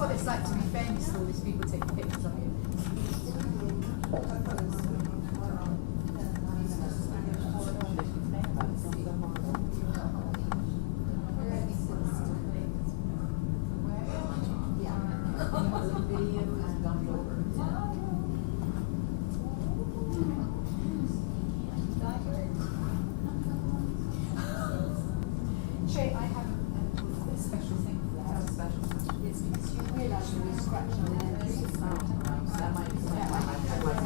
what it's like to be famous, all these people taking pictures of you. Shay, I have a special thing for that. It's because you realise you were scratching on there. That might be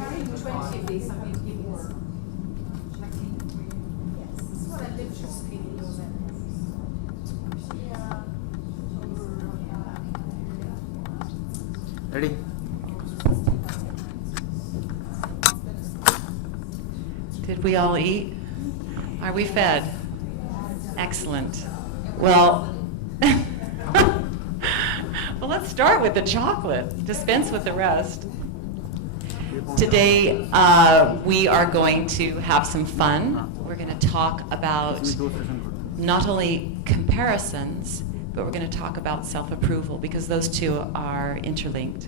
carrying 20 of these, I'm going to give you this one. Shall I clean it for you? Yes. This is what I did, just cleaning yours in. Ready? Did we all eat? Are we fed? Excellent. Well, well, let's start with the chocolate. Dispense with the rest. Today, we are going to have some fun. We're going to talk about not only comparisons, but we're going to talk about self-approval, because those two are interlinked.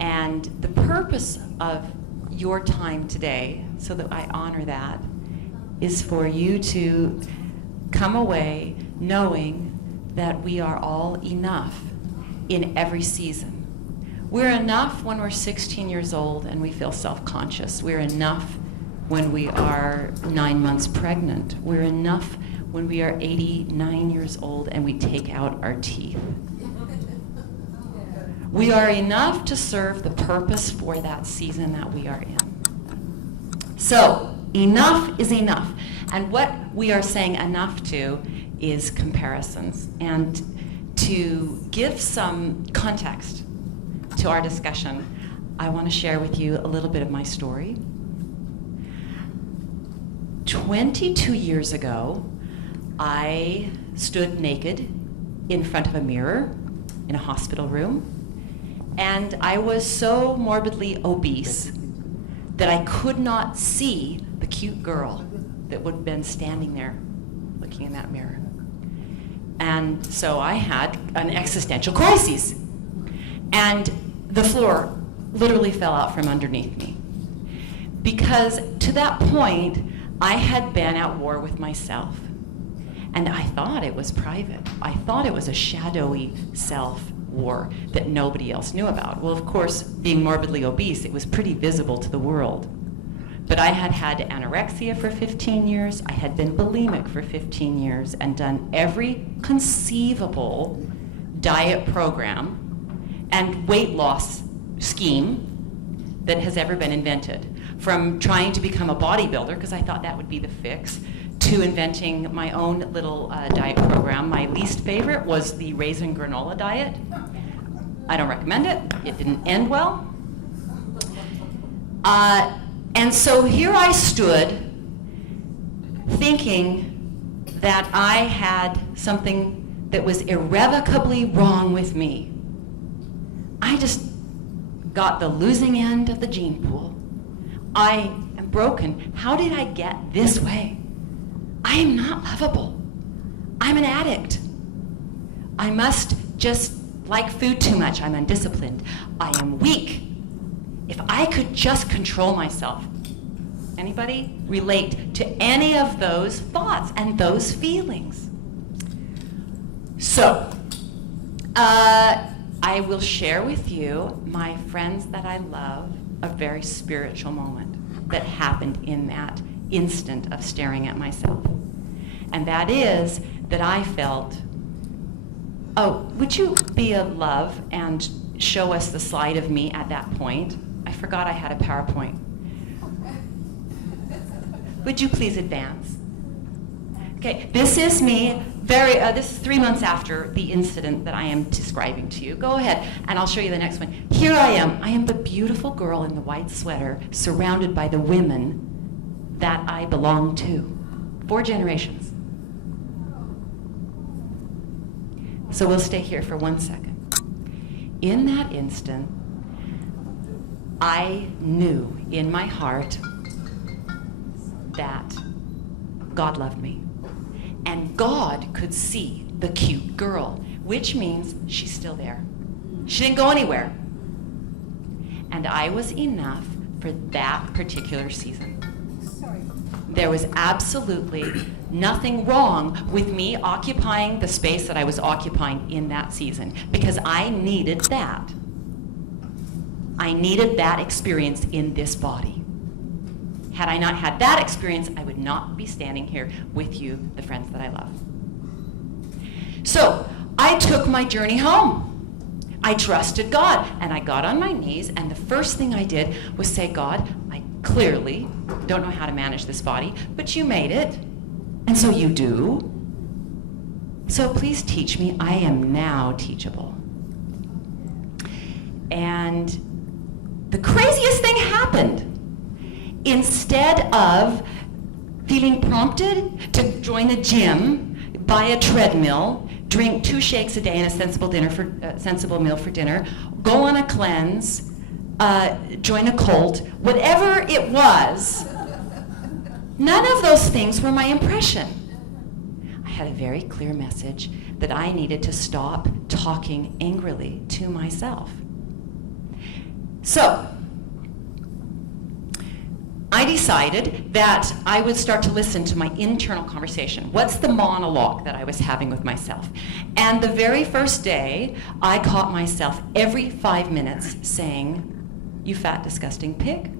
And the purpose of your time today, so that I honor that, is for you to come away knowing that we are all enough in every season. We're enough when we're 16 years old and we feel self-conscious. We're enough when we are 9 months pregnant. We're enough when we are 89 years old and we take out our teeth. We are enough to serve the purpose for that season that we are in. So, enough is enough. And what we are saying enough to is comparisons. And to give some context to our discussion, I want to share with you a little bit of my story. 22 years ago, I stood naked in front of a mirror in a hospital room, and I was so morbidly obese that I could not see the cute girl that would have been standing there looking in that mirror. And so I had an existential crisis. And the floor literally fell out from underneath me. Because to that point, I had been at war with myself. And I thought it was private. I thought it was a shadowy self-war that nobody else knew about. Well, of course, being morbidly obese, it was pretty visible to the world. But I had had anorexia for 15 years, I had been bulimic for 15 years, and done every conceivable diet program and weight loss scheme that has ever been invented. From trying to become a bodybuilder, because I thought that would be the fix, to inventing my own little diet program. My least favorite was the raisin granola diet. I don't recommend it. It didn't end well. And so here I stood thinking that I had something that was irrevocably wrong with me. I just got the losing end of the gene pool. I am broken. How did I get this way? I am not lovable. I'm an addict. I must just like food too much. I'm undisciplined. I am weak. If I could just control myself. Anybody relate to any of those thoughts and those feelings? So, I will share with you, my friends that I love, a very spiritual moment that happened in that instant of staring at myself. And that is that I felt, oh, would you be a love and show us the slide of me at that point? I forgot I had a PowerPoint. Would you please advance? Okay, this is me, this is 3 months after the incident that I am describing to you. Go ahead, and I'll show you the next one. Here I am the beautiful girl in the white sweater, surrounded by the women that I belong to. 4 generations. So we'll stay here for 1 second. In that instant, I knew in my heart that God loved me. And God could see the cute girl, which means she's still there. She didn't go anywhere. And I was enough for that particular season. Sorry. There was absolutely nothing wrong with me occupying the space that I was occupying in that season, because I needed that. I needed that experience in this body. Had I not had that experience, I would not be standing here with you, the friends that I love. So I took my journey home. I trusted God, and I got on my knees, and the first thing I did was say, God, I clearly don't know how to manage this body, but you made it, and so you do. So please teach me. I am now teachable. And the craziest thing happened. Instead of feeling prompted to join a gym, buy a treadmill, drink 2 shakes a day and a sensible meal for dinner, go on a cleanse, join a cult, whatever it was, none of those things were my impression. I had a very clear message that I needed to stop talking angrily to myself. So, I decided that I would start to listen to my internal conversation. What's the monologue that I was having with myself? And the very first day, I caught myself every 5 minutes saying, "You fat, disgusting pig.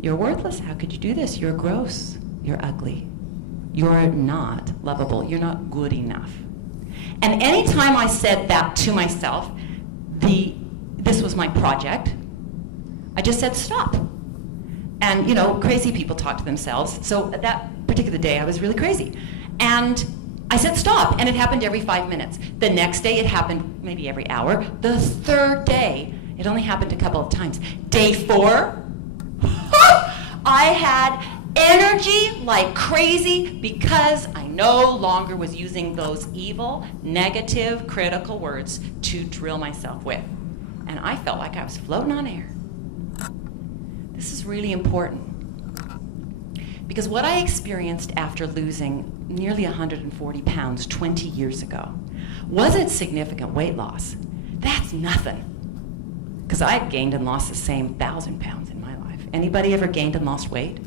You're worthless. How could you do this? You're gross. You're ugly. You're not lovable. You're not good enough." And anytime I said that to myself, this was my project, I just said, stop. And, you know, crazy people talk to themselves. So that particular day, I was really crazy. And I said, stop. And it happened every 5 minutes. The next day, it happened maybe every hour. The third day, it only happened a couple of times. Day 4, I had energy like crazy because I no longer was using those evil, negative, critical words to drill myself with. And I felt like I was floating on air. This is really important, because what I experienced after losing nearly 140 pounds 20 years ago wasn't significant weight loss. That's nothing, because I gained and lost the same 1,000 pounds in my life. Anybody ever gained and lost weight?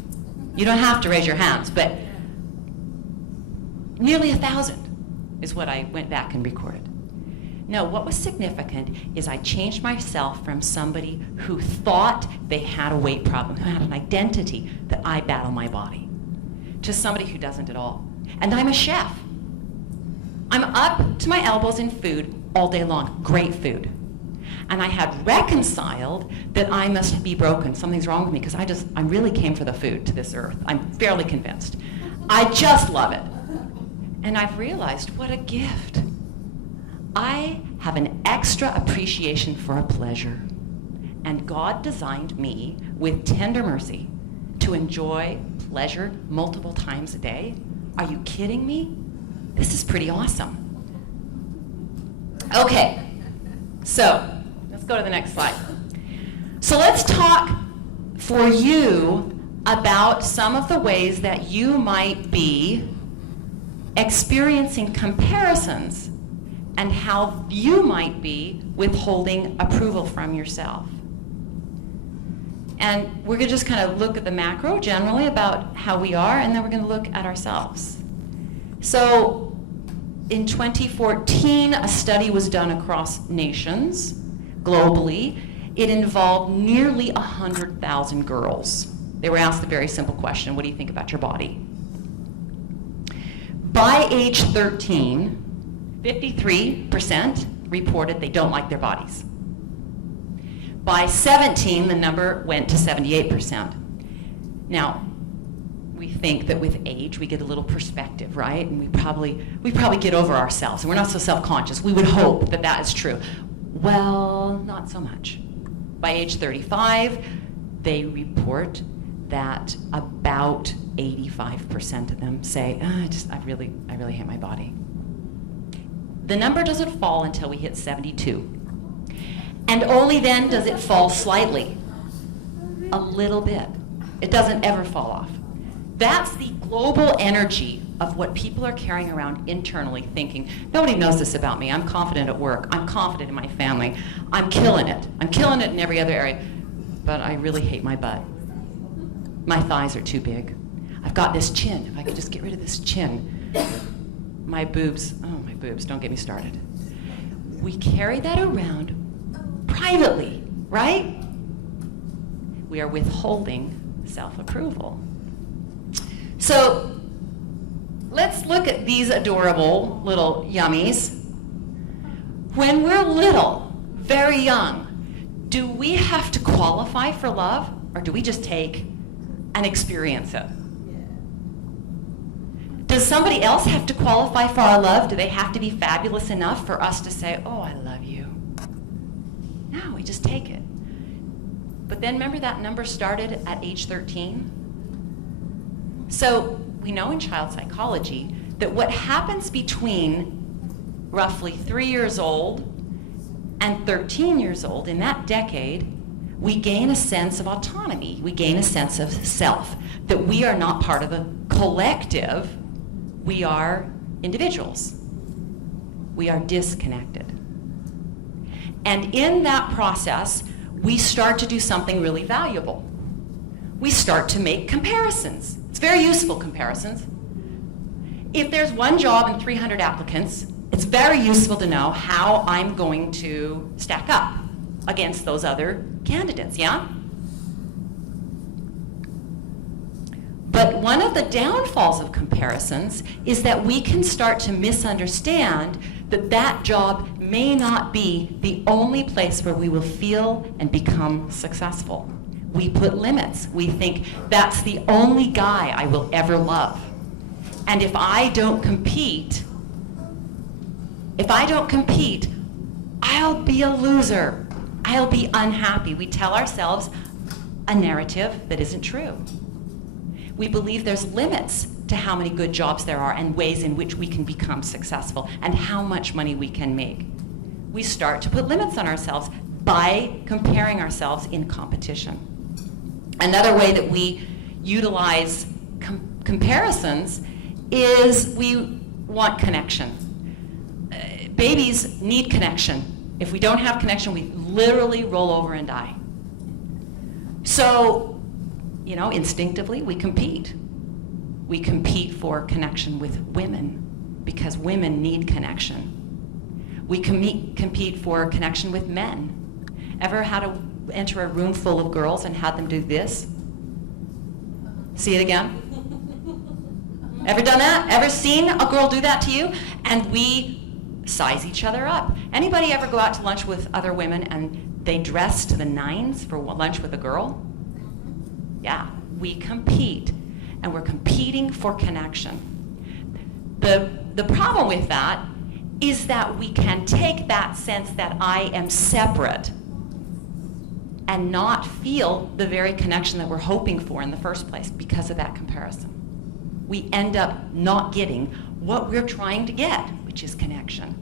You don't have to raise your hands, but nearly 1,000 is what I went back and recorded. No, what was significant is I changed myself from somebody who thought they had a weight problem, who had an identity that I battle my body, to somebody who doesn't at all. And I'm a chef. I'm up to my elbows in food all day long, great food. And I had reconciled that I must be broken. Something's wrong with me, because I really came for the food to this earth. I'm fairly convinced. I just love it. And I've realized what a gift. I have an extra appreciation for a pleasure. And God designed me with tender mercy to enjoy pleasure multiple times a day. Are you kidding me? This is pretty awesome. Okay, so let's go to the next slide. So let's talk for you about some of the ways that you might be experiencing comparisons and how you might be withholding approval from yourself. And we're going to just kind of look at the macro generally about how we are, and then we're going to look at ourselves. So in 2014, a study was done across nations, globally. It involved nearly 100,000 girls. They were asked a very simple question: what do you think about your body? By age 13, 53% reported they don't like their bodies. By 17, the number went to 78%. Now, we think that with age, we get a little perspective, right? And we probably get over ourselves, and we're not so self-conscious. We would hope that that is true. Well, not so much. By age 35, they report that about 85% of them say, I really hate my body. The number doesn't fall until we hit 72. And only then does it fall slightly, a little bit. It doesn't ever fall off. That's the global energy of what people are carrying around internally, thinking, nobody knows this about me. I'm confident at work. I'm confident in my family. I'm killing it. I'm killing it in every other area. But I really hate my butt. My thighs are too big. I've got this chin. If I could just get rid of this chin. My boobs, oh, my boobs, don't get me started. We carry that around privately, right? We are withholding self-approval. So let's look at these adorable little yummies. When we're little, very young, do we have to qualify for love, or do we just take and experience it? Does somebody else have to qualify for our love? Do they have to be fabulous enough for us to say, oh, I love you? No, we just take it. But then remember that number started at age 13? So we know in child psychology that what happens between roughly 3 years old and 13 years old, in that decade, we gain a sense of autonomy. We gain a sense of self, that we are not part of a collective. We are individuals. We are disconnected. And in that process, we start to do something really valuable. We start to make comparisons. It's very useful, comparisons. If there's one job and 300 applicants, it's very useful to know how I'm going to stack up against those other candidates, yeah? But one of the downfalls of comparisons is that we can start to misunderstand that that job may not be the only place where we will feel and become successful. We put limits. We think that's the only guy I will ever love. And if I don't compete, I'll be a loser. I'll be unhappy. We tell ourselves a narrative that isn't true. We believe there's limits to how many good jobs there are and ways in which we can become successful and how much money we can make. We start to put limits on ourselves by comparing ourselves in competition. Another way that we utilize comparisons is we want connection. Babies need connection. If we don't have connection, we literally roll over and die. So, you know, instinctively, we compete. We compete for connection with women because women need connection. We compete for connection with men. Ever had to enter a room full of girls and had them do this? See it again? Ever done that? Ever seen a girl do that to you? And we size each other up. Anybody ever go out to lunch with other women and they dress to the nines for lunch with a girl? Yeah, we compete, and we're competing for connection. The problem with that is that we can take that sense that I am separate and not feel the very connection that we're hoping for in the first place because of that comparison. We end up not getting what we're trying to get, which is connection.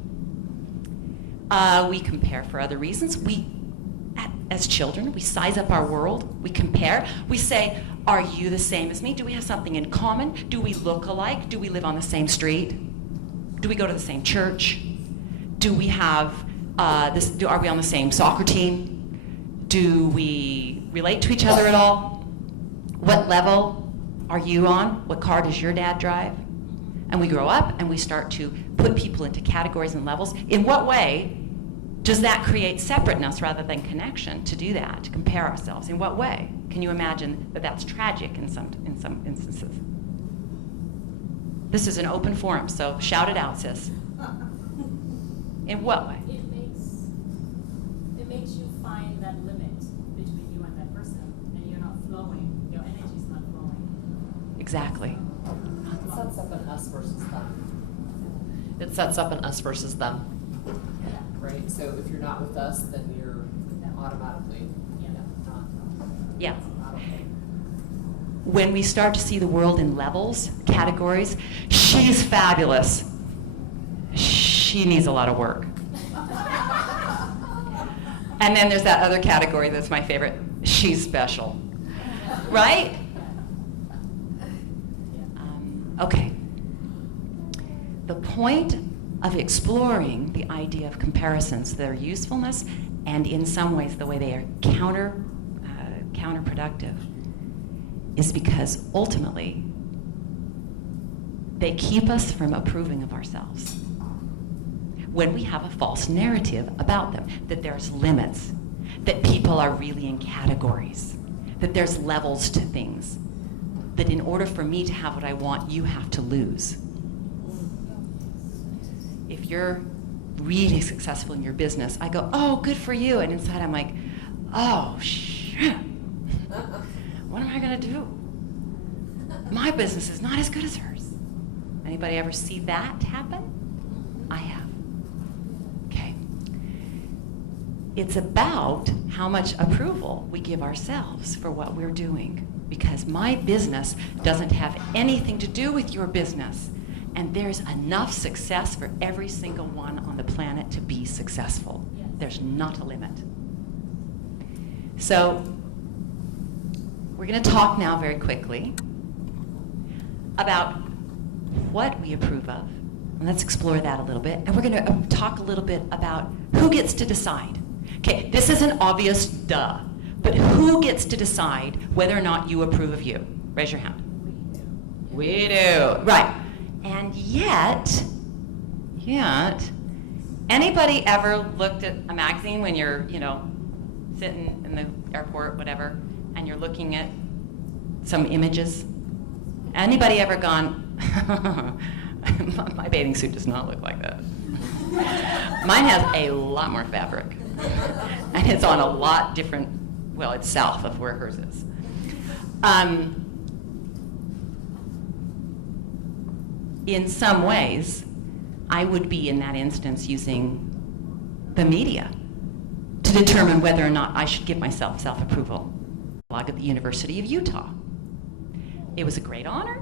We compare for other reasons. As children, we size up our world, we compare, we say, are you the same as me? Do we have something in common? Do we look alike? Do we live on the same street? Do we go to the same church? Do we have are we on the same soccer team? Do we relate to each other at all? What level are you on? What car does your dad drive? And we grow up and we start to put people into categories and levels. In what way does that create separateness rather than connection to do that, to compare ourselves? In what way? Can you imagine that that's tragic in some instances? This is an open forum, so shout it out, sis. In what way? It makes you find that limit between you and that person, and you're not flowing. Your energy's not flowing. Exactly. It sets up an us versus them. It sets up an us versus them. Right? So if you're not with us, then you're automatically not. Yeah. Not okay. When we start to see the world in levels, categories, she's fabulous. She needs a lot of work. And then there's that other category that's my favorite. She's special. Right? Okay. The point of exploring the idea of comparisons, their usefulness, and in some ways the way they are counterproductive, is because ultimately they keep us from approving of ourselves. When we have a false narrative about them, that there's limits, that people are really in categories, that there's levels to things, that in order for me to have what I want, you have to lose. If you're really successful in your business, I go, oh, good for you. And inside I'm like, oh, shit. What am I going to do? My business is not as good as hers. Anybody ever see that happen? I have. Okay. It's about how much approval we give ourselves for what we're doing, because my business doesn't have anything to do with your business. And there's enough success for every single one on the planet to be successful. Yes. There's not a limit. So we're going to talk now very quickly about what we approve of. And let's explore that a little bit. And we're going to talk a little bit about who gets to decide. Okay, this is an obvious duh, but who gets to decide whether or not you approve of you? Raise your hand. We do. Right. And yet, anybody ever looked at a magazine when you're, sitting in the airport, whatever, and you're looking at some images? Anybody ever gone, my bathing suit does not look like that. Mine has a lot more fabric. And it's on a lot different, well, it's south of where hers is. In some ways, I would be in that instance using the media to determine whether or not I should give myself self-approval. At the University of Utah. It was a great honor.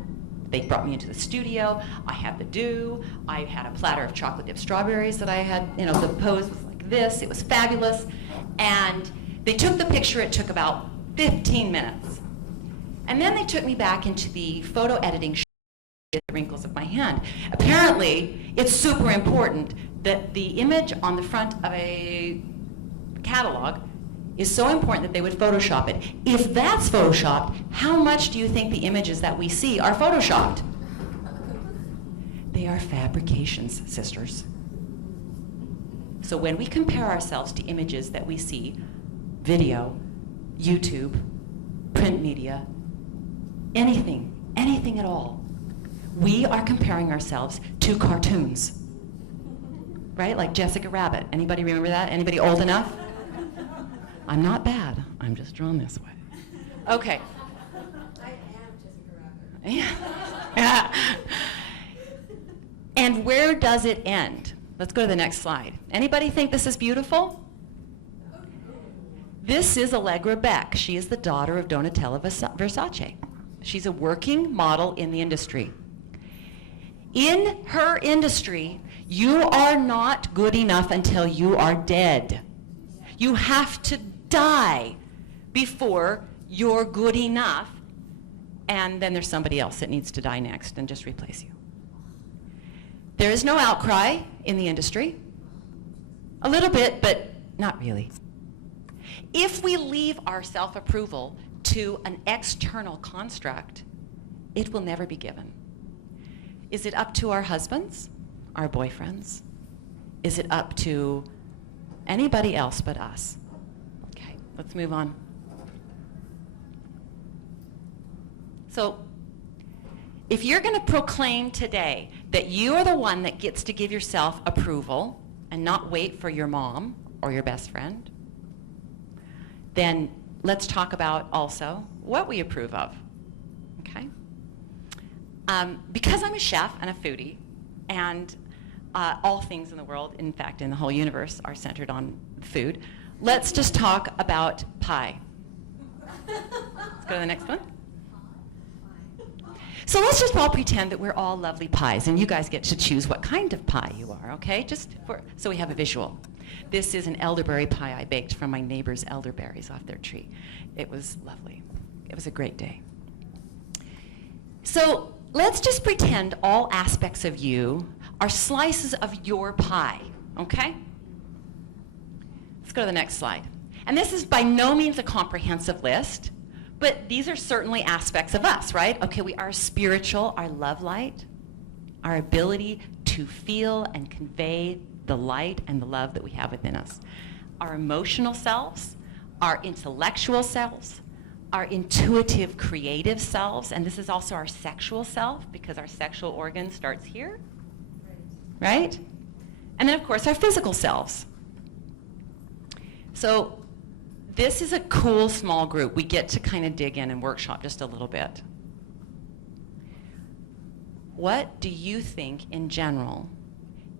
They brought me into the studio. I had the dew. I had a platter of chocolate dipped strawberries that I had, the pose was like this. It was fabulous. And they took the picture. It took about 15 minutes. And then they took me back into the photo editing the wrinkles of my hand. Apparently, it's super important that the image on the front of a catalog is so important that they would Photoshop it. If that's Photoshopped, how much do you think the images that we see are Photoshopped? They are fabrications, sisters. So when we compare ourselves to images that we see, video, YouTube, print media, anything at all, we are comparing ourselves to cartoons, right? Like Jessica Rabbit. Anybody remember that? Anybody old enough? I'm not bad. I'm just drawn this way. Okay. I am Jessica Rabbit. Yeah. And where does it end? Let's go to the next slide. Anybody think this is beautiful? This is Allegra Beck. She is the daughter of Donatella Versace. She's a working model in the industry. In her industry, you are not good enough until you are dead. You have to die before you're good enough, and then there's somebody else that needs to die next and just replace you. There is no outcry in the industry. A little bit, but not really. If we leave our self-approval to an external construct, it will never be given. Is it up to our husbands, our boyfriends? Is it up to anybody else but us? Okay, let's move on. So, if you're going to proclaim today that you are the one that gets to give yourself approval and not wait for your mom or your best friend, then let's talk about also what we approve of, okay? Because I'm a chef and a foodie, and all things in the world, in fact, in the whole universe, are centered on food, let's just talk about pie. Let's go to the next one. So let's just all pretend that we're all lovely pies, and you guys get to choose what kind of pie you are, okay? So we have a visual. This is an elderberry pie I baked from my neighbor's elderberries off their tree. It was lovely. It was a great day. So let's just pretend all aspects of you are slices of your pie, okay? Let's go to the next slide. And this is by no means a comprehensive list, but these are certainly aspects of us, right? Okay, we are spiritual, our love light, our ability to feel and convey the light and the love that we have within us. Our emotional selves, our intellectual selves, our intuitive, creative selves, and this is also our sexual self, because our sexual organ starts here, right? And then, of course, our physical selves. So this is a cool small group. We get to kind of dig in and workshop just a little bit. What do you think, in general,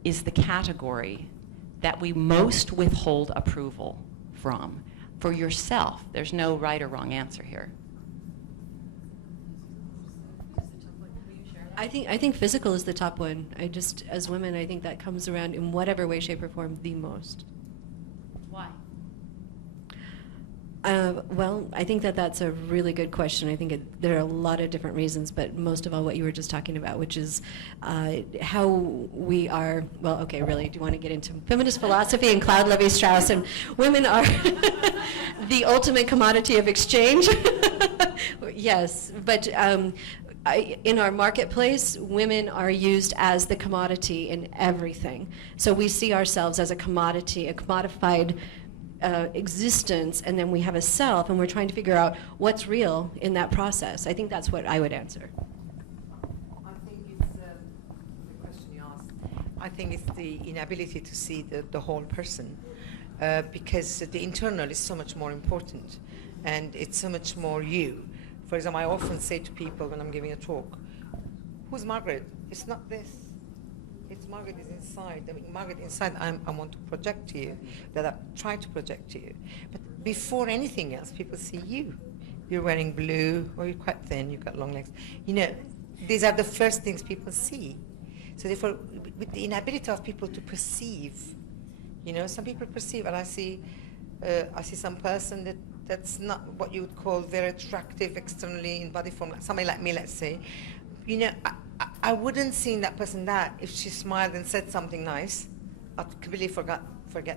is the category that we most withhold approval from? For yourself, there's no right or wrong answer here. I think physical is the top one. As women, I think that comes around in whatever way, shape, or form the most. Why? Well, I think that's a really good question. I think there are a lot of different reasons, but most of all what you were just talking about, which is how we are, well, okay, really, do you want to get into feminist philosophy and Claude Levi-Strauss, and women are the ultimate commodity of exchange? Yes, but in our marketplace, women are used as the commodity in everything. So we see ourselves as a commodity, a commodified existence, and then we have a self, and we're trying to figure out what's real in that process. I think that's what I would answer. I think it's the question you asked. I think it's the inability to see the whole person, because the internal is so much more important, and it's so much more you. For example, I often say to people when I'm giving a talk, "Who's Margaret? It's not this. It's Margaret is inside. I mean, Margaret inside, I want to project to you, that I try to project to you. But before anything else, people see you. You're wearing blue, or you're quite thin, you've got long legs. You know, these are the first things people see. So therefore, with the inability of people to perceive, you know, some people perceive, and I see some person that's not what you would call very attractive externally in body form, like somebody like me, let's say. You know, I wouldn't see in that person that if she smiled and said something nice. I'd completely forget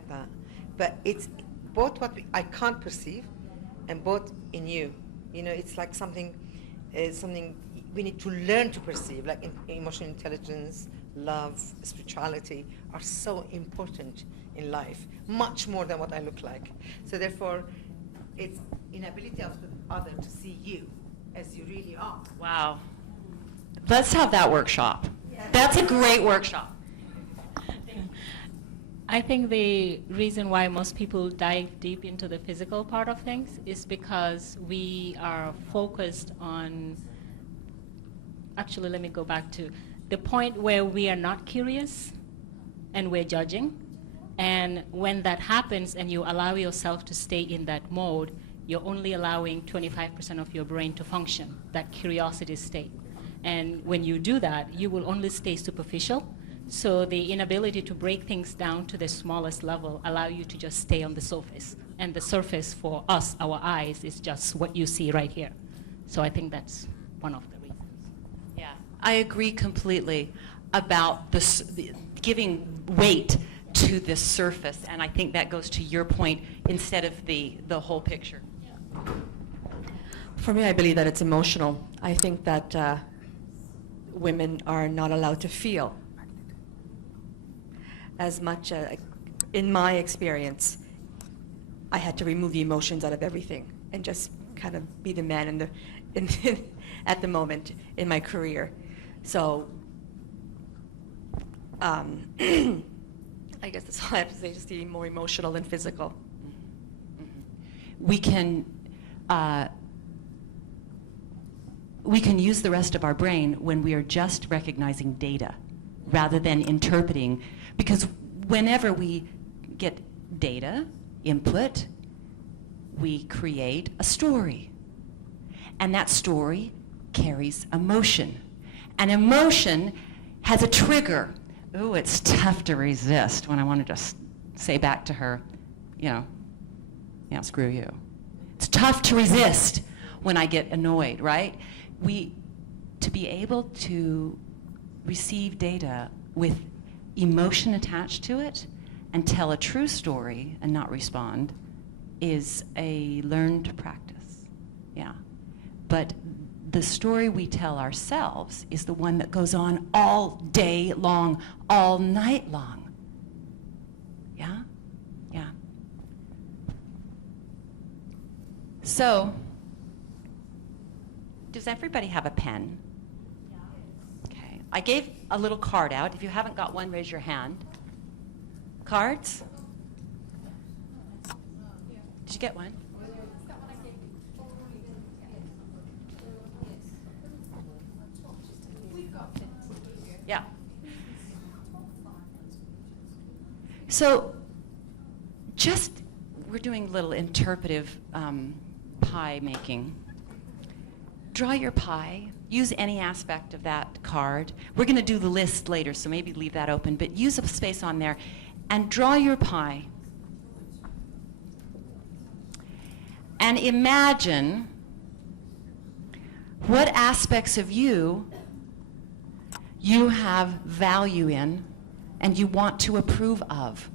that. But it's both what I can't perceive and both in you. You know, it's like something we need to learn to perceive, like emotional intelligence, love, spirituality are so important in life, much more than what I look like. So therefore, it's inability of the other to see you as you really are. Wow. Let's have that workshop. That's a great workshop. I think the reason why most people dive deep into the physical part of things is because we are focused on, actually let me go back to the point where we are not curious and we're judging. And when that happens and you allow yourself to stay in that mode, you're only allowing 25% of your brain to function, that curiosity state. And when you do that, you will only stay superficial. So the inability to break things down to the smallest level allow you to just stay on the surface. And the surface for us, our eyes, is just what you see right here. So I think that's one of the reasons. Yeah, I agree completely about the giving weight to the surface, and I think that goes to your point instead of the whole picture. For me, I believe that it's emotional. I think that women are not allowed to feel as much. In my experience, I had to remove the emotions out of everything and just kind of be the man at the moment in my career. So I guess that's all I have to say, just be more emotional than physical. We can use the rest of our brain when we are just recognizing data rather than interpreting, because whenever we get data input, we create a story, and that story carries emotion, and emotion has a trigger. Ooh, it's tough to resist when I want to just say back to her, screw you. It's tough to resist when I get annoyed, right? We to be able to receive data with emotion attached to it and tell a true story and not respond is a learned practice. Yeah. But the story we tell ourselves is the one that goes on all day long, all night long. Yeah? Yeah. So, does everybody have a pen? Okay. I gave a little card out. If you haven't got one, raise your hand. Cards? Did you get one? Yeah. So, we're doing a little interpretive pie making. Draw your pie. Use any aspect of that card. We're going to do the list later, so maybe leave that open, but use a space on there and draw your pie. And imagine what aspects of you have value in and you want to approve of.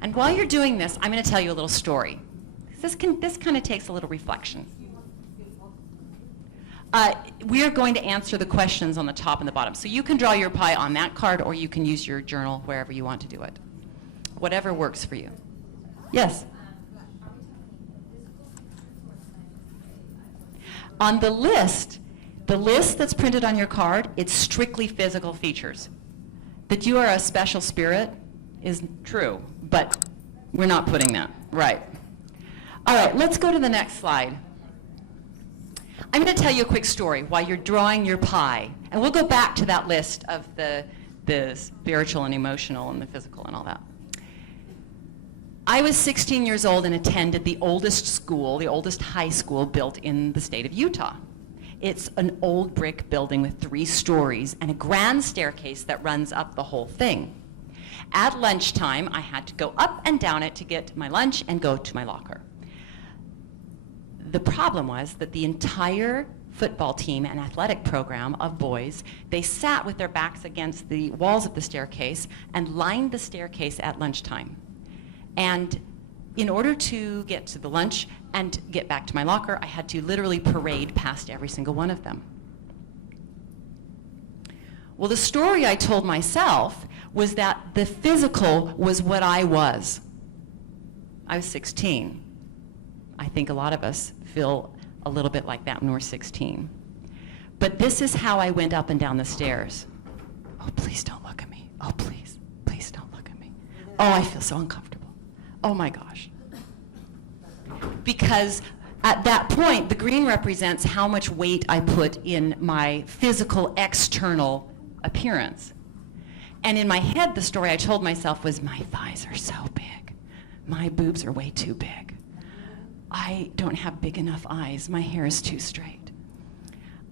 And while you're doing this, I'm going to tell you a little story. This kind of takes a little reflection. We are going to answer the questions on the top and the bottom. So you can draw your pie on that card, or you can use your journal wherever you want to do it. Whatever works for you. Yes? On the list that's printed on your card, it's strictly physical features. That you are a special spirit is true, but we're not putting that. Right. All right, let's go to the next slide. I'm going to tell you a quick story while you're drawing your pie. And we'll go back to that list of the spiritual and emotional and the physical and all that. I was 16 years old and attended the oldest school, the oldest high school built in the state of Utah. It's an old brick building with 3 stories and a grand staircase that runs up the whole thing. At lunchtime, I had to go up and down it to get my lunch and go to my locker. The problem was that the entire football team and athletic program of boys, they sat with their backs against the walls of the staircase and lined the staircase at lunchtime. And in order to get to the lunch and get back to my locker, I had to literally parade past every single one of them. Well, the story I told myself was that the physical was what I was. I was 16. I think a lot of us feel a little bit like that when we're 16. But this is how I went up and down the stairs. Oh, please don't look at me. Oh, please, please don't look at me. Oh, I feel so uncomfortable. Oh my gosh. Because at that point, the green represents how much weight I put in my physical external appearance. And in my head, the story I told myself was, my thighs are so big. My boobs are way too big. I don't have big enough eyes. My hair is too straight.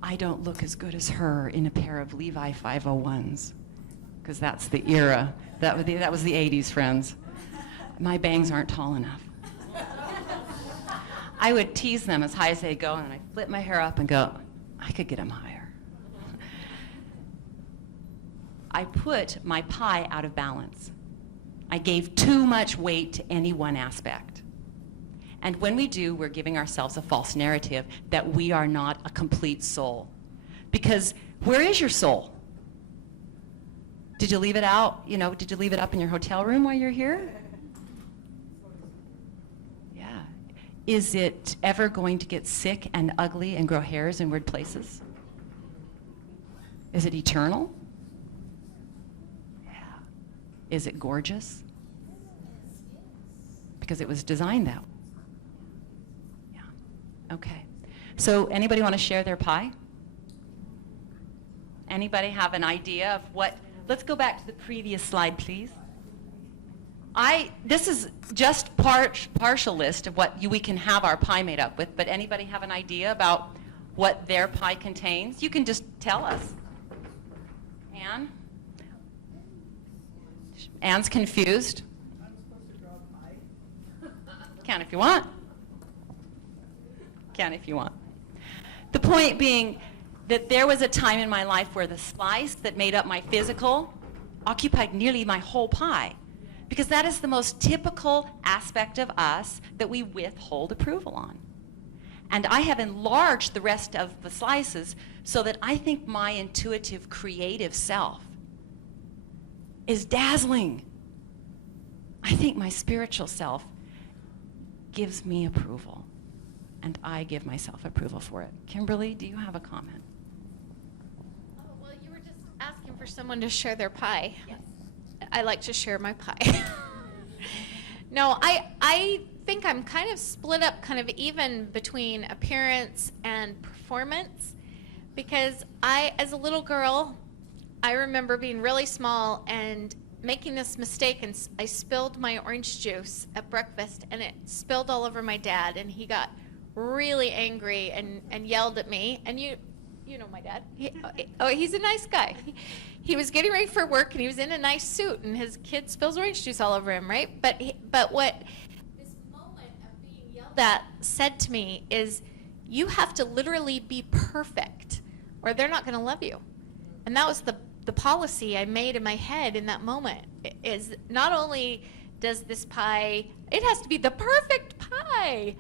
I don't look as good as her in a pair of Levi 501s, because that's the era. That was the 80s, friends. My bangs aren't tall enough. I would tease them as high as they go, and I'd flip my hair up and go, I could get them higher. I put my pie out of balance. I gave too much weight to any one aspect. And when we do, we're giving ourselves a false narrative that we are not a complete soul. Because where is your soul? Did you leave it out? Did you leave it up in your hotel room while you're here? Yeah. Is it ever going to get sick and ugly and grow hairs in weird places? Is it eternal? Yeah. Is it gorgeous? Because it was designed that way. Okay. So anybody want to share their pie? Anybody have an idea of what? Let's go back to the previous slide, please. This is just partial list of what we can have our pie made up with, but anybody have an idea about what their pie contains? You can just tell us. Anne? Anne's confused. I'm supposed to draw a pie? Can if you want. Can if you want. The point being, that there was a time in my life where the slice that made up my physical occupied nearly my whole pie. Because that is the most typical aspect of us that we withhold approval on. And I have enlarged the rest of the slices so that I think my intuitive, creative self is dazzling. I think my spiritual self gives me approval, and I give myself approval for it. Kimberly, do you have a comment? Oh, well, you were just asking for someone to share their pie. Yes. I like to share my pie. No, I think I'm kind of split up, kind of even between appearance and performance, because as a little girl, I remember being really small and making this mistake, and I spilled my orange juice at breakfast, and it spilled all over my dad, and he got really angry and yelled at me. And you know my dad. He's a nice guy. He was getting ready for work, and he was in a nice suit, and his kid spills orange juice all over him, right? But what this moment of being yelled at said to me is, you have to literally be perfect, or they're not going to love you. And that was the policy I made in my head in that moment, is not only does this pie, it has to be the perfect pie,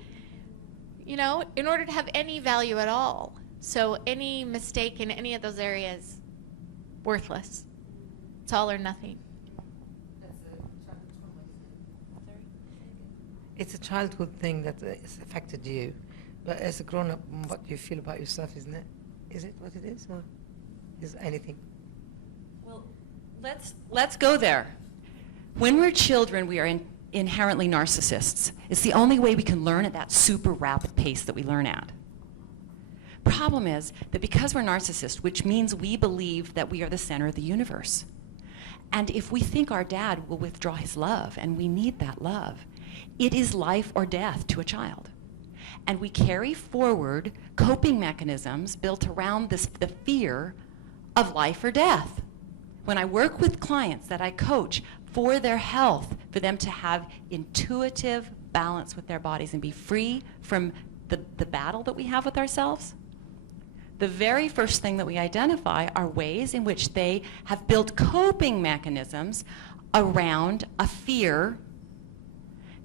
you know, in order to have any value at all. So any mistake in any of those areas, worthless. It's all or nothing. It's a childhood thing that has affected you, but as a grown-up, what you feel about yourself, isn't it? Is it what it is, or is it anything? Well, let's go there. When we're children, we are inherently narcissists. It's the only way we can learn at that super rapid pace that we learn at. Problem is that because we're narcissists, which means we believe that we are the center of the universe, and if we think our dad will withdraw his love, and we need that love, it is life or death to a child. And we carry forward coping mechanisms built around the fear of life or death. When I work with clients that I coach for their health, for them to have intuitive balance with their bodies and be free from the battle that we have with ourselves, the very first thing that we identify are ways in which they have built coping mechanisms around a fear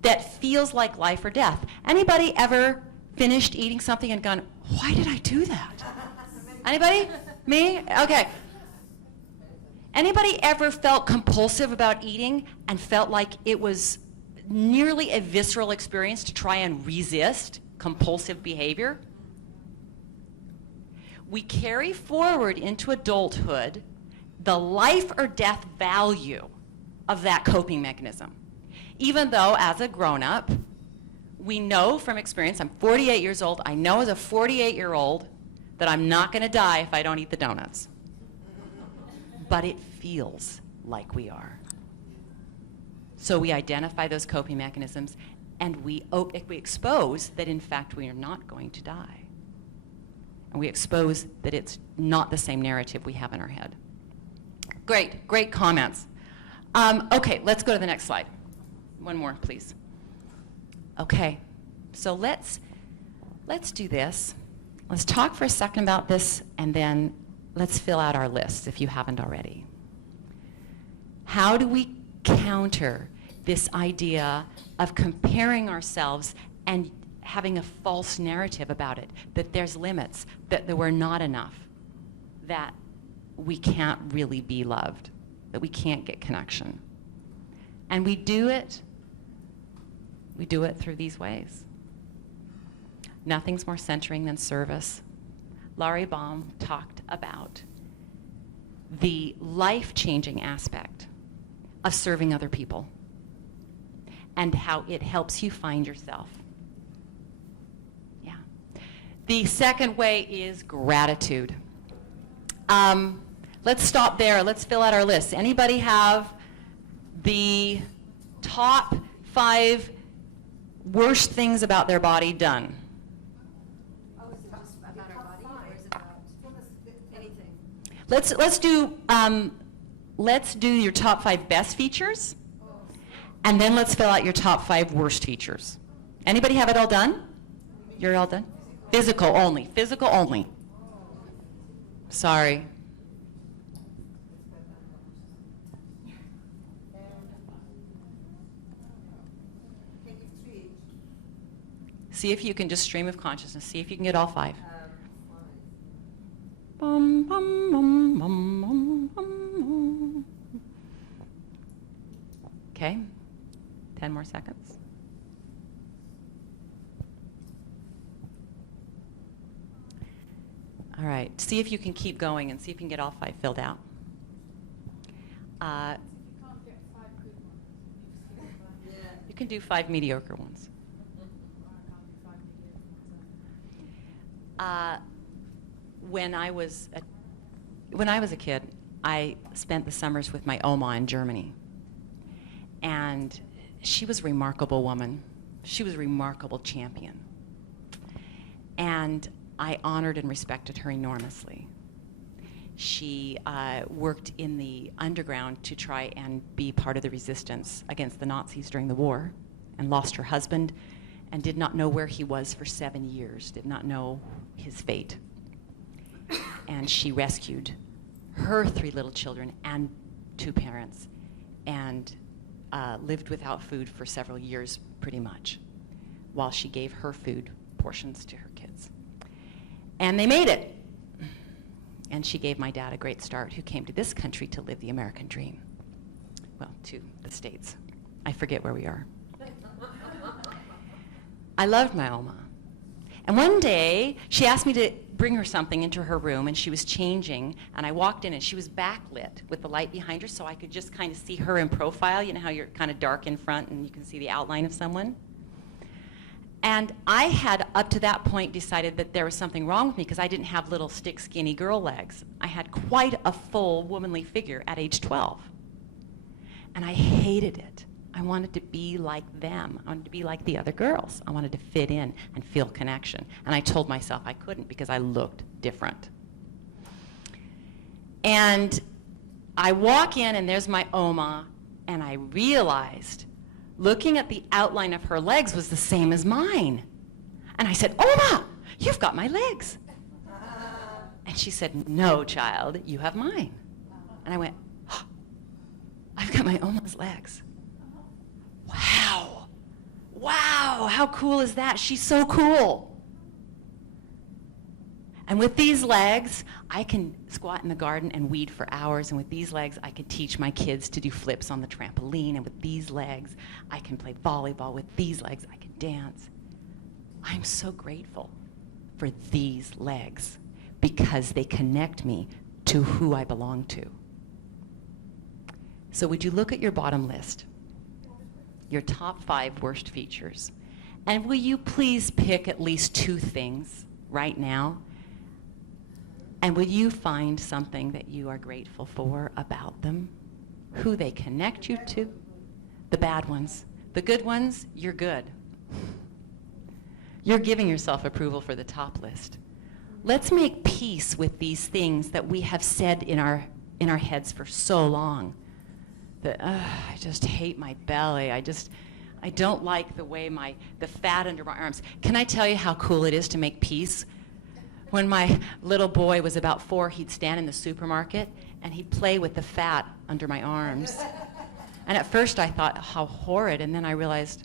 that feels like life or death. Anybody ever finished eating something and gone, why did I do that? Anybody? Me? Okay. Anybody ever felt compulsive about eating and felt like it was nearly a visceral experience to try and resist compulsive behavior? We carry forward into adulthood the life or death value of that coping mechanism. Even though, as a grown-up, we know from experience, I'm 48 years old, I know as a 48-year-old that I'm not going to die if I don't eat the donuts. But it feels like we are. So we identify those coping mechanisms, and we expose that, in fact, we are not going to die. And we expose that it's not the same narrative we have in our head. Great comments. Okay, let's go to the next slide. One more, please. Okay, so let's do this. Let's talk for a second about this, and then let's fill out our lists if you haven't already. How do we counter this idea of comparing ourselves and having a false narrative about it, that there's limits, that we're not enough, that we can't really be loved, that we can't get connection? And we do it through these ways. Nothing's more centering than service. Laurie Baum talked about the life-changing aspect of serving other people and how it helps you find yourself. Yeah. The second way is gratitude. Let's stop there. Let's fill out our list. Anybody have the top 5 worst things about their body done? Oh, is it just about our body, or is it about anything? Let's do your top 5 best features, and then let's fill out your top 5 worst features. Anybody have it all done? You're all done? Physical only. Physical only. Sorry. See if you can just stream of consciousness. See if you can get all 5. Bum, bum, bum, bum, bum, bum. Okay, 10 more seconds. All right, see if you can keep going and see if you can get all 5 filled out. You can't get 5 good ones. You can do 5 mediocre ones. When I was a kid, I spent the summers with my Oma in Germany. And she was a remarkable woman. She was a remarkable champion. And I honored and respected her enormously. She worked in the underground to try and be part of the resistance against the Nazis during the war, and lost her husband and did not know where he was for 7 years, did not know his fate. And she rescued her 3 little children and 2 parents, and lived without food for several years, pretty much, while she gave her food portions to her kids. And they made it. And she gave my dad a great start, who came to this country to live the American dream. Well, to the States. I forget where we are. I loved my Oma. And one day, she asked me to bring her something into her room, and she was changing, and I walked in, and she was backlit with the light behind her, so I could just kind of see her in profile. You know how you're kind of dark in front, and you can see the outline of someone? And I had, up to that point, decided that there was something wrong with me because I didn't have little stick skinny girl legs. I had quite a full womanly figure at age 12. And I hated it. I wanted to be like them. I wanted to be like the other girls. I wanted to fit in and feel connection. And I told myself I couldn't because I looked different. And I walk in, and there's my Oma, and I realized looking at the outline of her legs was the same as mine. And I said, Oma, you've got my legs. And she said, no, child, you have mine. And I went, oh, I've got my Oma's legs. Wow. Wow, how cool is that? She's so cool. And with these legs, I can squat in the garden and weed for hours. And with these legs, I can teach my kids to do flips on the trampoline. And with these legs, I can play volleyball. With these legs, I can dance. I'm so grateful for these legs because they connect me to who I belong to. So would you look at your bottom list? Your top 5 worst features. And will you please pick at least 2 things right now? And will you find something that you are grateful for about them? Who they connect you to? The bad ones. The good ones, you're good. You're giving yourself approval for the top list. Let's make peace with these things that we have said in our heads for so long. That, I just hate my belly. I don't like the way the fat under my arms. Can I tell you how cool it is to make peace? When my little boy was about 4, he'd stand in the supermarket and he'd play with the fat under my arms. And at first I thought, how horrid, and then I realized,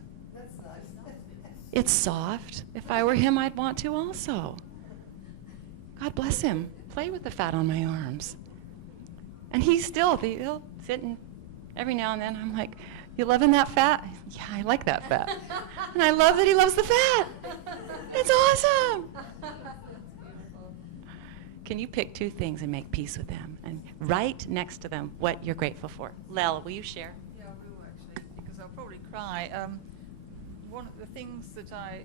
it's soft. If I were him, I'd want to also. God bless him. Play with the fat on my arms. And he'll sit and every now and then I'm like, you loving that fat? Yeah, I like that fat. And I love that he loves the fat. It's awesome. Can you pick 2 things and make peace with them and write next to them what you're grateful for? Lel, will you share? Yeah, I will actually, because I'll probably cry. One of the things that I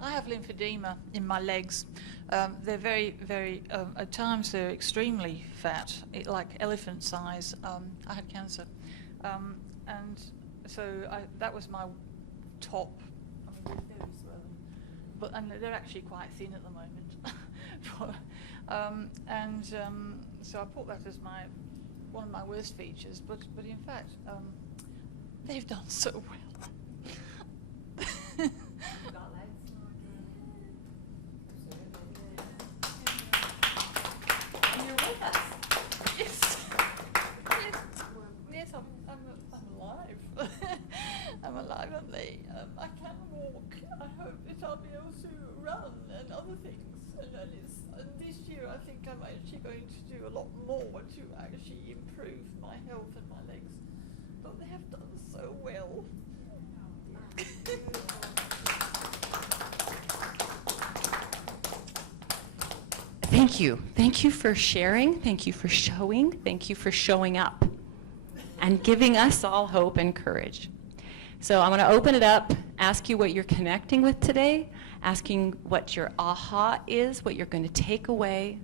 have lymphedema in my legs. They're very, very, at times they're extremely fat, like elephant size. I had cancer. And so that was my top. I mean, they're very swollen. And they're actually quite thin at the moment. So I put that as one of my worst features, but in fact, they've done so well. that I'll be able to run and other things. And this year I think I'm actually going to do a lot more to actually improve my health and my legs. But they have done so well. Thank you. Thank you for sharing. Thank you for showing. Thank you for showing up and giving us all hope and courage. So I'm going to open it up, ask you what you're connecting with today, asking what your aha is, what you're going to take away.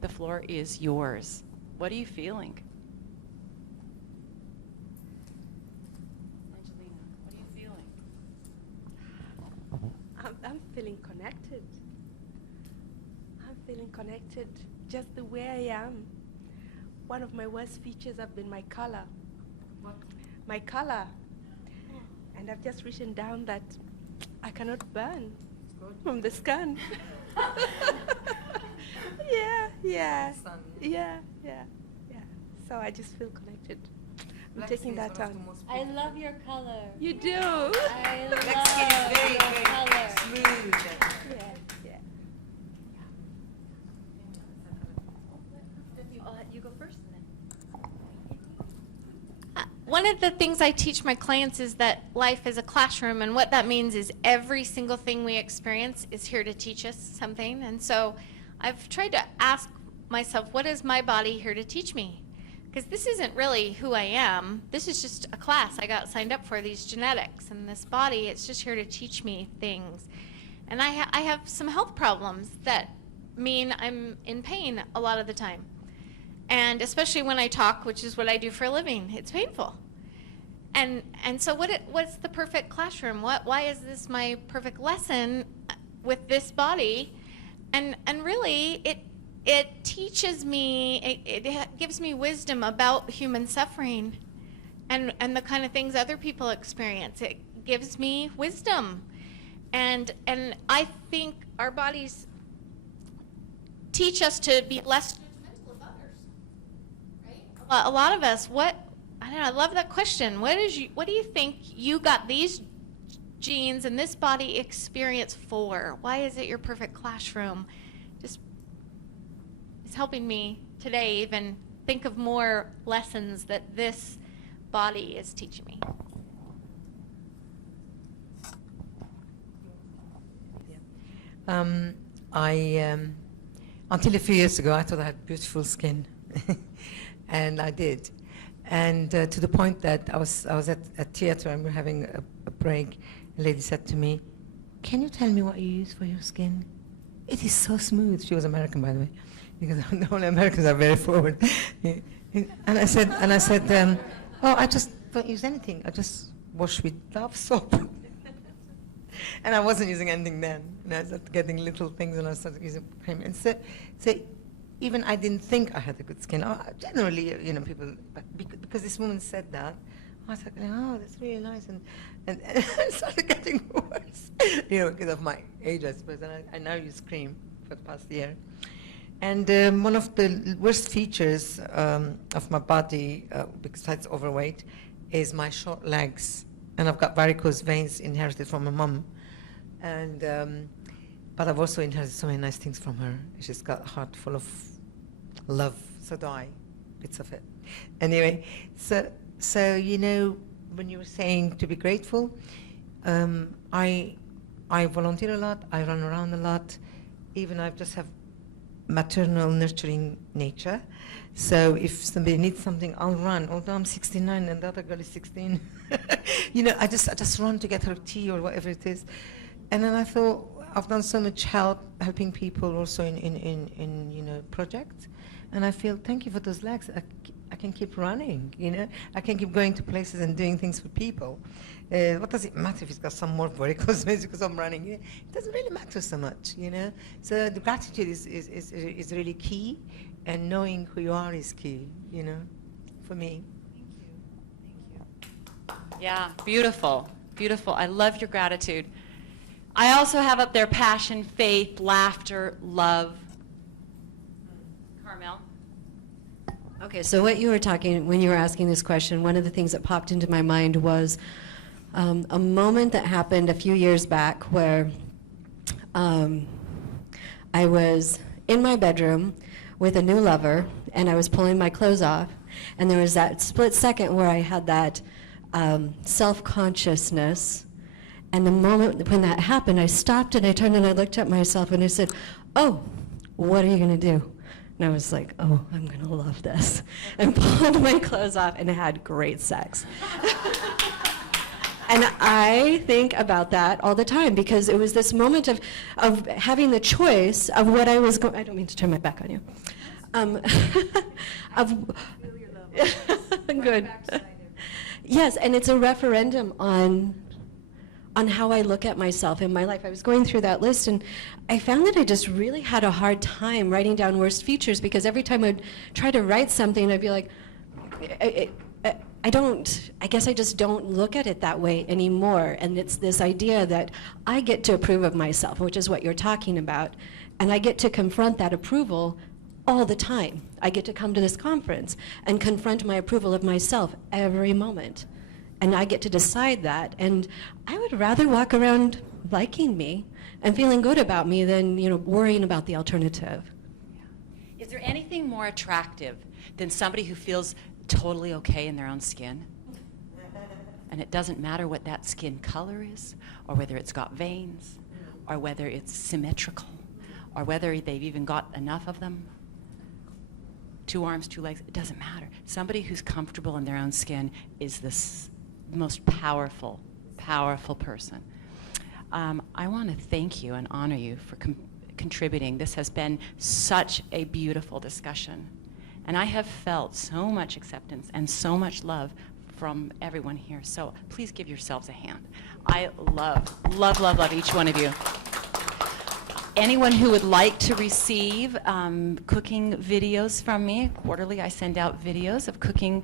The floor is yours. What are you feeling? Angelina, what are you feeling? I'm feeling connected. I'm feeling connected just the way I am. One of my worst features have been my color. What? My color. And I've just written down that I cannot burn from the skin. Yeah. So I just feel connected. I'm taking that on. I love your color. You do? I love Black skin is very, your very color. smooth. Yeah. You go first. One of the things I teach my clients is that life is a classroom, and what that means is every single thing we experience is here to teach us something. And so I've tried to ask myself, what is my body here to teach me? Because this isn't really who I am. This is just a class I got signed up for, these genetics. And this body, it's just here to teach me things. And I have some health problems that mean I'm in pain a lot of the time. And especially when I talk, which is what I do for a living, it's painful. And so what's the perfect classroom? Why is this my perfect lesson with this body? And really, it teaches me, it gives me wisdom about human suffering and the kind of things other people experience. It gives me wisdom. And I think our bodies teach us to be less judgmental of others. A lot of us, I love that question. What do you think you got these genes and this body experience for? Why is it your perfect classroom? Just, it's helping me today even think of more lessons that this body is teaching me. Until a few years ago, I thought I had beautiful skin, and I did. And to the point that I was at a theater and we were having a break. A lady said to me, "Can you tell me what you use for your skin? It is so smooth." She was American, by the way, because the only Americans are very forward. And I said, "Oh, I just don't use anything. I just wash with Dove soap." And I wasn't using anything then. And I started getting little things, and I started using cream. And so even I didn't think I had a good skin. Generally, people, but because this woman said that, I was like, "Oh, that's really nice," and it started getting worse, because of my age, I suppose. And I now use cream for the past year. And one of the worst features of my body, besides overweight, is my short legs. And I've got varicose veins inherited from my mum. And but I've also inherited so many nice things from her. She's got a heart full of love. So do I, bits of it. Anyway, so when you were saying to be grateful, I volunteer a lot. I run around a lot. Even I just have maternal nurturing nature. So if somebody needs something, I'll run. Although I'm 69 and the other girl is 16, I just run to get her tea or whatever it is. And then I thought I've done so much helping people also in projects, and I feel thank you for those legs. I can keep running. I can keep going to places and doing things for people. What does it matter if it's got some more varicose veins because I'm running? It doesn't really matter so much. So the gratitude is really key. And knowing who you are is key, for me. Thank you. Yeah, beautiful, beautiful. I love your gratitude. I also have up there passion, faith, laughter, love. Carmel? Okay, so what you were talking, when you were asking this question, one of the things that popped into my mind was a moment that happened a few years back where I was in my bedroom with a new lover, and I was pulling my clothes off, and there was that split second where I had that self-consciousness, and the moment when that happened, I stopped and I turned and I looked at myself and I said, "Oh, what are you going to do?" And I was like, "Oh, I'm going to love this," and pulled my clothes off and had great sex. And I think about that all the time because it was this moment of having the choice of what I was going. I don't mean to turn my back on you. Of good. Yes, and it's a referendum on how I look at myself in my life. I was going through that list and I found that I just really had a hard time writing down worst features because every time I'd try to write something, I'd be like, I guess I just don't look at it that way anymore. And it's this idea that I get to approve of myself, which is what you're talking about. And I get to confront that approval all the time. I get to come to this conference and confront my approval of myself every moment. And I get to decide that. And I would rather walk around liking me and feeling good about me than, worrying about the alternative. Is there anything more attractive than somebody who feels totally okay in their own skin? And it doesn't matter what that skin color is, or whether it's got veins, or whether it's symmetrical, or whether they've even got enough of them. 2 arms, 2 legs, it doesn't matter. Somebody who's comfortable in their own skin is the most powerful, powerful person. I want to thank you and honor you for contributing. This has been such a beautiful discussion. And I have felt so much acceptance and so much love from everyone here. So please give yourselves a hand. I love, love, love, love each one of you. Anyone who would like to receive cooking videos from me, quarterly I send out videos of cooking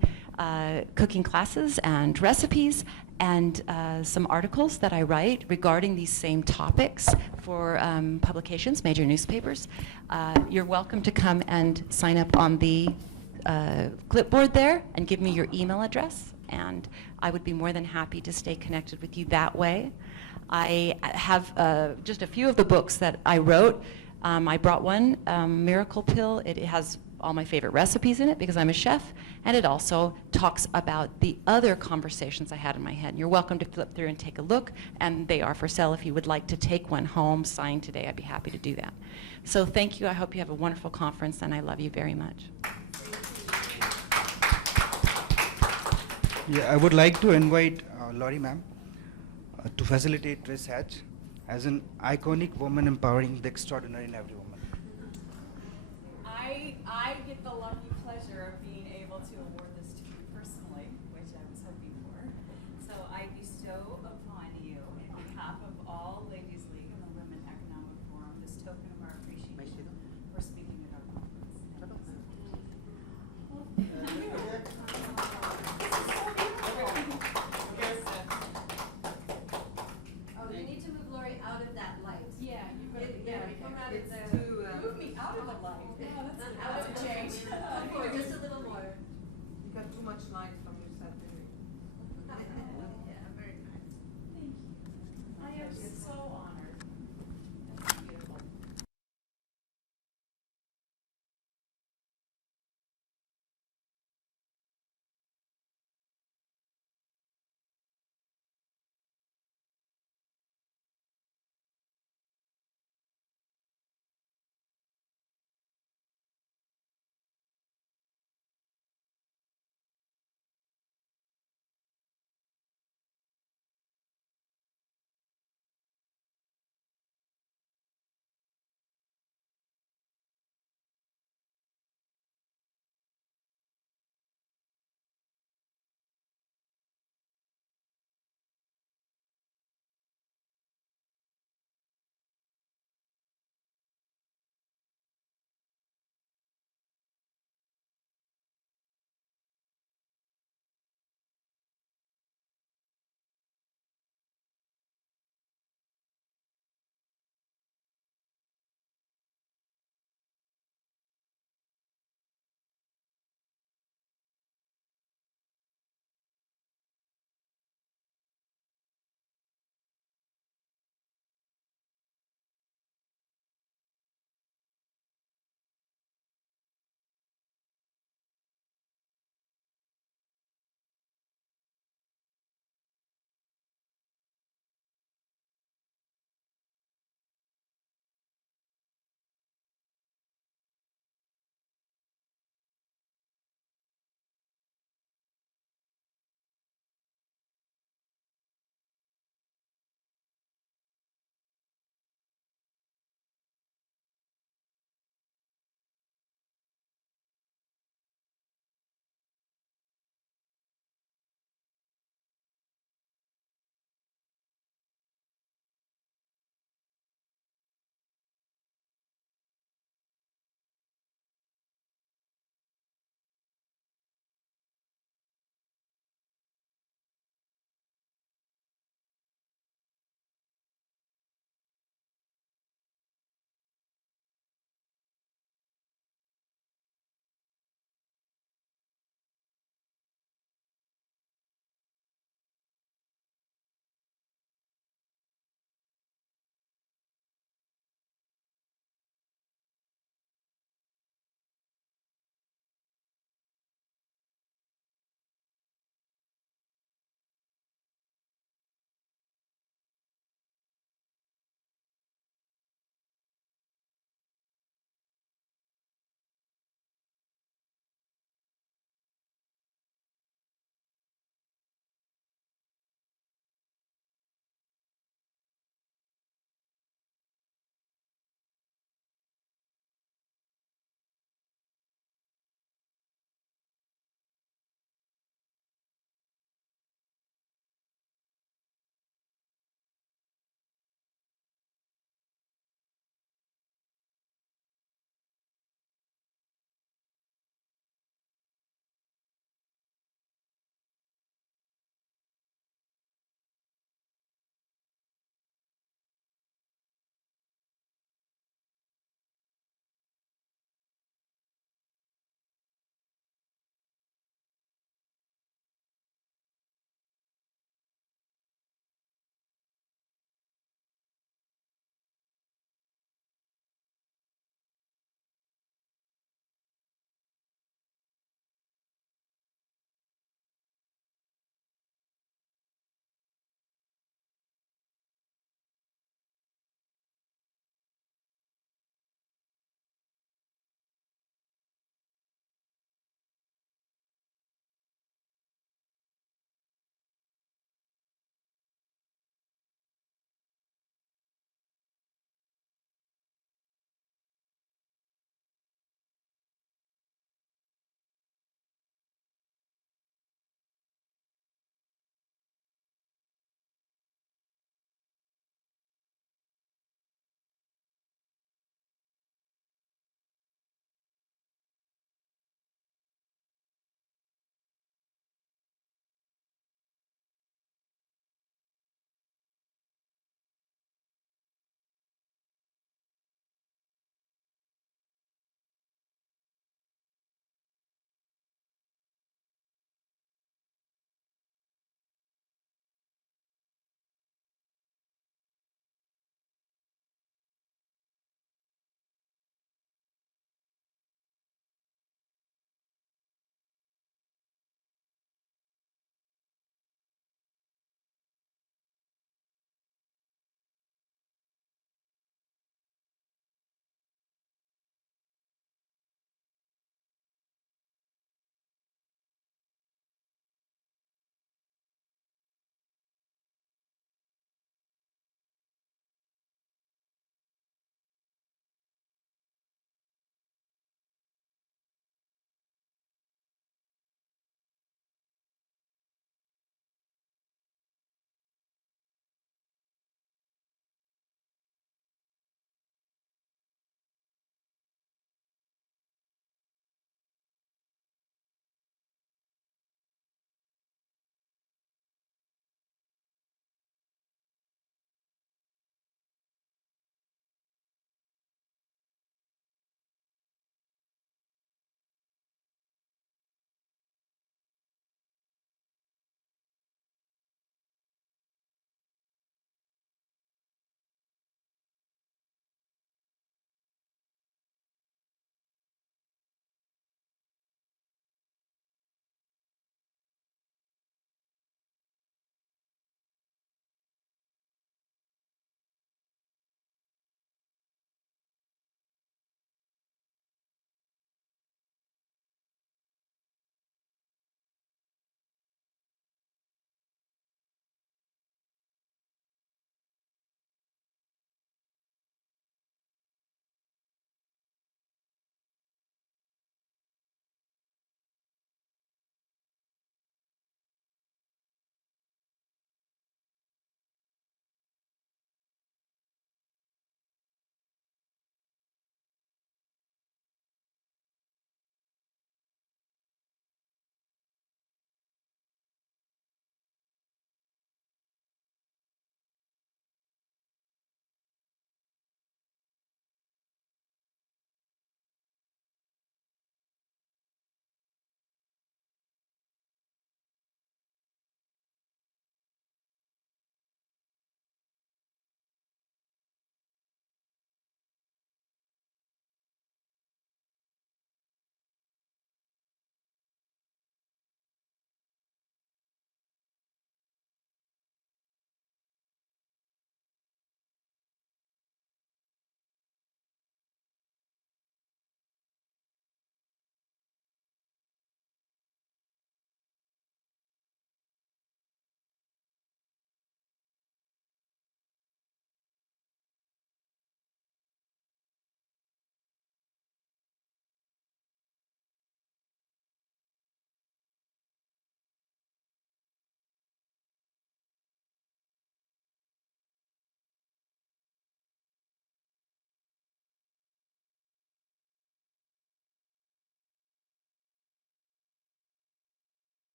classes and recipes and some articles that I write regarding these same topics for publications, major newspapers. You're welcome to come and sign up on the clipboard there and give me your email address, and I would be more than happy to stay connected with you that way. I have just a few of the books that I wrote. I brought one, Miracle Pill. It has all my favorite recipes in it because I'm a chef, and it also talks about the other conversations I had in my head. And you're welcome to flip through and take a look, and they are for sale. If you would like to take one home signed today, I'd be happy to do that. So thank you. I hope you have a wonderful conference, and I love you very much. Yeah, I would like to invite Laurie ma'am to facilitate research as an iconic woman empowering the extraordinary in every woman. I get the lucky pleasure of being able to award this to you personally, which I was hoping for. So I bestow upon you, in behalf of all Ladies League and the Women Economic Forum, this token of our appreciation for speaking at our conference. Oh, you need to move Lori out of that light. Yeah, you better, come out of there. Move me out of the light. Yeah, that's Out of change. Just a little more. You got too much light from yourself. Yeah, very nice. Thank you. I am so honored.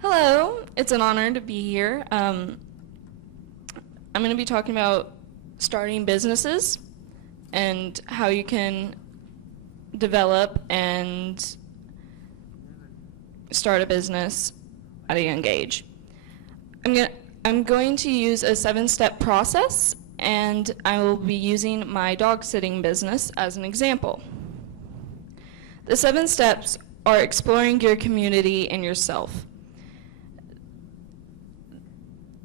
Hello, it's an honor to be here. I'm going to be talking about starting businesses and how you can develop and start a business at a young age. I'm going to use a 7-step process, and I will be using my dog sitting business as an example. The 7 steps are exploring your community and yourself.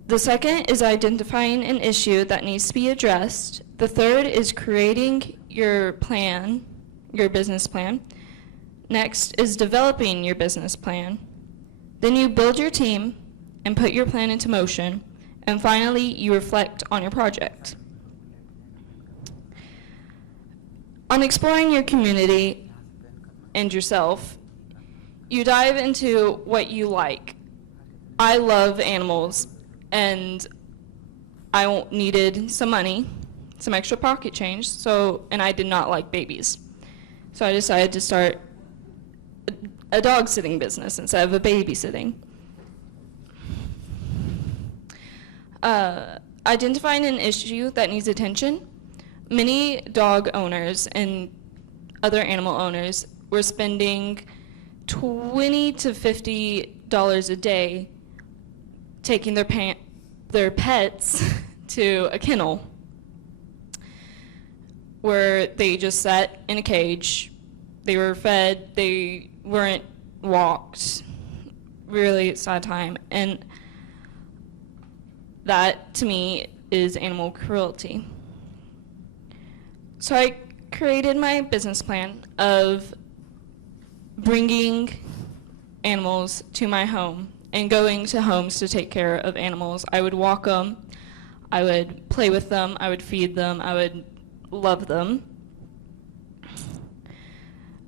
The second is identifying an issue that needs to be addressed. The third is creating your plan, your business plan. Next is developing your business plan. Then you build your team and put your plan into motion. And finally, you reflect on your project. On exploring your community and yourself, you dive into what you like. I love animals, and I needed some money, some extra pocket change, and I did not like babies. So I decided to start a dog sitting business instead of a babysitting. Identifying an issue that needs attention. Many dog owners and other animal owners were spending $20 to $50 a day taking their pets to a kennel where they just sat in a cage. They were fed, they weren't walked. Really sad time. And that, to me, is animal cruelty. So I created my business plan of bringing animals to my home and going to homes to take care of animals. I would walk them, I would play with them, I would feed them, I would love them.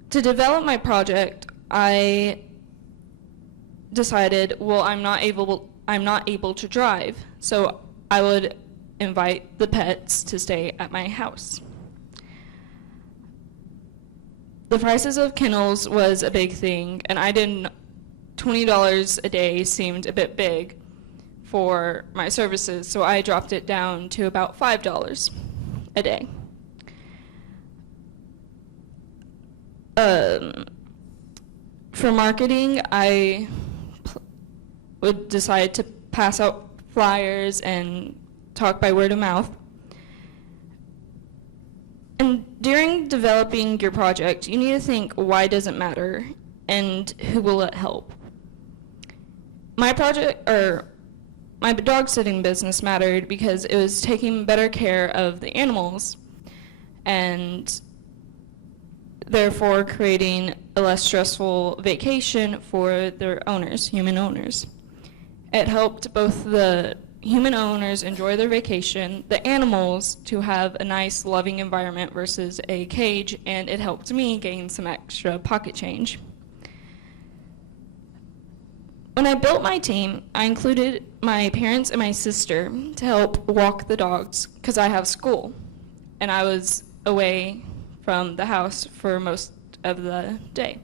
To develop my project, I decided, well, I'm not able to drive, so I would invite the pets to stay at my house. The prices of kennels was a big thing, and I didn't. $20 a day seemed a bit big for my services, so I dropped it down to about $5 a day. For marketing, I would decide to pass out flyers and talk by word of mouth. And during developing your project, you need to think, why does it matter and who will it help? My dog sitting business mattered because it was taking better care of the animals and therefore creating a less stressful vacation for their owners, human owners. It helped both the human owners enjoy their vacation, the animals to have a nice, loving environment versus a cage, and it helped me gain some extra pocket change. When I built my team, I included my parents and my sister to help walk the dogs because I have school, and I was away from the house for most of the day.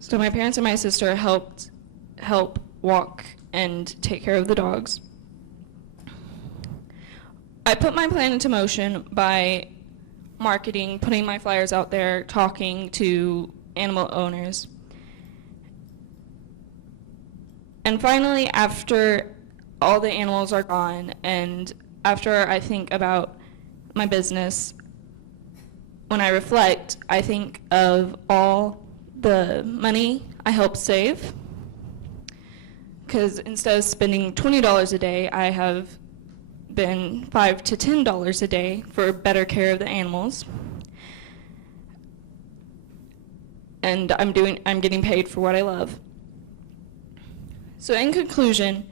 So my parents and my sister help walk and take care of the dogs. I put my plan into motion by marketing, putting my flyers out there, talking to animal owners. And finally, after all the animals are gone, and after I think about my business, when I reflect, I think of all the money I helped save. Because instead of spending $20 a day, I have been $5 to $10 a day for better care of the animals. And I'm getting paid for what I love. So in conclusion,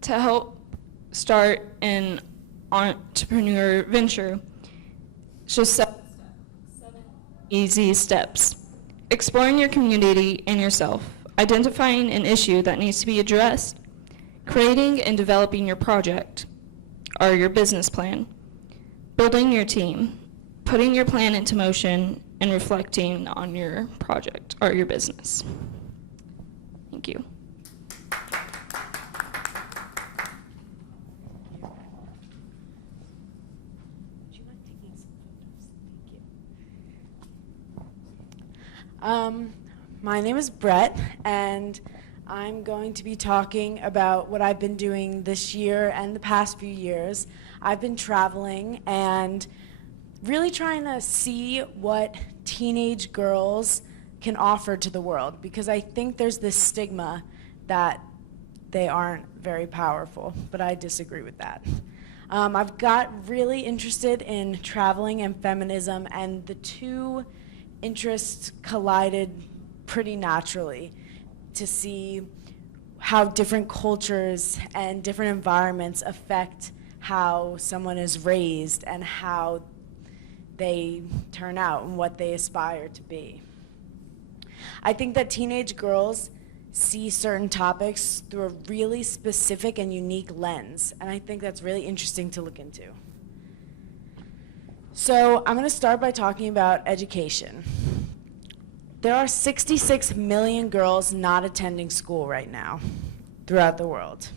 to help start an entrepreneur venture, It's just 7 easy steps. Exploring your community and yourself, identifying an issue that needs to be addressed, creating and developing your project or your business plan, building your team, putting your plan into motion, and reflecting on your project or your business. Thank you. My name is Brett, and I'm going to be talking about what I've been doing this year and the past few years. I've been traveling and really trying to see what teenage girls can offer to the world, because I think there's this stigma that they aren't very powerful, but I disagree with that. I've got really interested in traveling and feminism, and the two interests collided pretty naturally to see how different cultures and different environments affect how someone is raised and how they turn out and what they aspire to be. I think that teenage girls see certain topics through a really specific and unique lens, and I think that's really interesting to look into. So I'm going to start by talking about education. There are 66 million girls not attending school right now throughout the world.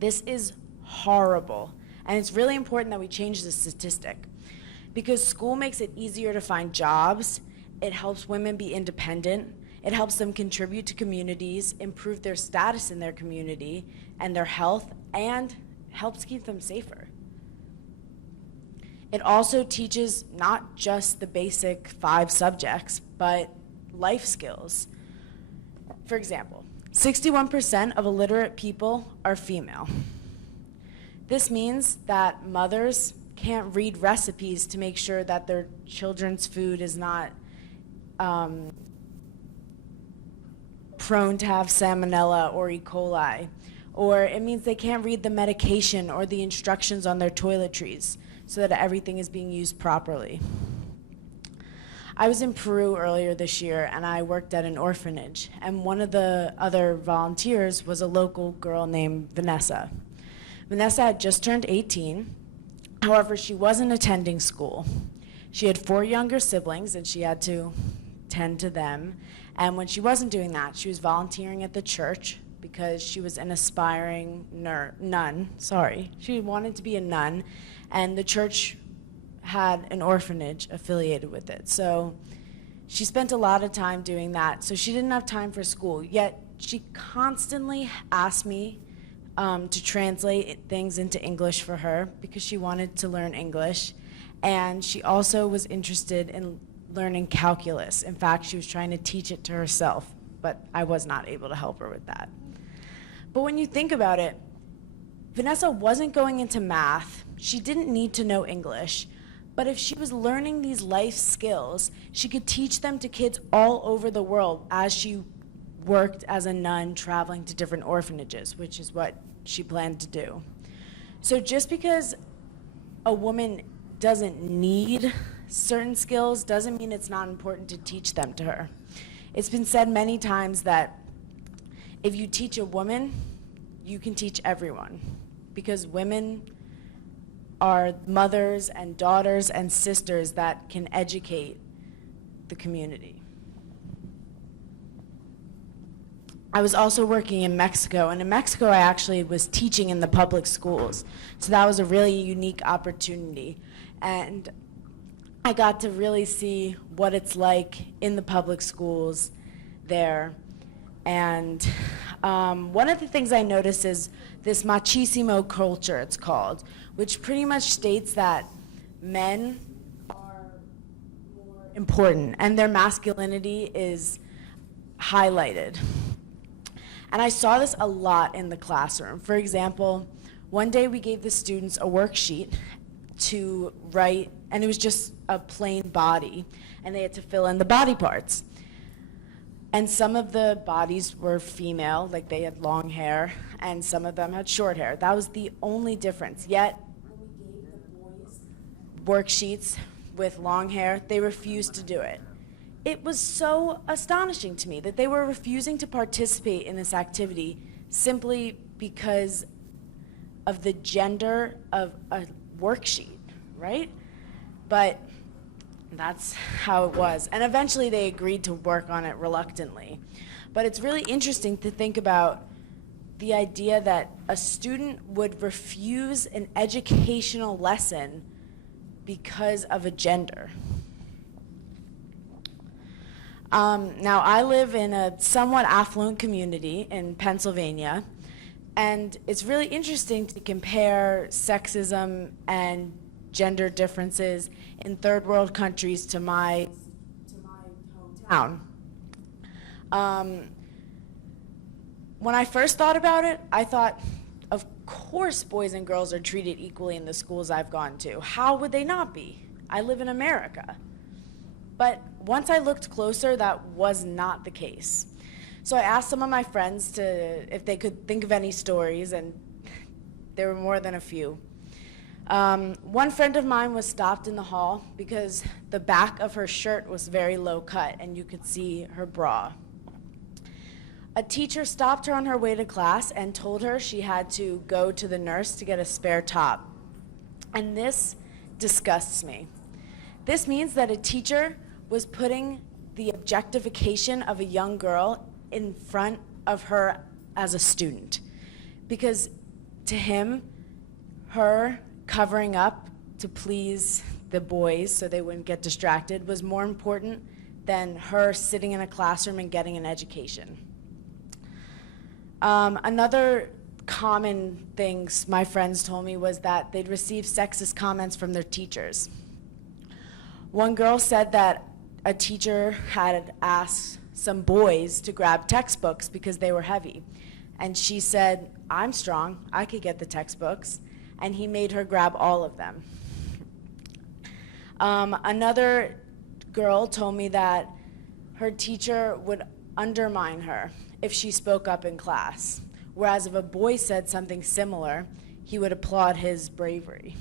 This is horrible, and it's really important that we change this statistic, because school makes it easier to find jobs, it helps women be independent, it helps them contribute to communities, improve their status in their community and their health, and helps keep them safer. It also teaches not just the basic 5 subjects, but life skills. For example, 61% of illiterate people are female. This means that mothers can't read recipes to make sure that their children's food is not prone to have salmonella or E. coli. Or it means they can't read the medication or the instructions on their toiletries so that everything is being used properly. I was in Peru earlier this year, and I worked at an orphanage, and one of the other volunteers was a local girl named Vanessa. Vanessa had just turned 18. However, she wasn't attending school. She had 4 younger siblings, and she had to tend to them. And when she wasn't doing that, she was volunteering at the church because she was an aspiring nun. She wanted to be a nun, and the church had an orphanage affiliated with it. So she spent a lot of time doing that. So she didn't have time for school, yet she constantly asked me to translate things into English for her because she wanted to learn English. And she also was interested in learning calculus. In fact, she was trying to teach it to herself, but I was not able to help her with that. But when you think about it, Vanessa wasn't going into math. She didn't need to know English. But if she was learning these life skills, she could teach them to kids all over the world as she worked as a nun traveling to different orphanages, which is what she planned to do. So just because a woman doesn't need certain skills doesn't mean it's not important to teach them to her. It's been said many times that if you teach a woman, you can teach everyone, because women are mothers and daughters and sisters that can educate the community. I was also working in Mexico, and in Mexico I actually was teaching in the public schools. So that was a really unique opportunity. And I got to really see what it's like in the public schools there. And one of the things I noticed is this machismo culture, it's called, which pretty much states that men are more important and their masculinity is highlighted. And I saw this a lot in the classroom. For example, one day we gave the students a worksheet to write, and it was just a plain body, and they had to fill in the body parts. And some of the bodies were female, like they had long hair, and some of them had short hair. That was the only difference. Yet, when we gave the boys worksheets with long hair, they refused to do it. It was so astonishing to me that they were refusing to participate in this activity simply because of the gender of a worksheet, right? But that's how it was. And eventually they agreed to work on it reluctantly. But it's really interesting to think about the idea that a student would refuse an educational lesson because of a gender. Now, I live in a somewhat affluent community in Pennsylvania, and it's really interesting to compare sexism and gender differences in third world countries to my hometown. When I first thought about it, I thought, of course boys and girls are treated equally in the schools I've gone to. How would they not be? I live in America. But once I looked closer, that was not the case. So I asked some of my friends if they could think of any stories, and there were more than a few. One friend of mine was stopped in the hall because the back of her shirt was very low cut and you could see her bra. A teacher stopped her on her way to class and told her she had to go to the nurse to get a spare top. And this disgusts me. This means that a teacher was putting the objectification of a young girl in front of her as a student. Because to him, her covering up to please the boys so they wouldn't get distracted was more important than her sitting in a classroom and getting an education. Another common things my friends told me was that they'd receive sexist comments from their teachers. One girl said that a teacher had asked some boys to grab textbooks because they were heavy. And she said, "I'm strong, I could get the textbooks." And he made her grab all of them. Another girl told me that her teacher would undermine her if she spoke up in class, whereas if a boy said something similar, he would applaud his bravery.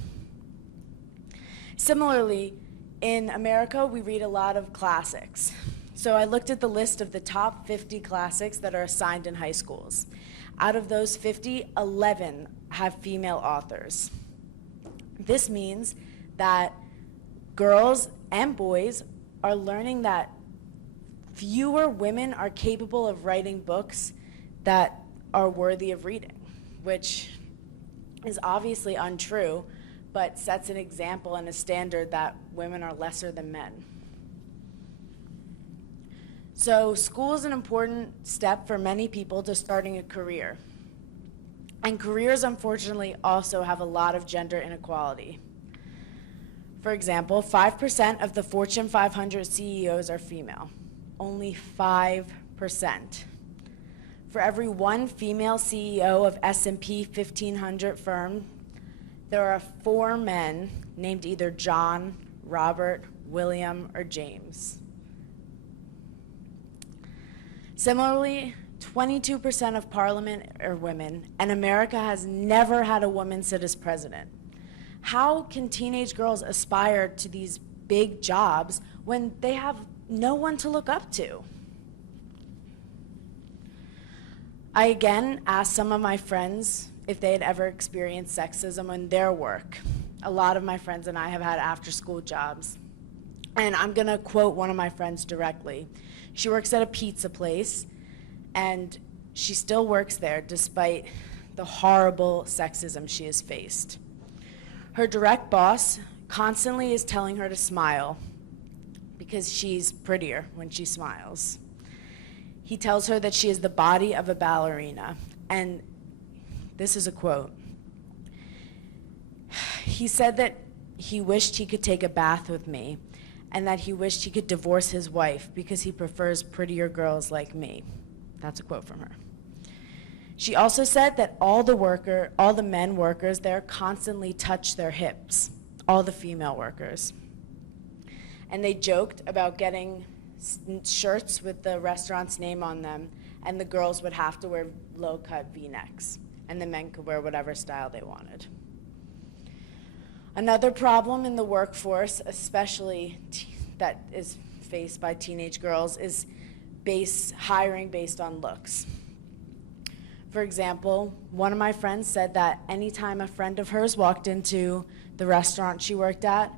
Similarly, in America, we read a lot of classics. So I looked at the list of the top 50 classics that are assigned in high schools. Out of those 50, 11 have female authors. This means that girls and boys are learning that fewer women are capable of writing books that are worthy of reading, which is obviously untrue, but sets an example and a standard that women are lesser than men. So school is an important step for many people to starting a career. And careers, unfortunately, also have a lot of gender inequality. For example, 5% of the Fortune 500 CEOs are female. Only 5%. For every one female CEO of S&P 1500 firm, there are 4 men named either John, Robert, William, or James. Similarly, 22% of parliament are women, and America has never had a woman sit as president. How can teenage girls aspire to these big jobs when they have no one to look up to? I again asked some of my friends if they had ever experienced sexism in their work. A lot of my friends and I have had after-school jobs. And I'm gonna quote one of my friends directly. She works at a pizza place, and she still works there despite the horrible sexism she has faced. Her direct boss constantly is telling her to smile because she's prettier when she smiles. He tells her that she is the body of a ballerina, and this is a quote. He said that he wished he could take a bath with me and that he wished he could divorce his wife because he prefers prettier girls like me. That's a quote from her. She also said that all the men workers there constantly touch their hips, all the female workers. And they joked about getting shirts with the restaurant's name on them, and the girls would have to wear low-cut V-necks, and the men could wear whatever style they wanted. Another problem in the workforce, especially that is faced by teenage girls, is hiring based on looks. For example, one of my friends said that anytime a friend of hers walked into the restaurant she worked at,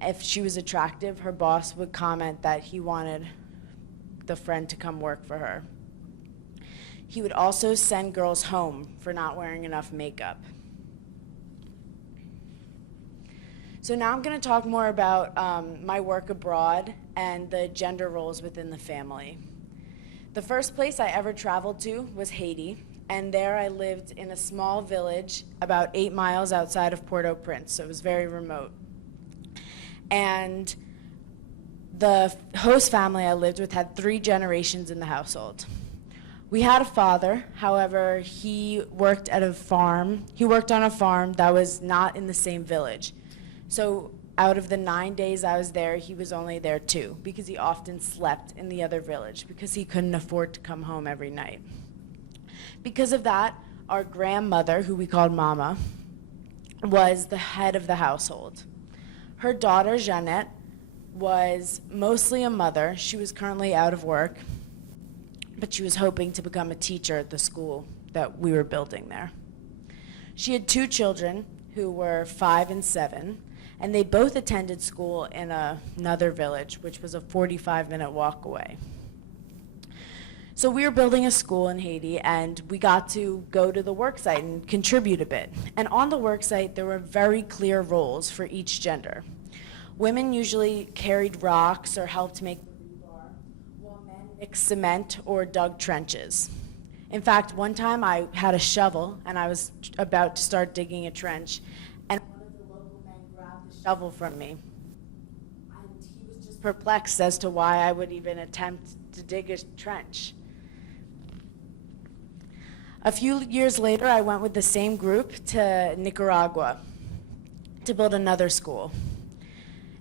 if she was attractive, her boss would comment that he wanted the friend to come work for her. He would also send girls home for not wearing enough makeup. So now I'm going to talk more about my work abroad and the gender roles within the family. The first place I ever traveled to was Haiti, and there I lived in a small village about 8 miles outside of Port-au-Prince, so it was very remote. And the host family I lived with had 3 generations in the household. We had a father, however, he worked at a farm. He worked on a farm that was not in the same village. So out of the 9 days I was there, he was only there 2 because he often slept in the other village because he couldn't afford to come home every night. Because of that, our grandmother, who we called Mama, was the head of the household. Her daughter, Jeannette, was mostly a mother. She was currently out of work, but she was hoping to become a teacher at the school that we were building there. She had 2 children who were 5 and 7, and they both attended school in another village, which was a 45-minute walk away. So we were building a school in Haiti, and we got to go to the work site and contribute a bit. And on the work site, there were very clear roles for each gender. Women usually carried rocks or helped make rebar, while men mixed cement or dug trenches. In fact, one time I had a shovel, and I was about to start digging a trench, and one of the local men grabbed the shovel from me. And he was just perplexed as to why I would even attempt to dig a trench. A few years later, I went with the same group to Nicaragua to build another school.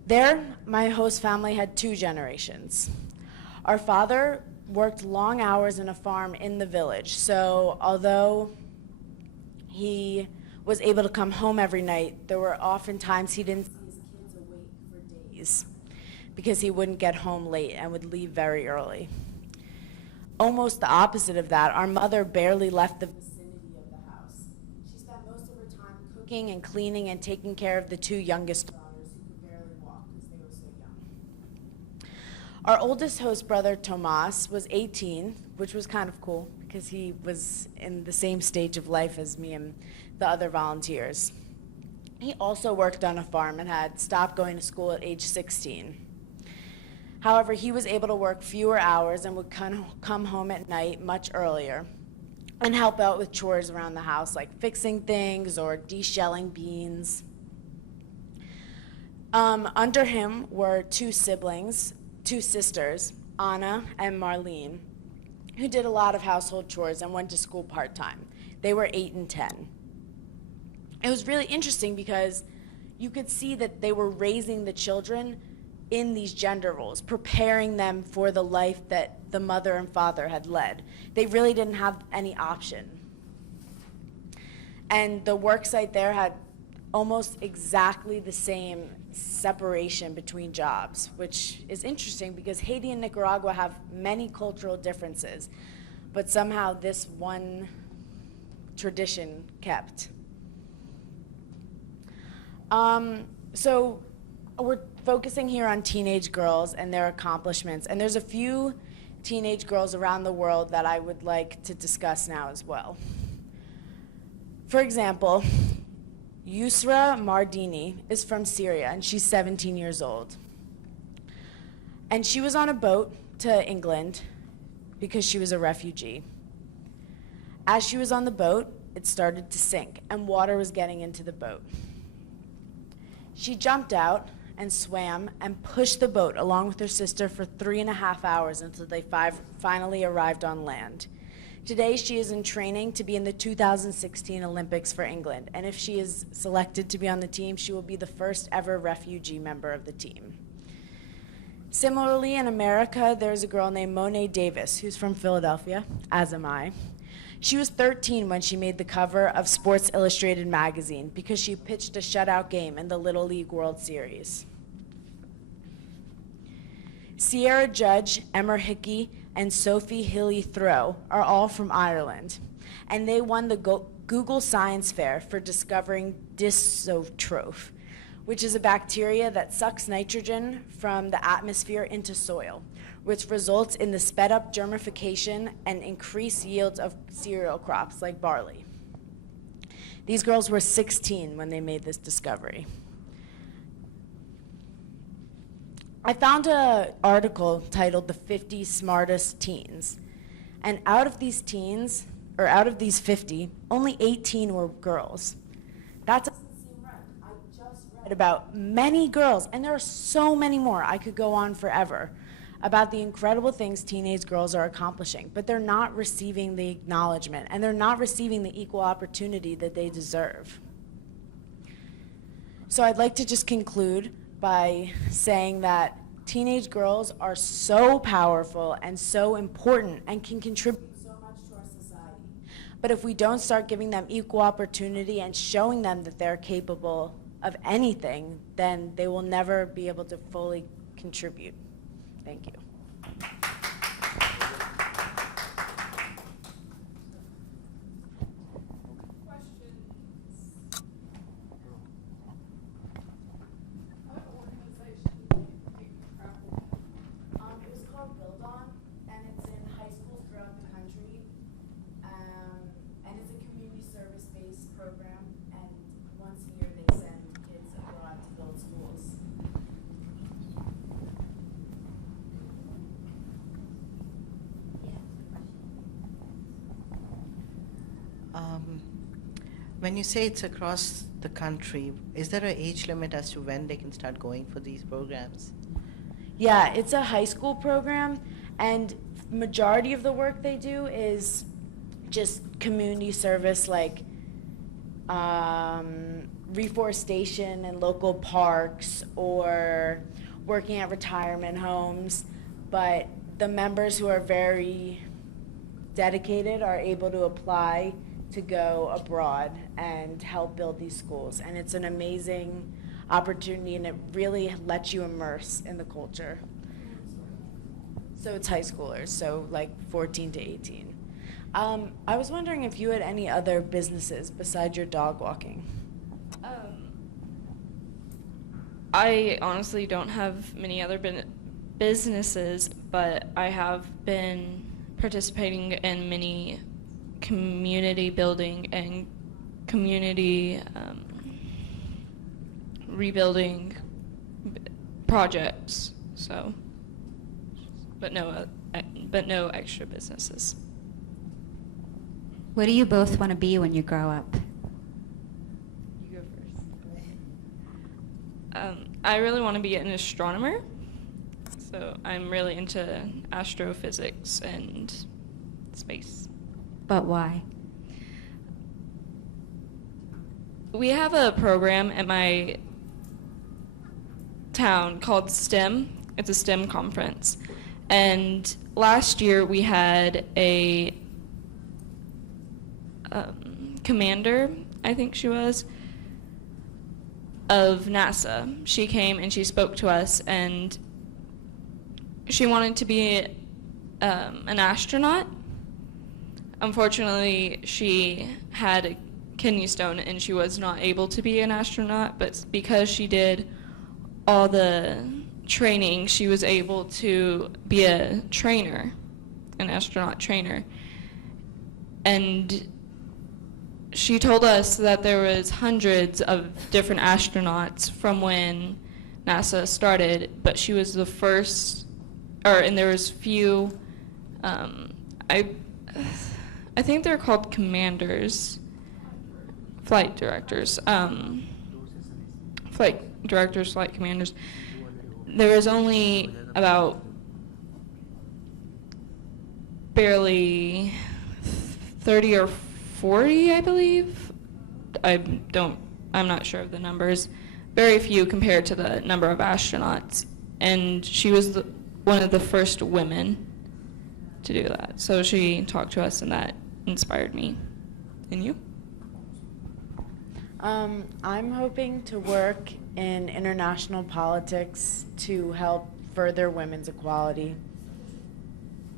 There, my host family had 2 generations. Our father worked long hours in a farm in the village, so although he was able to come home every night, there were often times he didn't see his kids awake for days because he wouldn't get home late and would leave very early. Almost the opposite of that, our mother barely left the vicinity of the house. She spent most of her time cooking and cleaning and taking care of the 2 youngest daughters who could barely walk because they were so young. Our oldest host brother, Tomas, was 18, which was kind of cool because he was in the same stage of life as me and the other volunteers. He also worked on a farm and had stopped going to school at age 16. However, he was able to work fewer hours and would come home at night much earlier and help out with chores around the house, like fixing things or deshelling beans. Under him were 2 siblings, 2 sisters, Anna and Marlene, who did a lot of household chores and went to school part-time. They were 8 and 10. It was really interesting because you could see that they were raising the children in these gender roles, preparing them for the life that the mother and father had led. They really didn't have any option. And the work site there had almost exactly the same separation between jobs, which is interesting because Haiti and Nicaragua have many cultural differences, but somehow this one tradition kept. So we're focusing here on teenage girls and their accomplishments, and there's a few teenage girls around the world that I would like to discuss now as well. For example, Yusra Mardini is from Syria, and she's 17 years old. And she was on a boat to England because she was a refugee. As she was on the boat, it started to sink, and water was getting into the boat. She jumped out and swam and pushed the boat along with her sister for 3.5 hours until they finally arrived on land. Today, she is in training to be in the 2016 Olympics for England, and if she is selected to be on the team, she will be the first ever refugee member of the team. Similarly, in America, there's a girl named Monet Davis, who's from Philadelphia, as am I. She was 13 when she made the cover of Sports Illustrated magazine because she pitched a shutout game in the Little League World Series. Sierra Judge, Emma Hickey, and Sophie Hilly-Throw are all from Ireland, and they won the Google Science Fair for discovering dysotroph, which is a bacteria that sucks nitrogen from the atmosphere into soil, which results in the sped up germification and increased yields of cereal crops like barley. These girls were 16 when they made this discovery. I found an article titled The 50 Smartest Teens, and out of these 50, only 18 were girls. That doesn't seem right. I just read about many girls, and there are so many more. I could go on forever about the incredible things teenage girls are accomplishing, but they're not receiving the acknowledgement, and they're not receiving the equal opportunity that they deserve. So I'd like to just conclude by saying that teenage girls are so powerful and so important and can contribute so much to our society. But if we don't start giving them equal opportunity and showing them that they're capable of anything, then they will never be able to fully contribute. Thank you. When you say it's across the country, is there an age limit as to when they can start going for these programs? Yeah, it's a high school program, and majority of the work they do is just community service, like reforestation in local parks or working at retirement homes. But the members who are very dedicated are able to apply to go abroad and help build these schools. And it's an amazing opportunity, and it really lets you immerse in the culture. So it's high schoolers, so like 14 to 18. I was wondering if you had any other businesses besides your dog walking. I honestly don't have many other businesses, but I have been participating in many community building and community rebuilding projects. So, but no extra businesses. What do you both want to be when you grow up? You go first. I really want to be an astronomer. So I'm really into astrophysics and space. But why? We have a program at my town called STEM. It's a STEM conference. And last year we had a commander, I think she was, of NASA. She came and she spoke to us, and she wanted to be an astronaut. Unfortunately, she had a kidney stone and she was not able to be an astronaut, but because she did all the training, she was able to be a trainer, an astronaut trainer. And she told us that there was hundreds of different astronauts from when NASA started, but she was the first, and there was few, I think they're called commanders, flight directors, flight commanders. There was only about barely 30 or 40, I believe. I'm not sure of the numbers. Very few compared to the number of astronauts. And she was one of the first women to do that. So she talked to us, and that inspired me. And you? I'm hoping to work in international politics to help further women's equality,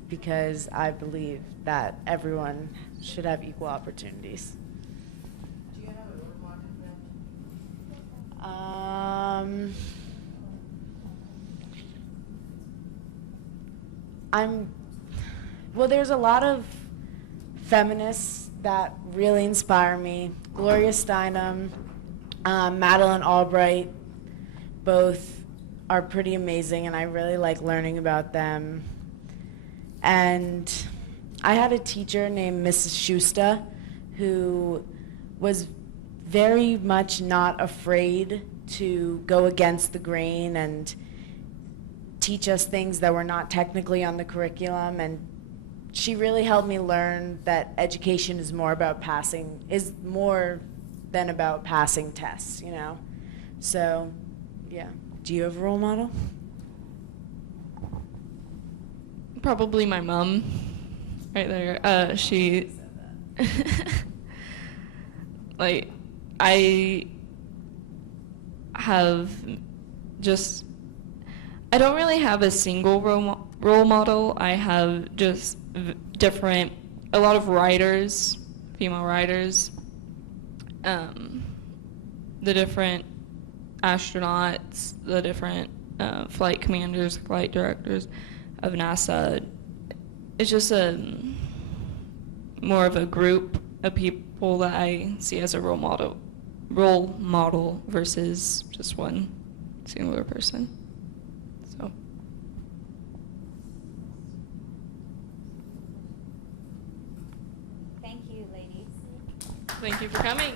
because I believe that everyone should have equal opportunities. Do you have a role model for that? Well, there's a lot of feminists that really inspire me. Gloria Steinem, Madeleine Albright, both are pretty amazing, and I really like learning about them. And I had a teacher named Mrs. Schuster who was very much not afraid to go against the grain and teach us things that were not technically on the curriculum, and she really helped me learn that education is more than about passing tests, you know? So, yeah. Do you have a role model? Probably my mom, right there. She, like, I have just, I don't really have a single role model. I have just a lot of writers, female writers, the different astronauts, the different flight commanders, flight directors of NASA. It's just more of a group of people that I see as a role model versus just one singular person. So. Thank you, ladies. Thank you for coming.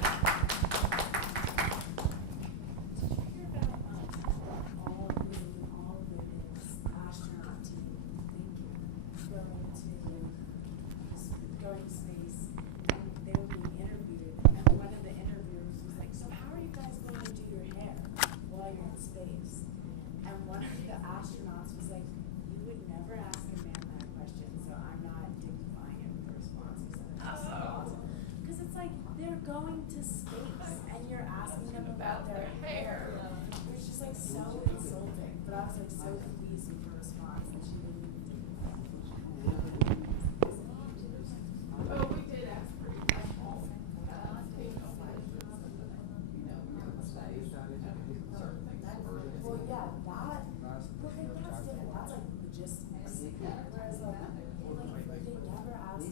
Going to space and you're asking them about their hair. It was just like so insulting. But I was like so pleased with her response that she didn't even do that. Oh, we did ask pretty much all. Well, yeah, that. But like that's different. That's like logistics. Whereas like they never ask.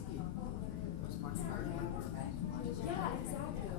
Yeah, exactly.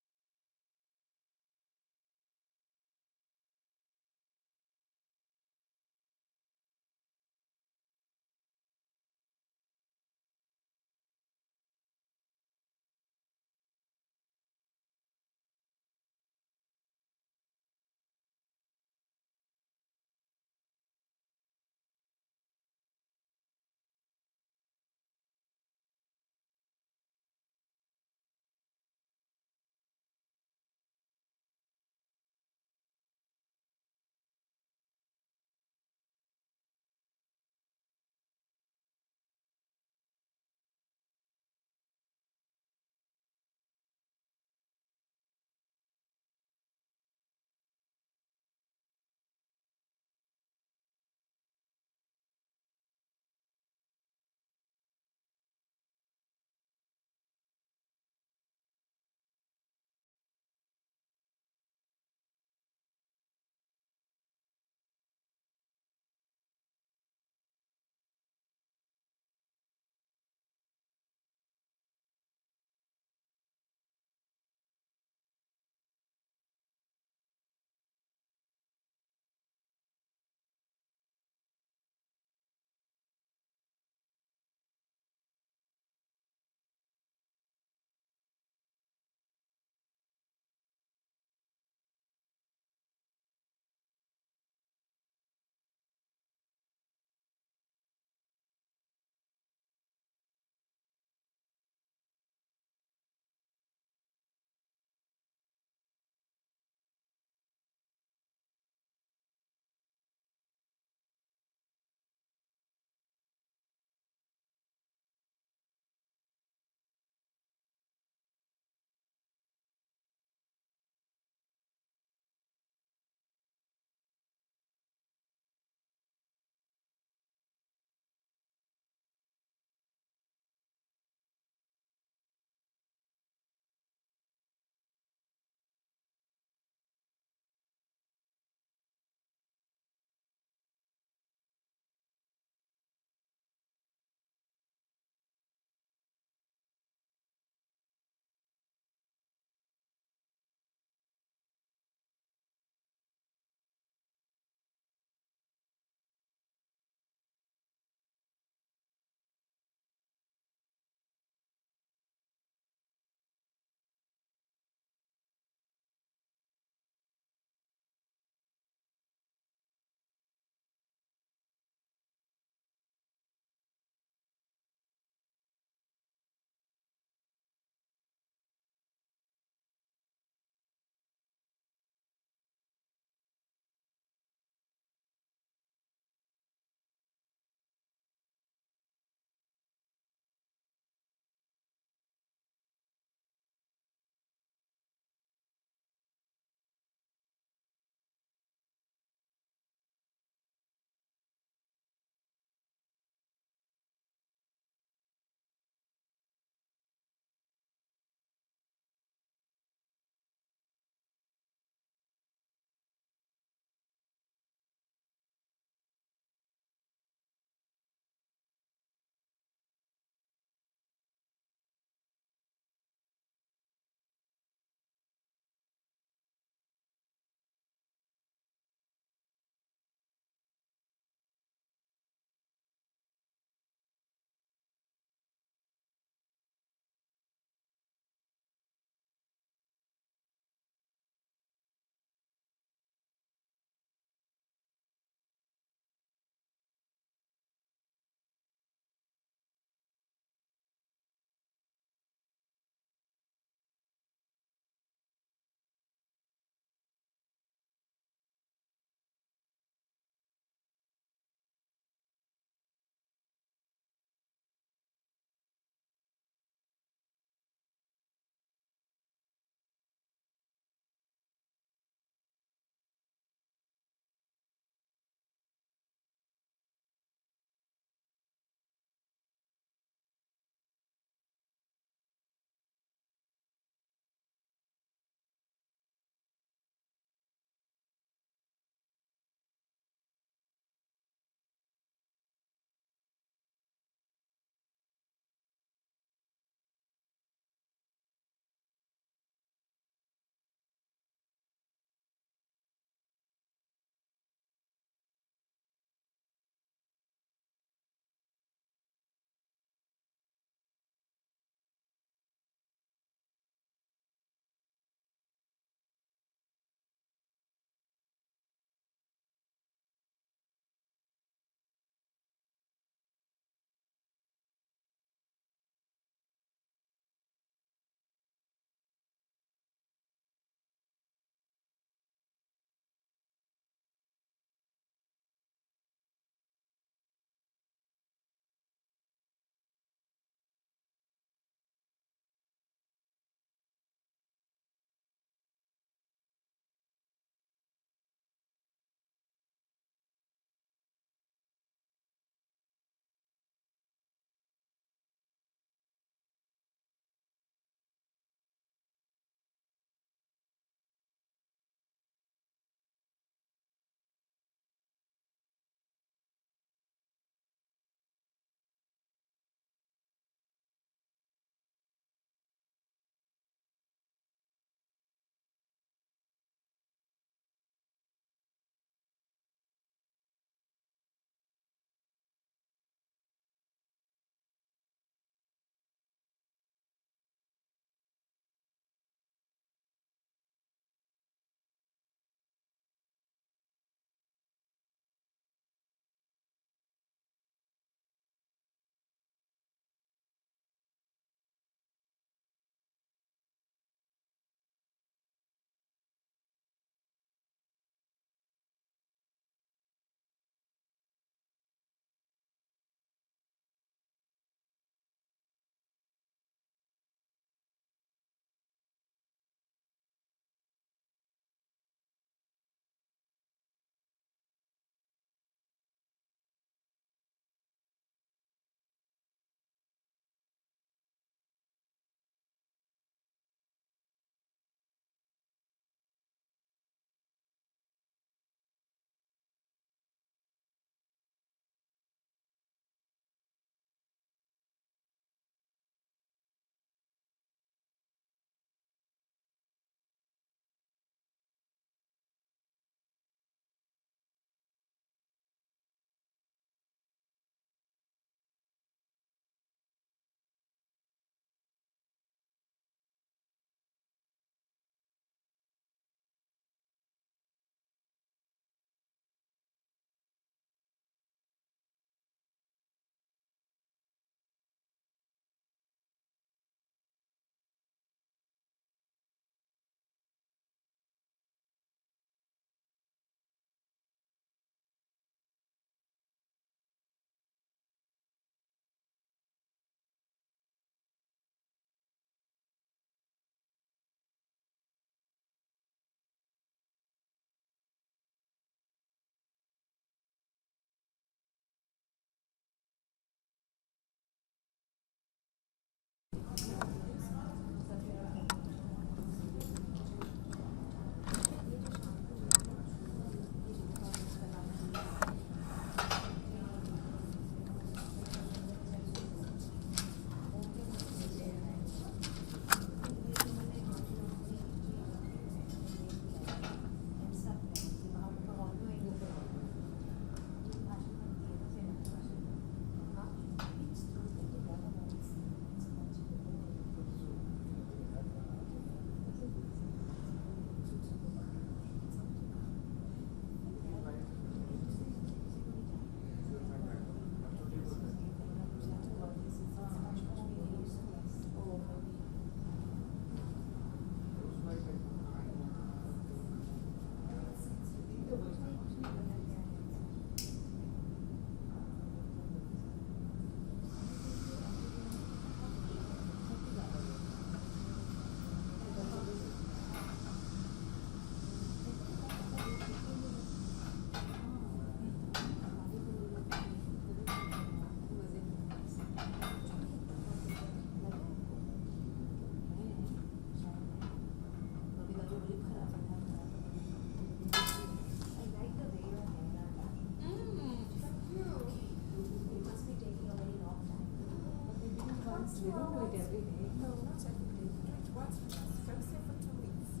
once. We don't do it every day. No, not every day. Do it once with us. Go stay for 2 weeks.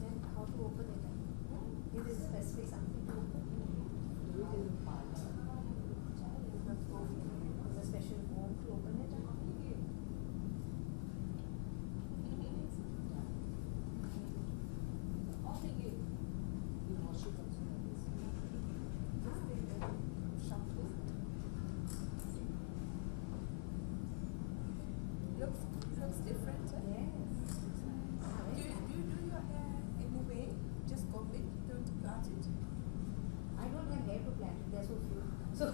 Then how to open it? Is it specific something to open? Do it in the parlor. Is a special form to open it? Looks different. Yes. Do you do your hair in a way? Just comb it, don't plait it? I don't have hair to plait it, they're so few. So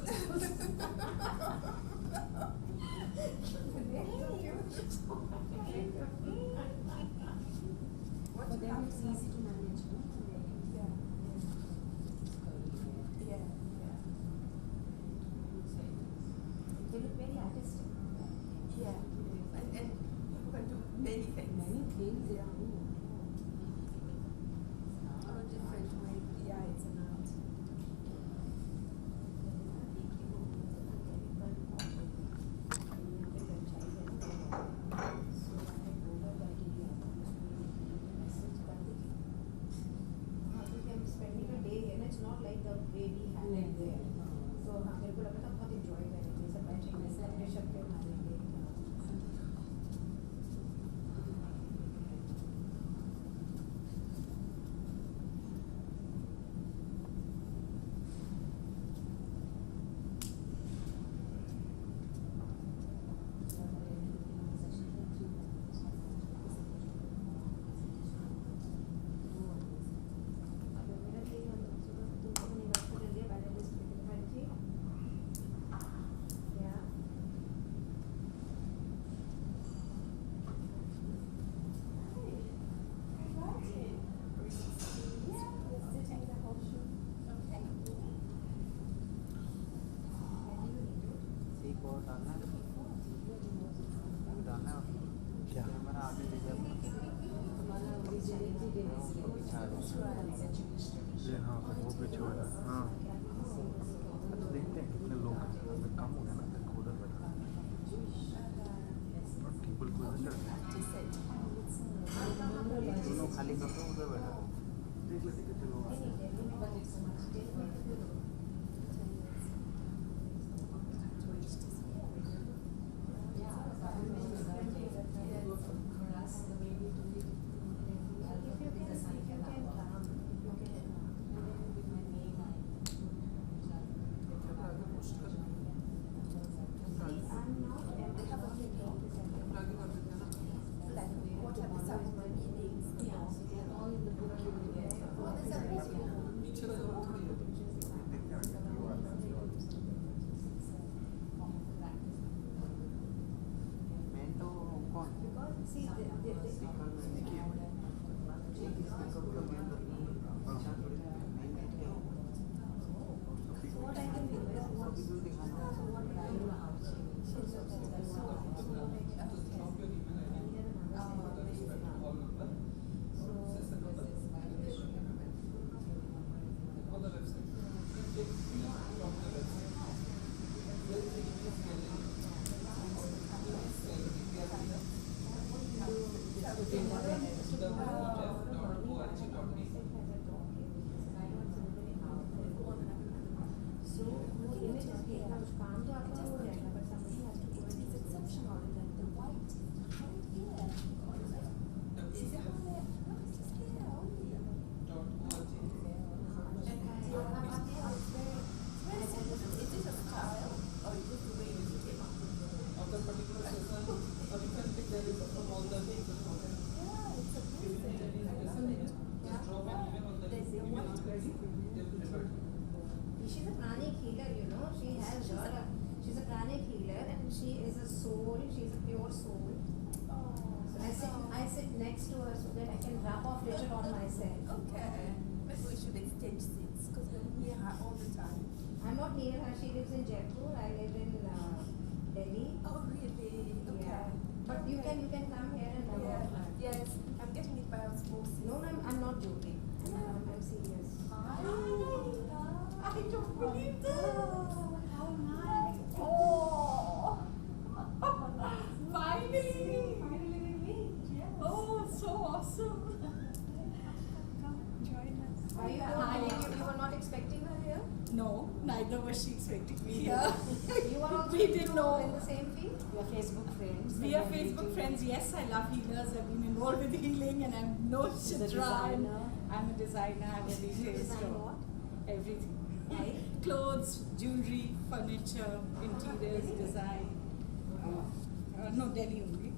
What but you then have it's to easy to manage. No? Yeah. Yeah. They look very artistic. Yeah. And you can do many things. Many things, Yeah. All different way. Yeah, it's an art. I'm spending a day here, and it's not like the way we had it there. So मेरे को लगा था बहुत enjoy करेंगे सब बैठेंगे सब ऋषभ के मारेंगे. एक और डालना है डालना है क्या हमारा आगे ले जाए हाँ वो पिछवाड़ा हाँ तो देखते हैं कितने लोग हैं अगर कम हो गया ना तो उधर बैठा और टेबल को इधर दोनों खाली कर दो उधर बैठा देख लेते कितने लोग आते हैं She's a pranic healer, you know. She's a pranic healer, and she is a soul. She's a pure soul. So I sit next to her so that I can rub off little on myself. Okay. Maybe we should exchange seats because we're near her all the time. I'm not near her. She lives in Jaipur. I live in Delhi. Oh, really? Okay. Yeah. But you can come here and rub off her. Yes, I'm getting it by osmosis. No, I'm not joking. I'm serious. I don't believe that. How nice. Oh. No, neither was she expecting me here. You are also We didn't know. in the same field? You are Facebook friends. We are Facebook friends. Yes, I love healers. I've been involved with healing, and I'm no She's a chitra. designer. I'm a designer. I have a retail Design store. what? Everything. Right. Clothes, jewelry, furniture, interiors, design. No, Delhi only.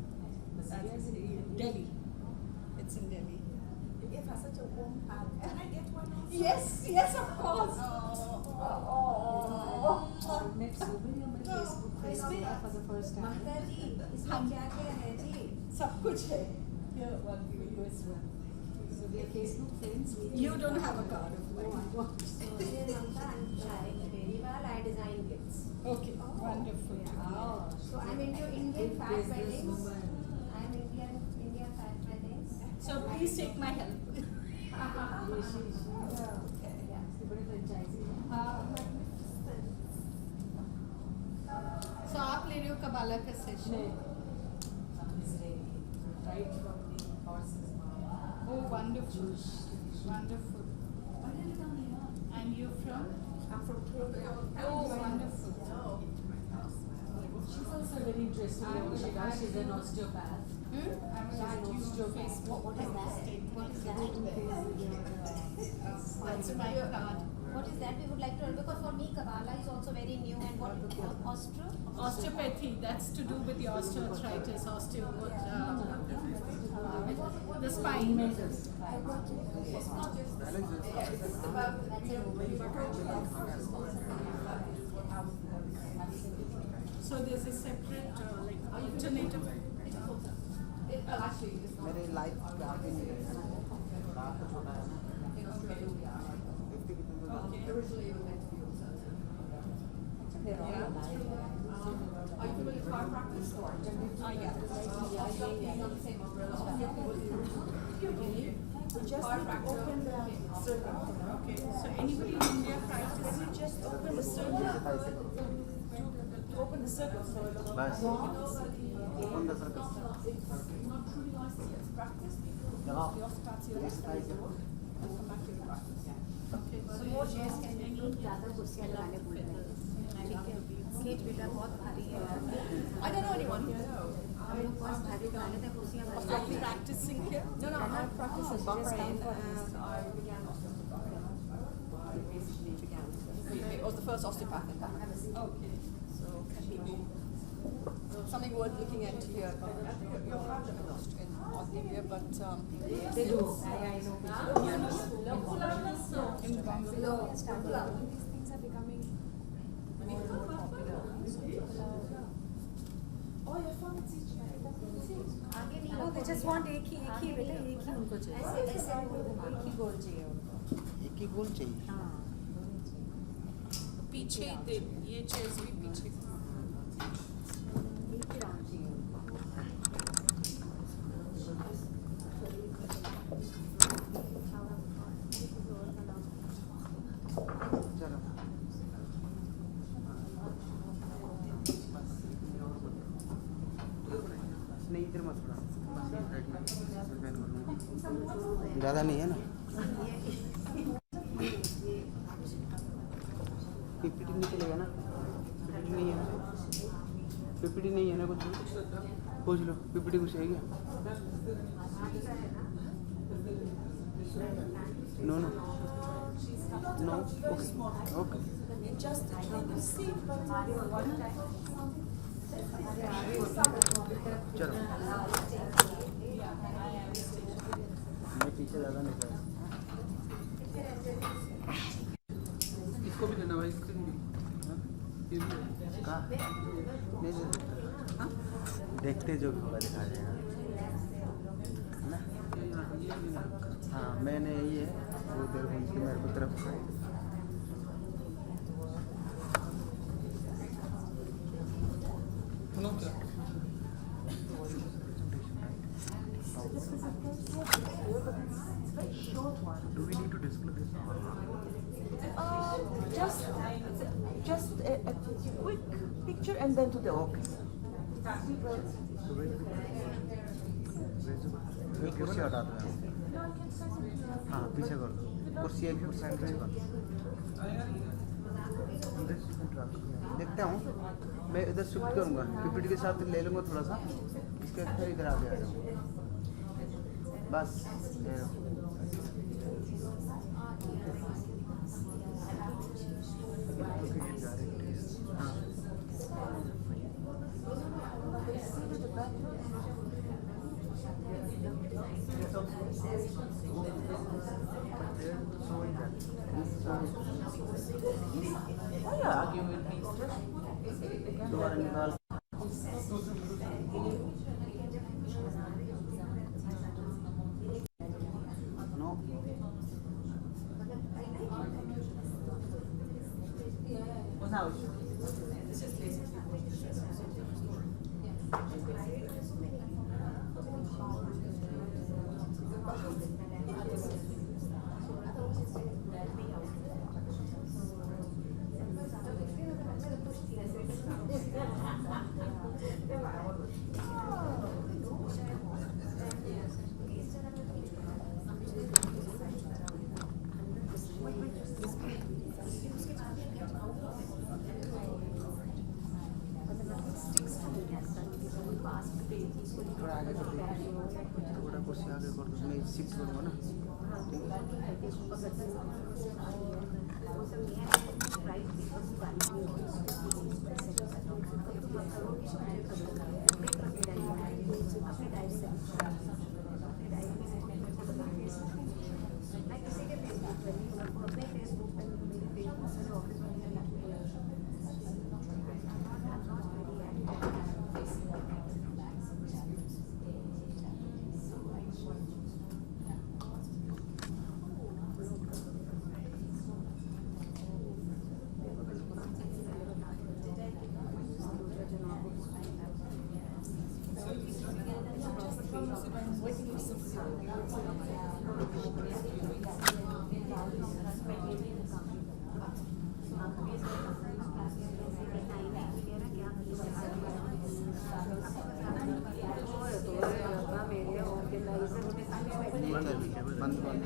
Delhi. It's in Delhi. You gave her such a warm hug. Can I get one also? Yes, yes, of course. Met Subhi on my Facebook page for the first time. ममता जी, इसमें क्या क्या है जी? सब कुछ है. Here, one US one. So we are Facebook friends. You don't have a card of mine. So dear Mamta, I'm trying very well. I design gifts. Okay, wonderful. So I'm into Indian fat weddings. I'm Indian fat weddings. So please take my help. Okay. Yeah, बड़े franchisee हैं. So आप ले रहे हो कबाला का session? Right from the horse's mouth. Oh, wonderful, wonderful. And you're from? I'm from Kerala. Oh, wonderful. She's also very interesting. She's an osteopath. I'm glad you Facebook. What is that? What is that? That's my card. What is that? We would like to know, because for me Kabbalah is also very new. And what Osteopathy, that's to do with the osteoarthritis, the spine. So there's a separate alternative. मेरे life पे आगे नहीं है Are you familiar with chiropractic or Yeah. on the same umbrella? Just open the circle. Okay. So anybody in India practice? You just open the circle. Open the circle. So बस on the circle not truly osteopaths practice. लगाओ The osteopaths you इस type से and come back to your practice. Okay. So more chairs can be moved. ज़्यादा कुर्सियाँ लगाने बोल रहे हैं. ठीक है. Gate builder बहुत भारी है. I don't know anyone here. हम लोग बहुत भारी बनाने थे कुर्सियाँ. Are you practicing here? No, I practice in Bahrain and I began osteopathy. I basically began. I was the first osteopath in Bahrain. Okay. So something worth looking at here. You're part of an Austrian Australia, but they do. In Bangalore. These things are becoming more and more popular. Oh, you're from No, they just want एक ही बेटा एक ही उनको चाहिए. ऐसे एक ही गोल चाहिए उनको. एक ही गोल चाहिए पीछे ये चेयर्स भी पीछे. एक ही राउंड चाहिए उनको. चलो नहीं इधर मत थोड़ा ज़्यादा नहीं है ना पीपीटी नहीं चलेगा ना पीपीटी नहीं है ना पीपीटी नहीं है ना कुछ पूछ लो पीपीटी कुछ है क्या no no no okay okay Just see, but चलो मैं पीछे ज़्यादा नहीं कर इसको भी देना भाई इसको भी कहाँ नहीं दे सकता देखते जो भी होगा दिखा देगा है ना हाँ मैंने यही है वो देर उनकी मेरे को तरफ सुनो क्या Do we need to disclose this? Just a quick picture and then to the Okay. एक कुर्सी हटा दो हाँ पीछे कर दो कुर्सी एक साइड पीछे कर दो बैठा हूँ, मैं इधर शिफ्ट करूँगा, पीपीटी के साथ ले लूँगा थोड़ा सा, इसके फिर इधर आगे आ जाऊँगा, बस ये रहो। हाँ। दोबारा निकाल नो थोड़ा आगे कर दो, थोड़ा कुर्सी आगे कर दो, मैं शिफ्ट करूँगा ना, बंद बंद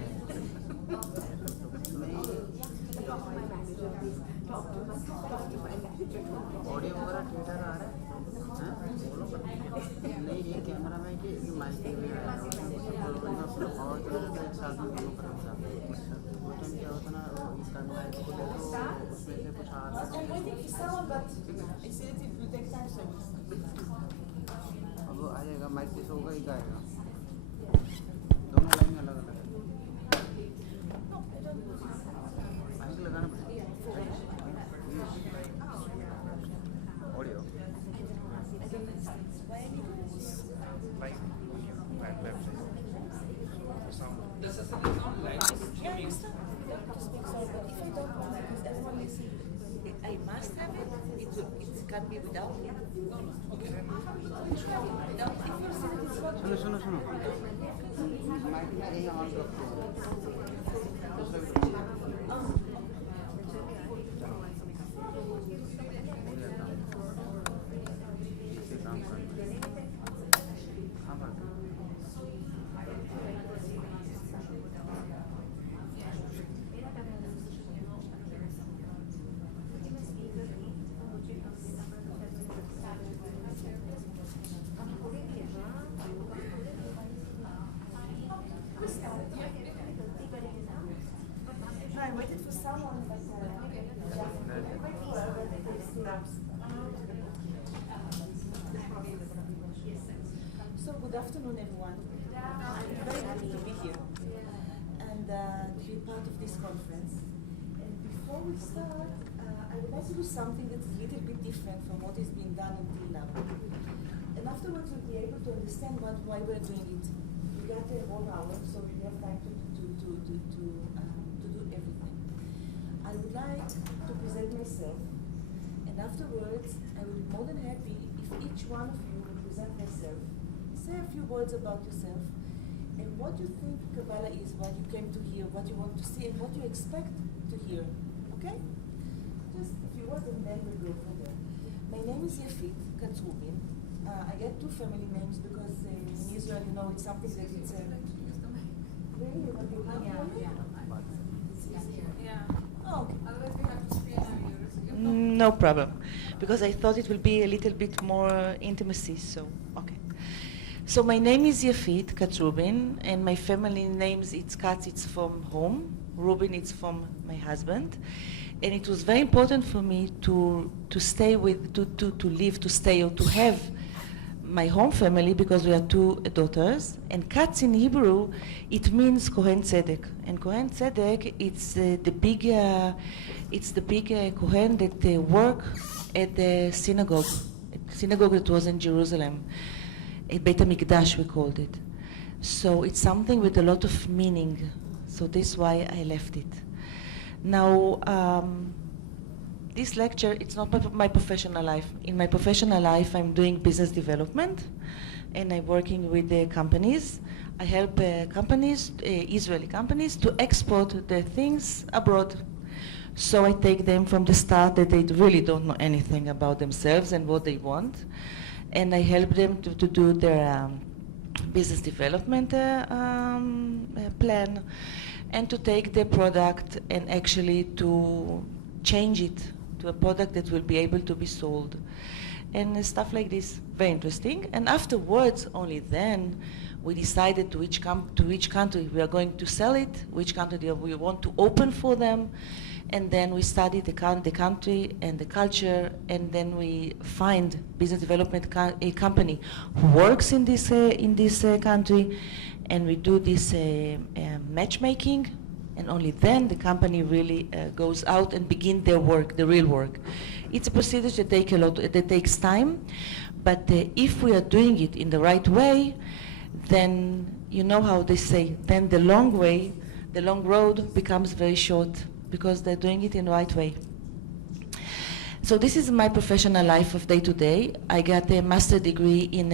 ऑडियो वगैरह ठीक ठाक आ रहा है, नहीं ये कैमरा में कि माइक में आ रहा है, और जो एक साथ में दोनों कर रहा है, वो टाइम क्या होता ना, इसका माइक को तो उसमें से कुछ आ रहा है, अब वो आ जाएगा, माइक जैसे होगा ही आएगा, दोनों लाइन अलग अलग है, माइक लगाना पड़ेगा, audio Does it sound like Yeah, I understand. You don't have to speak sorry, but if I don't want it, because everyone is, I must have it. It can be without. okay. Without, if you say it's not. सुनो सुनो सुनो, mic में यही on रखते हैं, I waited for someone, but so good afternoon, everyone. I'm very happy to be here and to be part of this conference. And before we start, I would like to do something that's a little bit different from what is being done until now. And afterwards, we'll be able to understand why we're doing it. We got a whole hour, so we have time to do everything. I would like to present myself, and afterwards, I will be more than happy if each one of you will present myself, say a few words about yourself, and what you think Kabbalah is, what you came to hear, what you want to see, and what you expect to hear. Okay? Just a few words, and then we'll go from there. My name is Yafit Katsubin. I get two family names because in Israel, you know, it's something that it's really, but you can't hear me? Yeah. Oh, okay. Otherwise we have to screen on yours. No problem, because I thought it will be a little bit more intimacy, so, okay. So my name is Yafit Katrubin, and my family names, it's Katz, it's from home, Rubin, it's from my husband. And it was very important for me to stay with, to live, to stay, or to have my home family, because we are two daughters. And Katz in Hebrew, it means Kohen Tzedek. And Kohen Tzedek, it's the big Kohen that work at the synagogue that was in Jerusalem. At Beit HaMikdash, we called it. So it's something with a lot of meaning. So that's why I left it. Now, this lecture, it's not my professional life. In my professional life, I'm doing business development, and I'm working with the companies. I help companies, Israeli companies, to export their things abroad. So I take them from the start that they really don't know anything about themselves and what they want, and I help them to do their business development plan, and to take the product and actually to change it to a product that will be able to be sold. And stuff like this, very interesting. And afterwards, only then, we decided to which country we are going to sell it, which country we want to open for them. And then we studied the country and the culture, and then we find business development a company who works in this country, and we do this matchmaking, and only then the company really goes out and begin their work, the real work. It's a procedure that takes time, but if we are doing it in the right way, then you know how they say, then the long road becomes very short, because they're doing it in the right way. So this is my professional life of day to day. I got a master's degree in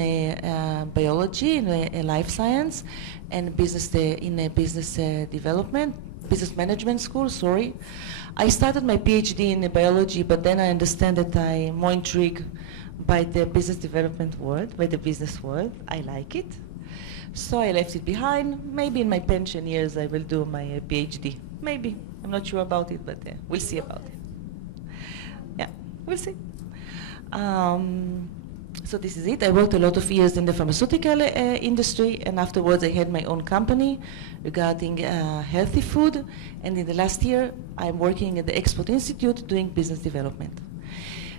biology, in a life science, and business development, business management school, sorry. I started my PhD in biology, but then I understand that I'm more intrigued by the business development world, by the business world. I like it. So I left it behind. Maybe in my pension years I will do my PhD. Maybe. I'm not sure about it, but we'll see about it. Yeah, we'll see. So this is it. I worked a lot of years in the pharmaceutical industry, and afterwards I had my own company regarding healthy food. And in the last year, I'm working at the Export Institute doing business development.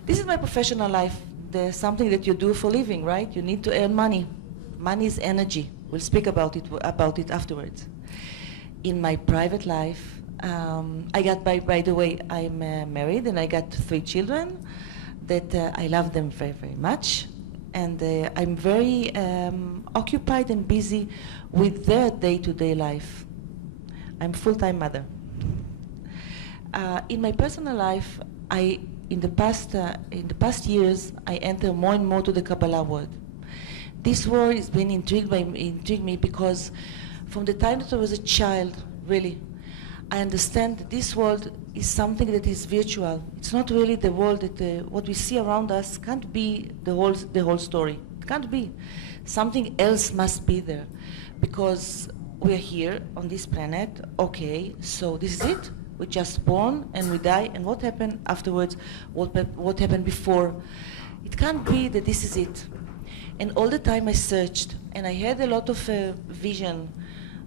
This is my professional life. There's something that you do for a living, right? You need to earn money. Money is energy. We'll speak about it afterwards. In my private life, I got, by the way, I'm married, and I got 3 children that I love them very, very much. And I'm very occupied and busy with their day-to-day life. I'm a full-time mother. In my personal life, in the past years, I enter more and more to the Kabbalah world. This world has been intrigued me because from the time that I was a child, really, I understand that this world is something that is virtual. It's not really the world that what we see around us can't be the whole story. It can't be. Something else must be there, because we are here on this planet. Okay, so this is it. We just born and we die, and what happened afterwards? What happened before? It can't be that this is it. And all the time I searched, and I had a lot of vision.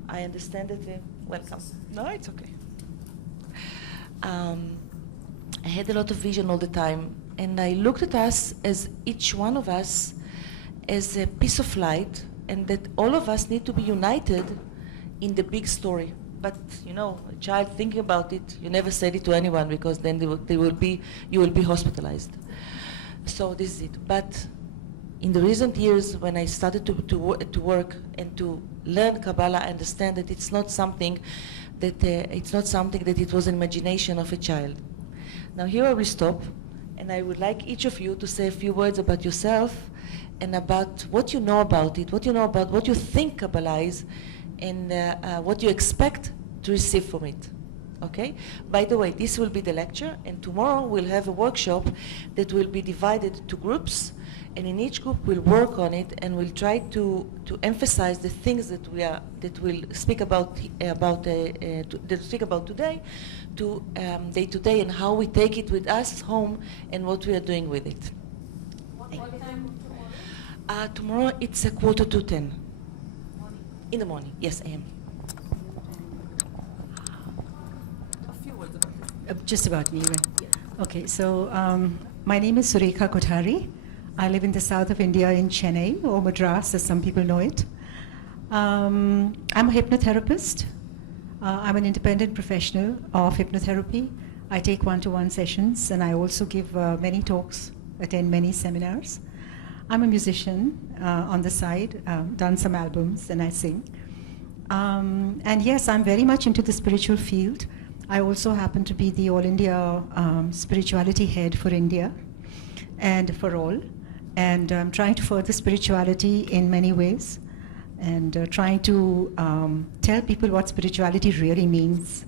I understand that. Welcome. No, it's okay. I had a lot of vision all the time, and I looked at us as each one of us as a piece of light, and that all of us need to be united in the big story. But you know, a child thinking about it, you never said it to anyone, because then you will be hospitalized. So this is it. But in the recent years, when I started to work and to learn Kabbalah, I understand that it's not something that it was an imagination of a child. Now here I will stop, and I would like each of you to say a few words about yourself and about what you know about it, what you think Kabbalah is, and what you expect to receive from it. Okay? By the way, this will be the lecture, and tomorrow we'll have a workshop that will be divided to groups, and in each group we'll work on it, and we'll try to emphasize the things that we'll speak about today, to day to day, and how we take it with us home, and what we are doing with it. What time tomorrow? Tomorrow it's 9:45. In the morning, yes, I am. Just about me, right? Okay, so my name is Surekha Kothari. I live in the south of India in Chennai, or Madras, as some people know it. I'm a hypnotherapist. I'm an independent professional of hypnotherapy. I take one-to-one sessions, and I also give many talks, attend many seminars. I'm a musician on the side, done some albums, and I sing. And yes, I'm very much into the spiritual field. I also happen to be the All India spirituality head for India and for all. And I'm trying to further spirituality in many ways, and trying to tell people what spirituality really means,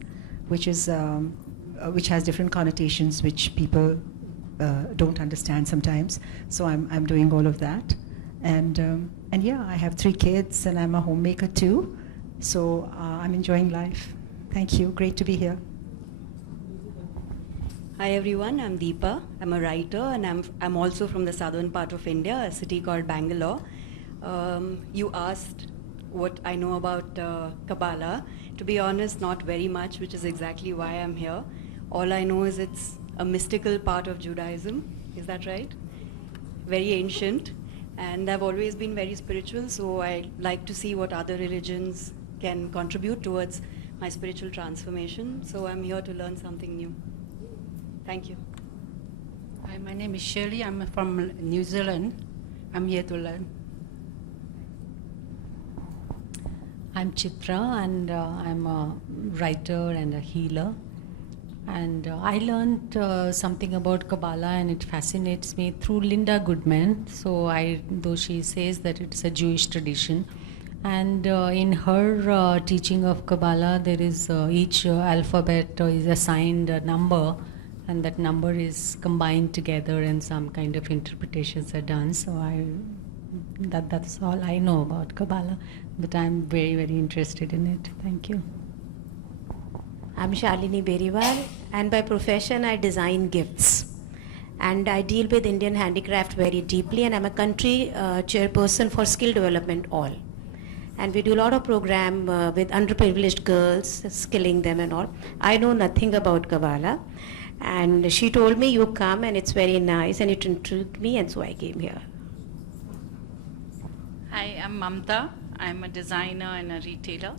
which has different connotations which people don't understand sometimes. So I'm doing all of that. And yeah, I have 3 kids, and I'm a homemaker too. So I'm enjoying life. Thank you. Great to be here. Hi everyone, I'm Deepa. I'm a writer, and I'm also from the southern part of India, a city called Bangalore. You asked what I know about Kabbalah. To be honest, not very much, which is exactly why I'm here. All I know is it's a mystical part of Judaism. Is that right? Very ancient. And I've always been very spiritual, so I like to see what other religions can contribute towards my spiritual transformation. So I'm here to learn something new. Thank you. Hi, my name is Shirley. I'm from New Zealand. I'm here to learn. I'm Chitra, and I'm a writer and a healer. And I learned something about Kabbalah, and it fascinates me through Linda Goodman. So though she says that it's a Jewish tradition, and in her teaching of Kabbalah, there is each alphabet is assigned a number, and that number is combined together, and some kind of interpretations are done. So that's all I know about Kabbalah, but I'm very, very interested in it. Thank you. I'm Shalini Beriwal, and by profession I design gifts. And I deal with Indian handicraft very deeply, and I'm a country chairperson for Skill Development All. And we do a lot of program with underprivileged girls, skilling them and all. I know nothing about Kabbalah. And she told me, you come, and it's very nice, and it intrigued me, and so I came here. Hi, I'm Mamta. I'm a designer and a retailer.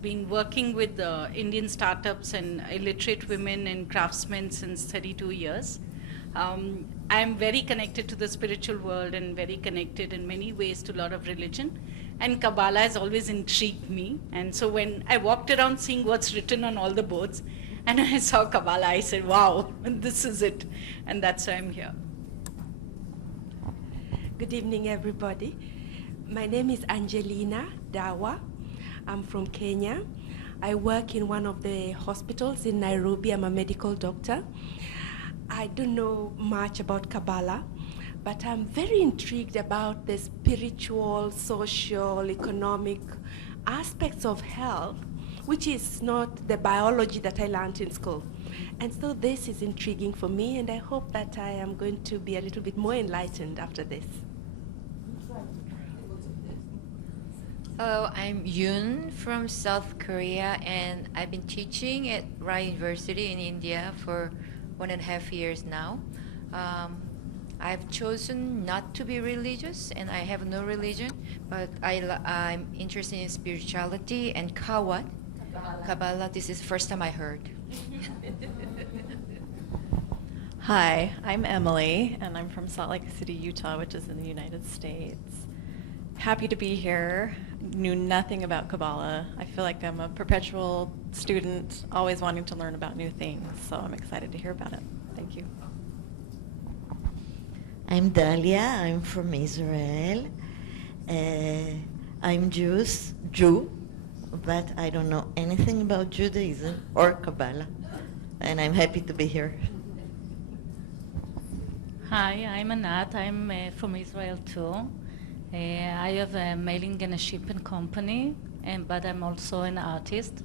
Been working with Indian startups and illiterate women and craftsmen since 32 years. I'm very connected to the spiritual world and very connected in many ways to a lot of religion. And Kabbalah has always intrigued me. And so when I walked around seeing what's written on all the boards, and I saw Kabbalah, I said, wow, this is it. And that's why I'm here. Good evening, everybody. My name is Angelina Dawa. I'm from Kenya. I work in one of the hospitals in Nairobi. I'm a medical doctor. I don't know much about Kabbalah, but I'm very intrigued about the spiritual, social, economic aspects of health, which is not the biology that I learned in school. And so this is intriguing for me, and I hope that I am going to be a little bit more enlightened after this. Hello, I'm Yoon from South Korea, and I've been teaching at Rai University in India for 1.5 years now. I've chosen not to be religious, and I have no religion, but I'm interested in spirituality and Kawat. Kabbalah, this is the first time I heard. Hi, I'm Emily, and I'm from Salt Lake City, Utah, which is in the United States. Happy to be here. Knew nothing about Kabbalah. I feel like I'm a perpetual student, always wanting to learn about new things, so I'm excited to hear about it. Thank you. I'm Dalia. I'm from Israel. I'm Jew. but I don't know anything about Judaism or Kabbalah, and I'm happy to be here. Hi, I'm Anat. I'm from Israel too. I have a mailing and a shipping company, but I'm also an artist,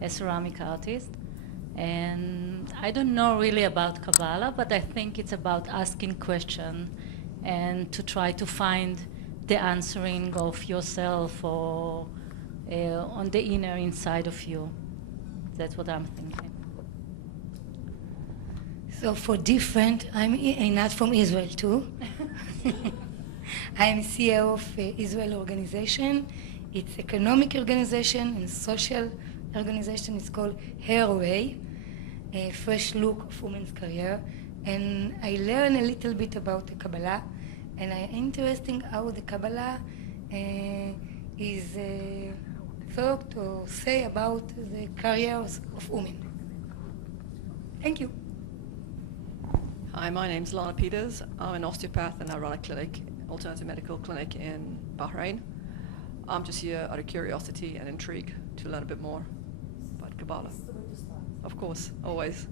a ceramic artist. And I don't know really about Kabbalah, but I think it's about asking questions and to try to find the answering of yourself or on the inner inside of you. That's what I'm thinking. So for different, I'm Einat from Israel too. I am CEO of Israel organization. It's economic organization and social organization. It's called Hairway, a fresh look of women's career. And I learn a little bit about the Kabbalah, and I'm interested how the Kabbalah is thought or say about the careers of women. Thank you. Hi, my name's Lana Peters. I'm an osteopath and I run a clinic, alternative medical clinic in Bahrain. I'm just here out of curiosity and intrigue to learn a bit more about Kabbalah. Of course, always.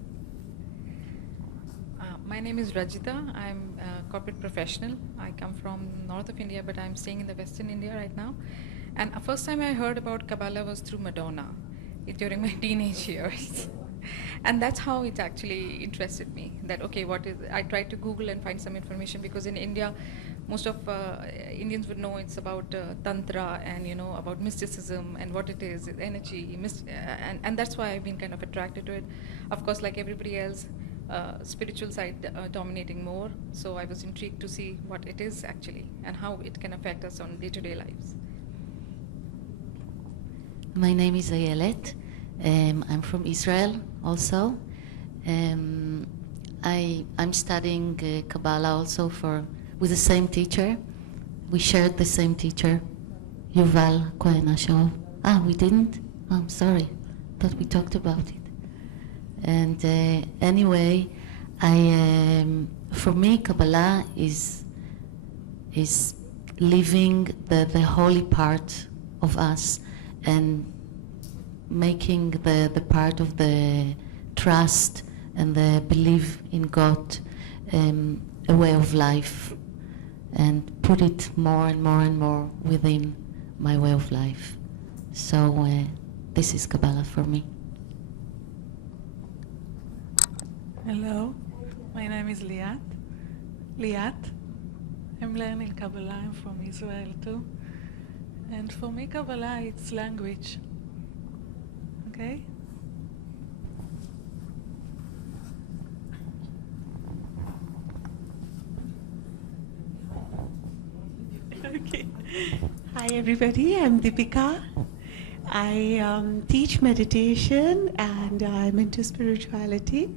My name is Rajita. I'm a corporate professional. I come from north of India, but I'm staying in the western India right now. And the first time I heard about Kabbalah was through Madonna during my teenage years. And that's how it actually interested me. That, okay, what is, I tried to Google and find some information, because in India, most of Indians would know it's about Tantra and, about mysticism and what it is, energy, and that's why I've been kind of attracted to it. Of course, like everybody else, spiritual side dominating more, so I was intrigued to see what it is actually and how it can affect us on day-to-day lives. My name is Ayelet. I'm from Israel also. I'm studying Kabbalah also with the same teacher. We shared the same teacher, Yuval Cohen Ashov. We didn't? I'm sorry. Thought we talked about it. And anyway, for me, Kabbalah is living the holy part of us and making the part of the trust and the belief in God a way of life, and put it more and more and more within my way of life. So this is Kabbalah for me. Hello, my name is Liat. I'm learning Kabbalah. I'm from Israel too. And for me, Kabbalah, it's language. Okay? Okay. Hi everybody, I'm Deepika. I teach meditation and I'm into spirituality,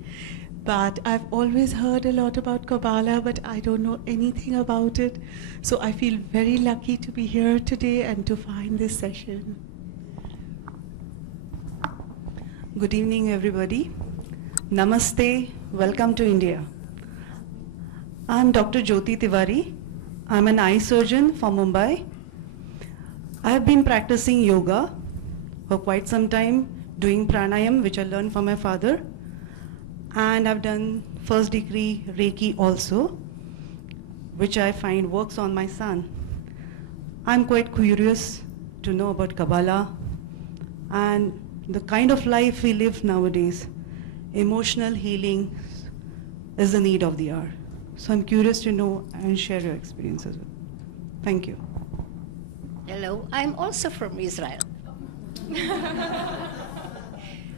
but I've always heard a lot about Kabbalah, but I don't know anything about it. So I feel very lucky to be here today and to find this session. Good evening, everybody. Namaste. Welcome to India. I'm Dr. Jyoti Tiwari. I'm an eye surgeon from Mumbai. I've been practicing yoga for quite some time, doing pranayam, which I learned from my father. And I've done first degree Reiki also, which I find works on my son. I'm quite curious to know about Kabbalah and the kind of life we live nowadays. Emotional healing is the need of the hour. So I'm curious to know and share your experiences. Thank you. Hello, I'm also from Israel.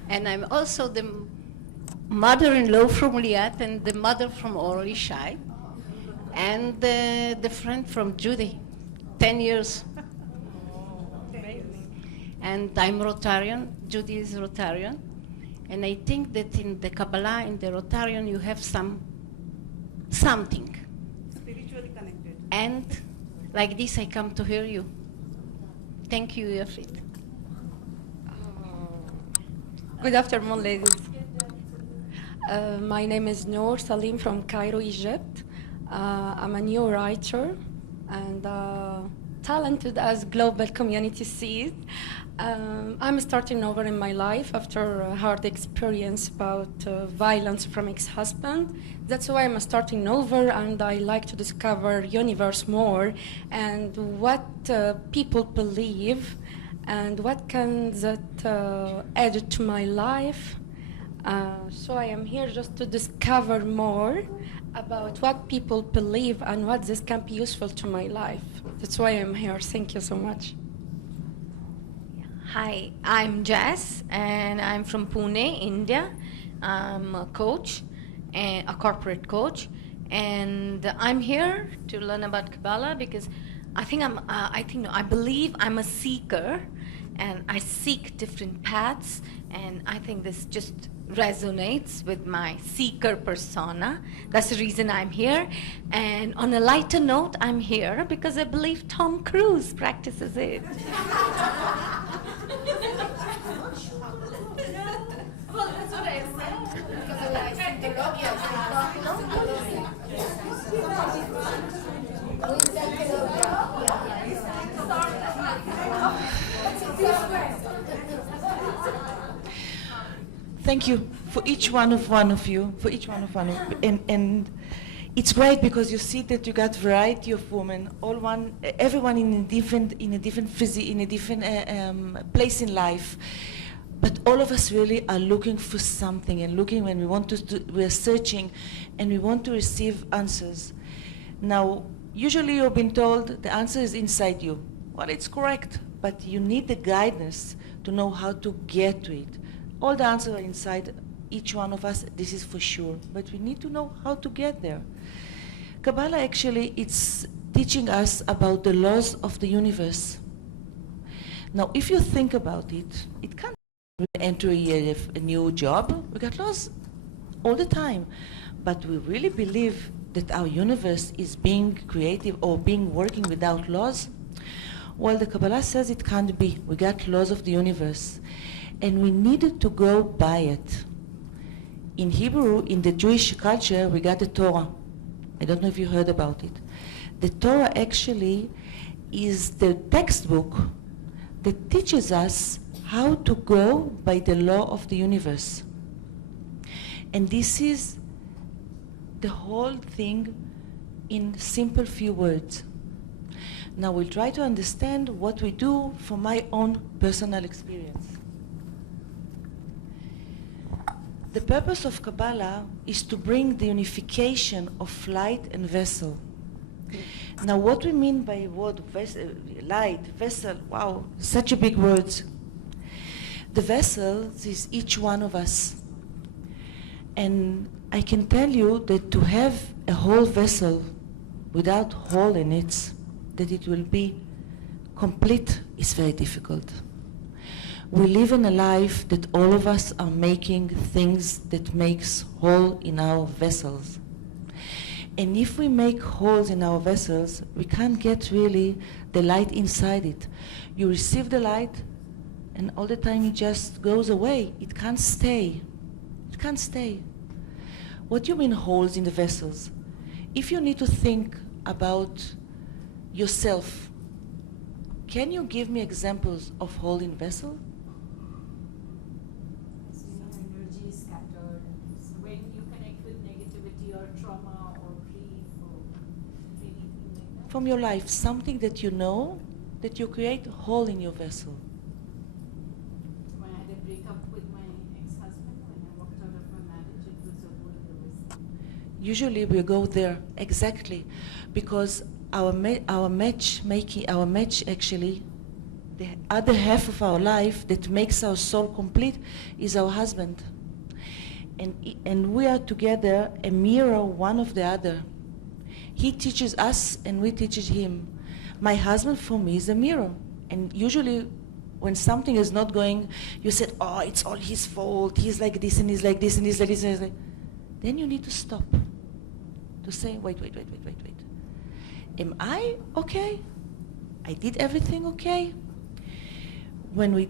And I'm also the mother-in-law from Liat and the mother from Or Ishai and the friend from Judy, 10 years. And I'm Rotarian, Judy is Rotarian. And I think that in the Kabbalah, in the Rotarian, you have something. Spiritually connected. And like this, I come to hear you. Thank you, Yafit. Good afternoon, ladies. My name is Noor Salim from Cairo, Egypt. I'm a new writer, and talented as global community sees. I'm starting over in my life after a hard experience about violence from ex-husband. That's why I'm starting over, and I like to discover universe more and what people believe and what can that add to my life. So I am here just to discover more about what people believe and what this can be useful to my life. That's why I'm here. Thank you so much. Hi, I'm Jess, and I'm from Pune, India. I'm a coach, and a corporate coach, and I'm here to learn about Kabbalah because I believe I'm a seeker, and I seek different paths, and I think this just resonates with my seeker persona. That's the reason I'm here. And on a lighter note, I'm here because I believe Tom Cruise practices it. Well, that's what I said. Because I think the Rocky Thank you for each one of you, and it's great because you see that you got variety of women, everyone in a different place in life, but all of us really are looking for something and looking when we are searching, and we want to receive answers. Now, usually you've been told the answer is inside you. Well, it's correct, but you need the guidance to know how to get to it. All the answers are inside each one of us, this is for sure, but we need to know how to get there. Kabbalah actually, it's teaching us about the laws of the universe. Now, if you think about it, it can't enter a new job. We got laws all the time, but we really believe that our universe is being creative or working without laws. Well, the Kabbalah says it can't be. We got laws of the universe, and we needed to go by it. In Hebrew, in the Jewish culture, we got the Torah. I don't know if you heard about it. The Torah actually is the textbook that teaches us how to go by the law of the universe. And this is the whole thing in simple few words. Now we'll try to understand what we do from my own personal experience. The purpose of Kabbalah is to bring the unification of light and vessel. Now what we mean by word light, vessel, wow, such a big word. The vessel is each one of us. And I can tell you that to have a whole vessel without hole in it, that it will be complete, is very difficult. We live in a life that all of us are making things that makes hole in our vessels. And if we make holes in our vessels, we can't get really the light inside it. You receive the light, and all the time it just goes away. It can't stay. It can't stay. What do you mean holes in the vessels? If you need to think about yourself, can you give me examples of hole in vessel? Energy is scattered. So when you connect with negativity or trauma or grief or anything like that. From your life, something that you know, that you create a hole in your vessel. When I had a breakup with my ex-husband, when I walked out of my marriage, it was a hole in the vessel. Usually we go there, exactly, because our match actually, the other half of our life that makes our soul complete is our husband. And we are together a mirror one of the other. He teaches us and we teach him. My husband for me is a mirror. And usually when something is not going, you said, oh, it's all his fault. He's like this and he's like this and he's like this and he's like. Then you need to stop. To say, wait. Am I okay? I did everything okay? When we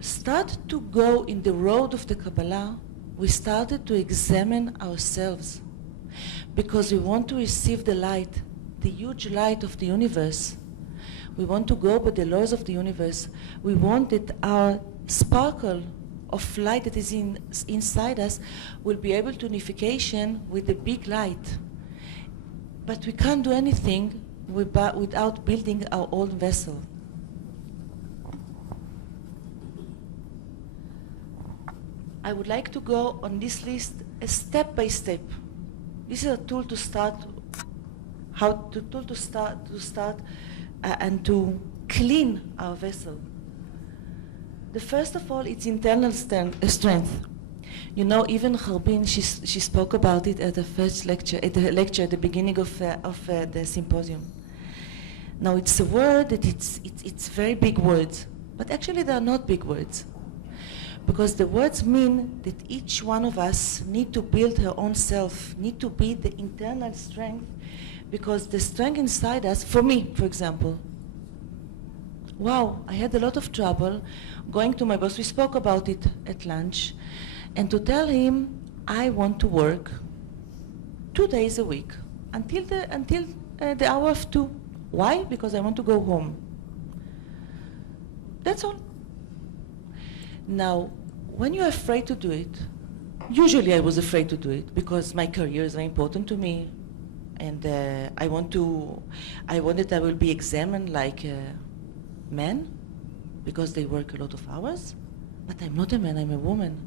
start to go in the road of the Kabbalah, we started to examine ourselves because we want to receive the light, the huge light of the universe. We want to go by the laws of the universe. We want that our sparkle of light that is inside us will be able to unification with the big light. But we can't do anything without building our own vessel. I would like to go on this list step by step. This is a tool to start, and to clean our vessel. The first of all, it's internal strength. You know, even Harbin, she spoke about it at the first lecture, at the beginning of the symposium. Now, it's a word that it's very big words, but actually they are not big words, because the words mean that each one of us need to build her own self, need to build the internal strength, because the strength inside us, for me, for example, wow, I had a lot of trouble going to my boss. We spoke about it at lunch, and to tell him I want to work 2 days a week until the hour of 2. Why? Because I want to go home. That's all. Now, when you're afraid to do it, usually I was afraid to do it because my career is very important to me, and I wanted I will be examined like men because they work a lot of hours, but I'm not a man, I'm a woman.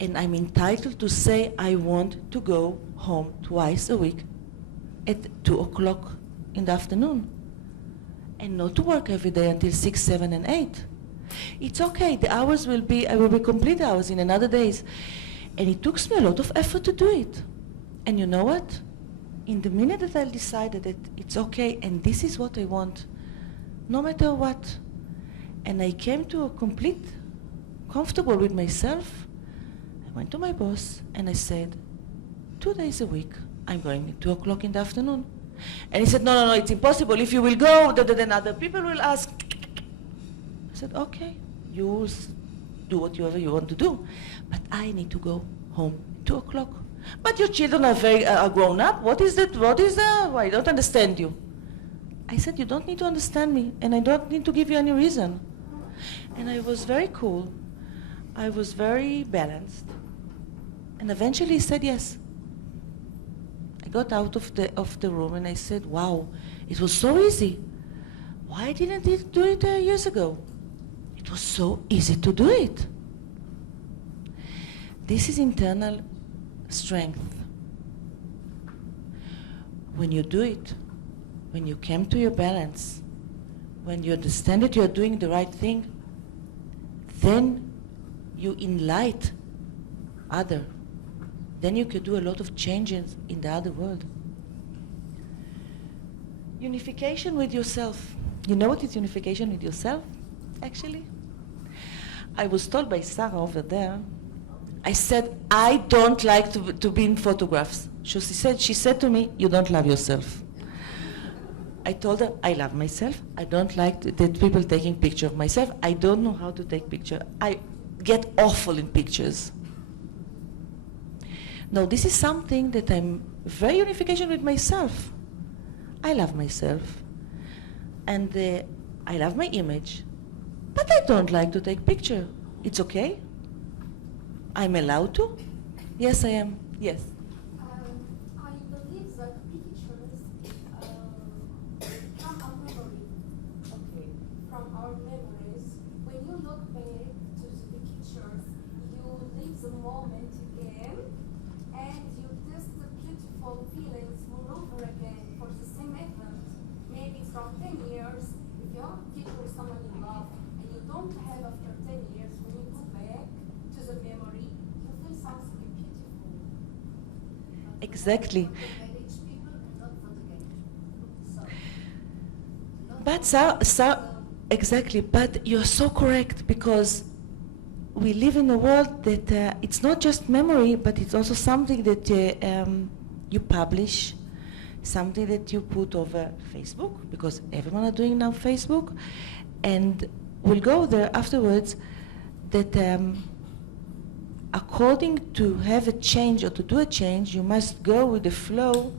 And I'm entitled to say I want to go home twice a week at 2 o'clock in the afternoon, and not to work every day until 6, 7, and 8. It's okay, the hours will be, I will be complete hours in another days. And it took me a lot of effort to do it. And you know what? In the minute that I decided that it's okay and this is what I want, no matter what, and I came to a complete comfortable with myself, I went to my boss and I said, 2 days a week, I'm going at 2 o'clock in the afternoon. And he said, no, it's impossible. If you will go, then other people will ask. I said, okay, you do whatever you want to do, but I need to go home at 2 o'clock. But your children are grown up. What is that? Why? I don't understand you. I said, you don't need to understand me, and I don't need to give you any reason. And I was very cool. I was very balanced. And eventually he said yes. I got out of the room and I said, wow, it was so easy. Why didn't I do it years ago? It was so easy to do it. This is internal strength. When you do it, when you come to your balance, when you understand that you are doing the right thing, then you enlighten other. Then you can do a lot of changes in the other world. Unification with yourself. You know what is unification with yourself, actually? I was told by Sarah over there, I said, I don't like to be in photographs. She said to me, you don't love yourself. I told her, I love myself. I don't like that people taking picture of myself. I don't know how to take picture. I get awful in pictures. No, this is something that I'm very unification with myself. I love myself. And I love my image. But I don't like to take picture. It's okay. I'm allowed to? Yes, I am. Yes. I believe that pictures from our memory. Okay. From our memories. When you look back to the pictures, you live the moment again, and you test the beautiful feelings moreover again for the same event. Maybe from 10 years, if you have a picture with someone you love, and you don't have after 10 years, when you go back to the memory, you feel something beautiful. Exactly. But exactly, but you're so correct, because we live in a world that it's not just memory, but it's also something that you publish, something that you put over Facebook, because everyone are doing now Facebook, and we'll go there afterwards, that according to have a change or to do a change, you must go with the flow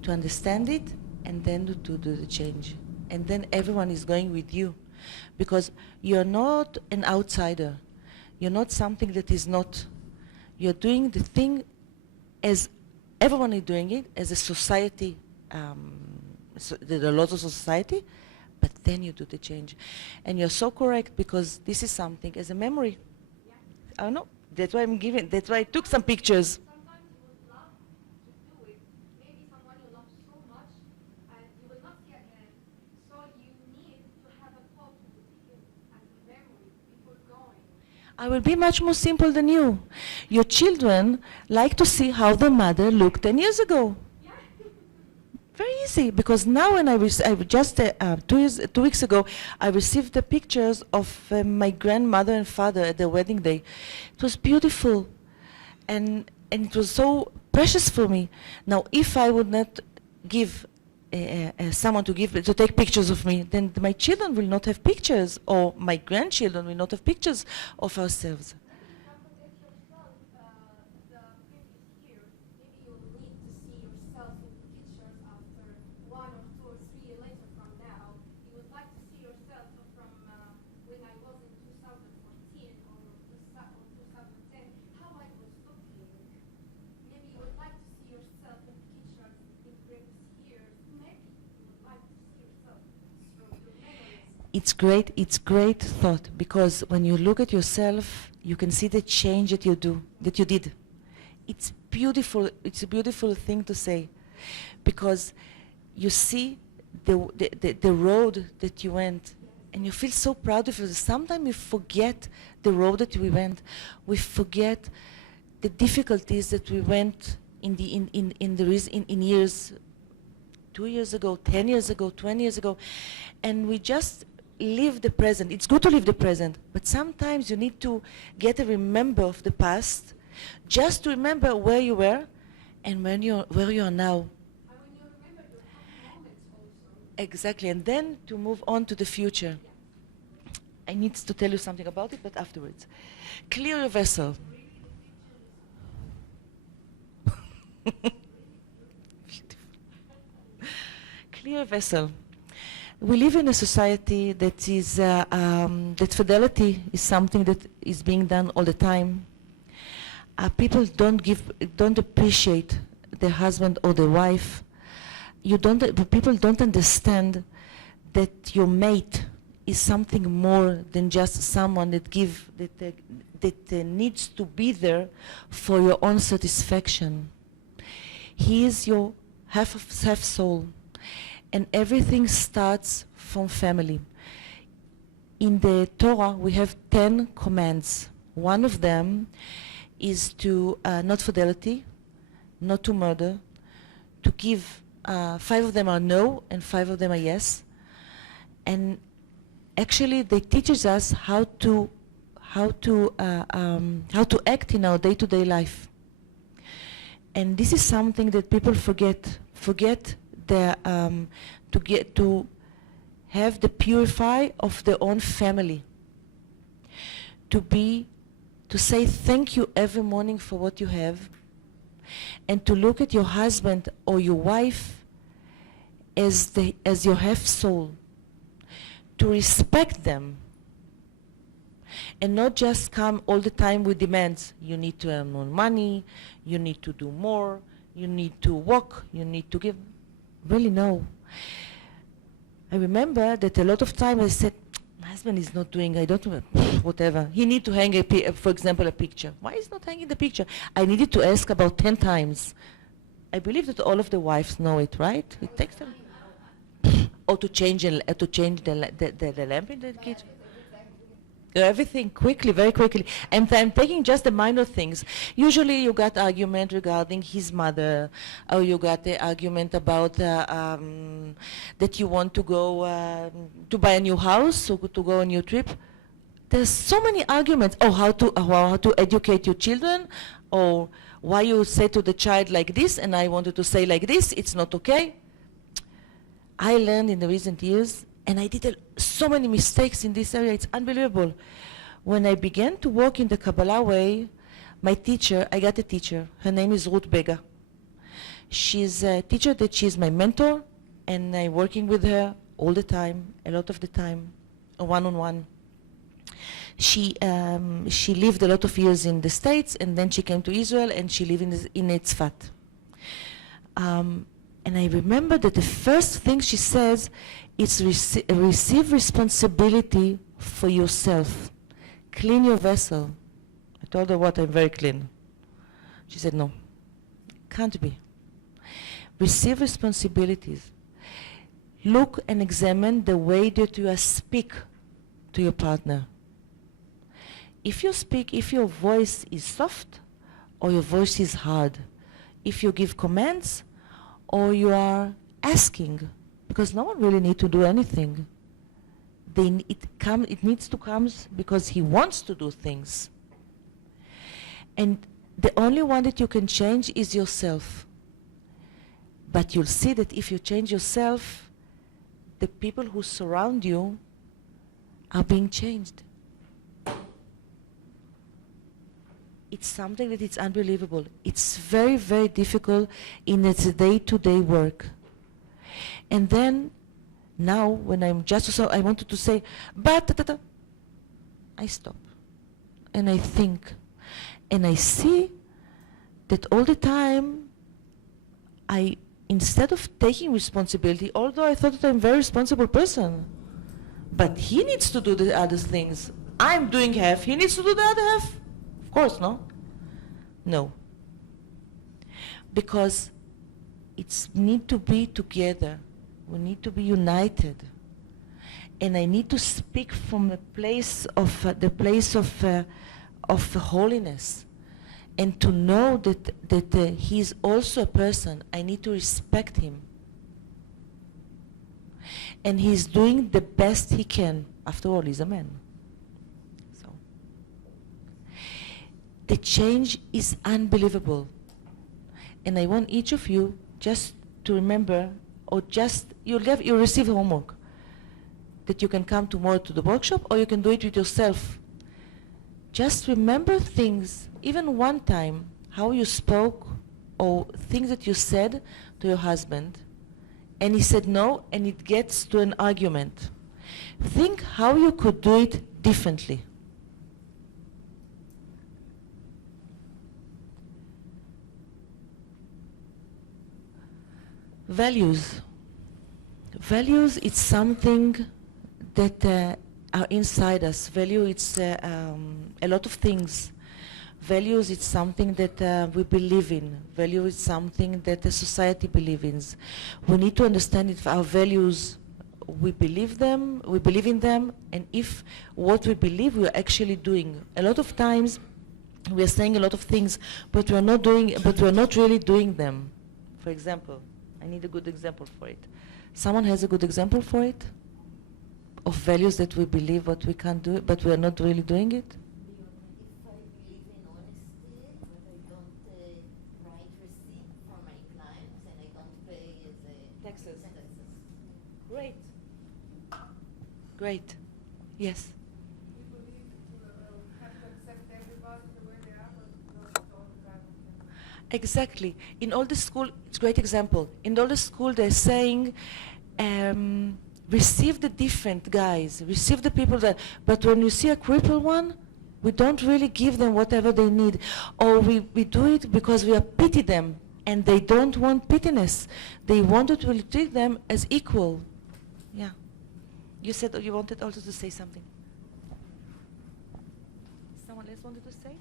to understand it and then to do the change. and then everyone is going with you, because you're not an outsider. You're not something that is not. You're doing the thing as everyone is doing it, as a society, so there are lots of society, but then you do the change. And you're so correct, because this is something as a memory. I don't know, that's why that's why I took some pictures. I will be much more simple than you. Your children like to see how their mother looked 10 years ago. Very easy, because now when I just 2 weeks ago, I received the pictures of my grandmother and father at their wedding day. It was beautiful, and it was so precious for me. Now, if I would not give someone to take pictures of me, then my children will not have pictures, or my grandchildren will not have pictures of ourselves. It's great thought, because when you look at yourself, you can see the change that you did. It's beautiful, it's a beautiful thing to say, because you see the road that you went, and you feel so proud of yourself. Sometimes we forget the road that we went. We forget the difficulties that we went in years, 2 years ago, 10 years ago, 20 years ago, and we just live the present. It's good to live the present, but sometimes you need to get a remember of the past, just to remember where you were and where you are now. Exactly, and then to move on to the future. I need to tell you something about it, but afterwards. Clear your vessel. Clear vessel. We live in a society that is that fidelity is something that is being done all the time. People don't appreciate their husband or their wife. People don't understand that your mate is something more than just someone that needs to be there for your own satisfaction. He is your half soul. And everything starts from family. In the Torah, we have 10 commands. One of them is to not fidelity, not to murder, to give. 5 of them are no, and 5 of them are yes. And actually, they teaches us how to act in our day-to-day life. And this is something that people forget. To have the purify of their own family, to say thank you every morning for what you have, and to look at your husband or your wife as your half soul, to respect them, and not just come all the time with demands. You need to earn more money, you need to do more, you need to work, you need to give. Really, no. I remember that a lot of times I said, my husband is not doing, I don't know, whatever. He need to hang, for example, a picture. Why is not hanging the picture? I needed to ask about 10 times. I believe that all of the wives know it, right? It takes them. Or to change the lamp in the kitchen. Everything quickly, very quickly. And I'm taking just the minor things. Usually you got argument regarding his mother, or you got the argument about that you want to go to buy a new house, or to go on a new trip. There's so many arguments. Oh, how to educate your children, or why you say to the child like this, and I wanted to say like this. It's not okay. I learned in the recent years, and I did so many mistakes in this area. It's unbelievable. When I began to work in the Kabbalah way, I got a teacher. Her name is Ruth Bega. She's a teacher that she's my mentor, and I'm working with her all the time, a lot of the time, one-on-one. She lived a lot of years in the States, and then she came to Israel, and she lived in Tzfat. And I remember that the first thing she says is receive responsibility for yourself. Clean your vessel. I told her what, I'm very clean. She said, no, can't be. Receive responsibilities. Look and examine the way that you speak to your partner. If you speak, if your voice is soft or your voice is hard, if you give commands or you are asking, because no one really needs to do anything. It needs to come because he wants to do things. And the only one that you can change is yourself. But you'll see that if you change yourself, the people who surround you are being changed. It's something that it's unbelievable. It's very, very difficult in its day-to-day work. And then, now, when I'm just so, I wanted to say, but, I stop. And I think. And I see that all the time, instead of taking responsibility, although I thought that I'm a very responsible person, but he needs to do the other things. I'm doing half, he needs to do the other half. Of course, no? No. Because it's need to be together. We need to be united. And I need to speak from the place of holiness. And to know that he is also a person. I need to respect him. And he's doing the best he can. After all, he's a man. The change is unbelievable. And I want each of you just to remember, or just, you'll receive homework, that you can come tomorrow to the workshop, or you can do it with yourself. Just remember things, even one time, how you spoke, or things that you said to your husband, and he said no, and it gets to an argument. Think how you could do it differently. Values. Values, it's something that are inside us. Value, it's a lot of things. Values, it's something that we believe in. Value is something that the society believes in. We need to understand if our values, we believe in them, and if what we believe we're actually doing. A lot of times we are saying a lot of things, but we're not really doing them. For example, I need a good example for it. Someone has a good example for it? Of values that we believe but we can't do it, but we are not really doing it? If I believe in honesty, but I don't write receipt for my clients and I don't pay the taxes. Great. Great. Yes. Exactly. In all the school, it's a great example. In all the school, they're saying, receive the different guys, receive the people that, but when you see a crippled one, we don't really give them whatever they need. Or we do it because we pity them, and they don't want pityness. They wanted to treat them as equal. Yeah. You said you wanted also to say something. Someone else wanted to say?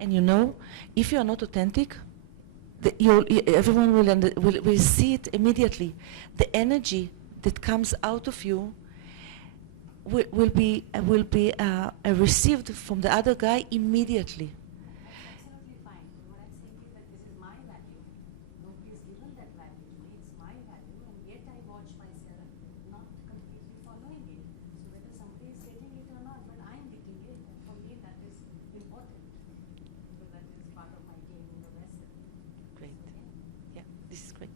And you know, if you are not authentic, everyone will see it immediately. The energy that comes out of you will be received from the other guy immediately. Absolutely fine. What I'm saying is that this is my value. Nobody has given that value to me. It's my value, and yet I watch myself not completely following it. So whether somebody is getting it or not, but I'm getting it, and for me that is important. Because that is part of my game in the vessel. Great. Yeah, this is great.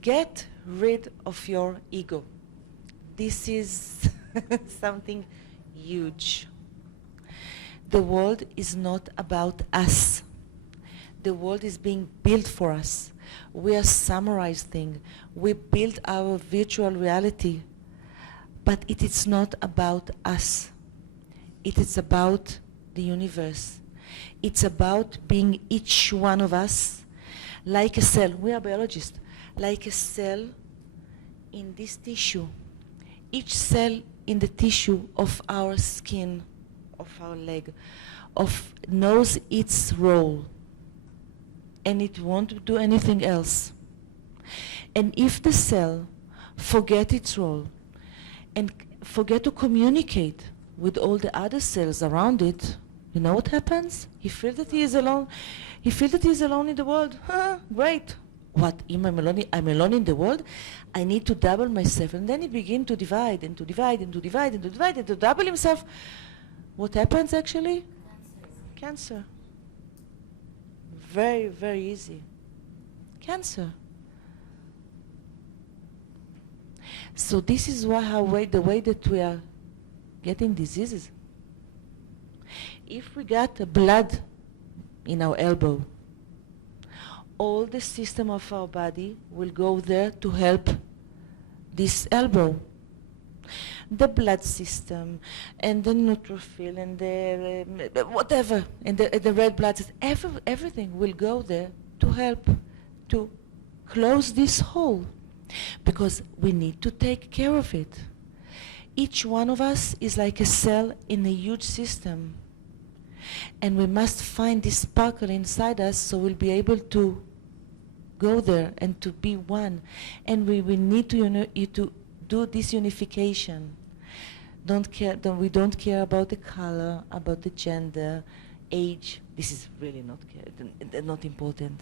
Get rid of your ego. This is something huge. The world is not about us. The world is being built for us. We are summarizing. We build our virtual reality. But it is not about us. It is about the universe. It's about being each one of us like a cell. We are biologists. Like a cell in this tissue. Each cell in the tissue of our skin, of our leg, knows its role. And it won't do anything else. And if the cell forget its role and forget to communicate with all the other cells around it, you know what happens? He feels that he is alone. He feels that he is alone in the world. Great. What? I'm alone in the world? I need to double myself. And then he begins to divide and to divide and to divide and to divide and to double himself. What happens actually? Cancer. Very, very easy. Cancer. So this is why the way that we are getting diseases. If we got blood in our elbow, all the system of our body will go there to help this elbow. The blood system and the neutrophil and the whatever and the red blood cells, everything will go there to help to close this hole, because we need to take care of it. Each one of us is like a cell in a huge system, and we must find this sparkle inside us so we'll be able to go there and to be one. And we need to do this unification. We don't care about the color, about the gender, age. This is really not important.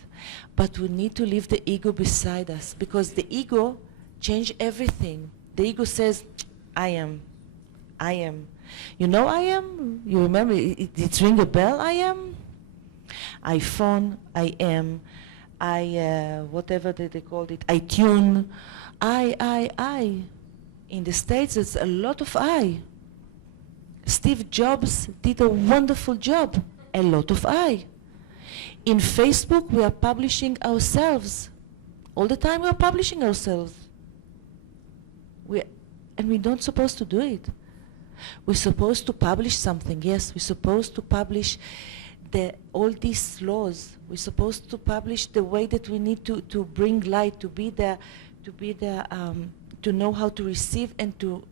But we need to leave the ego beside us, because the ego changes everything. The ego says, I am. You know I am? You remember, it ring a bell, I am? iPhone, I am. Whatever they called it, iTunes. I. In the States, it's a lot of I. Steve Jobs did a wonderful job. A lot of I. In Facebook, we are publishing ourselves. All the time we are publishing ourselves. And we're not supposed to do it. We're supposed to publish something, yes. We're supposed to publish all these laws. We're supposed to publish the way that we need to bring light, to know how to receive and to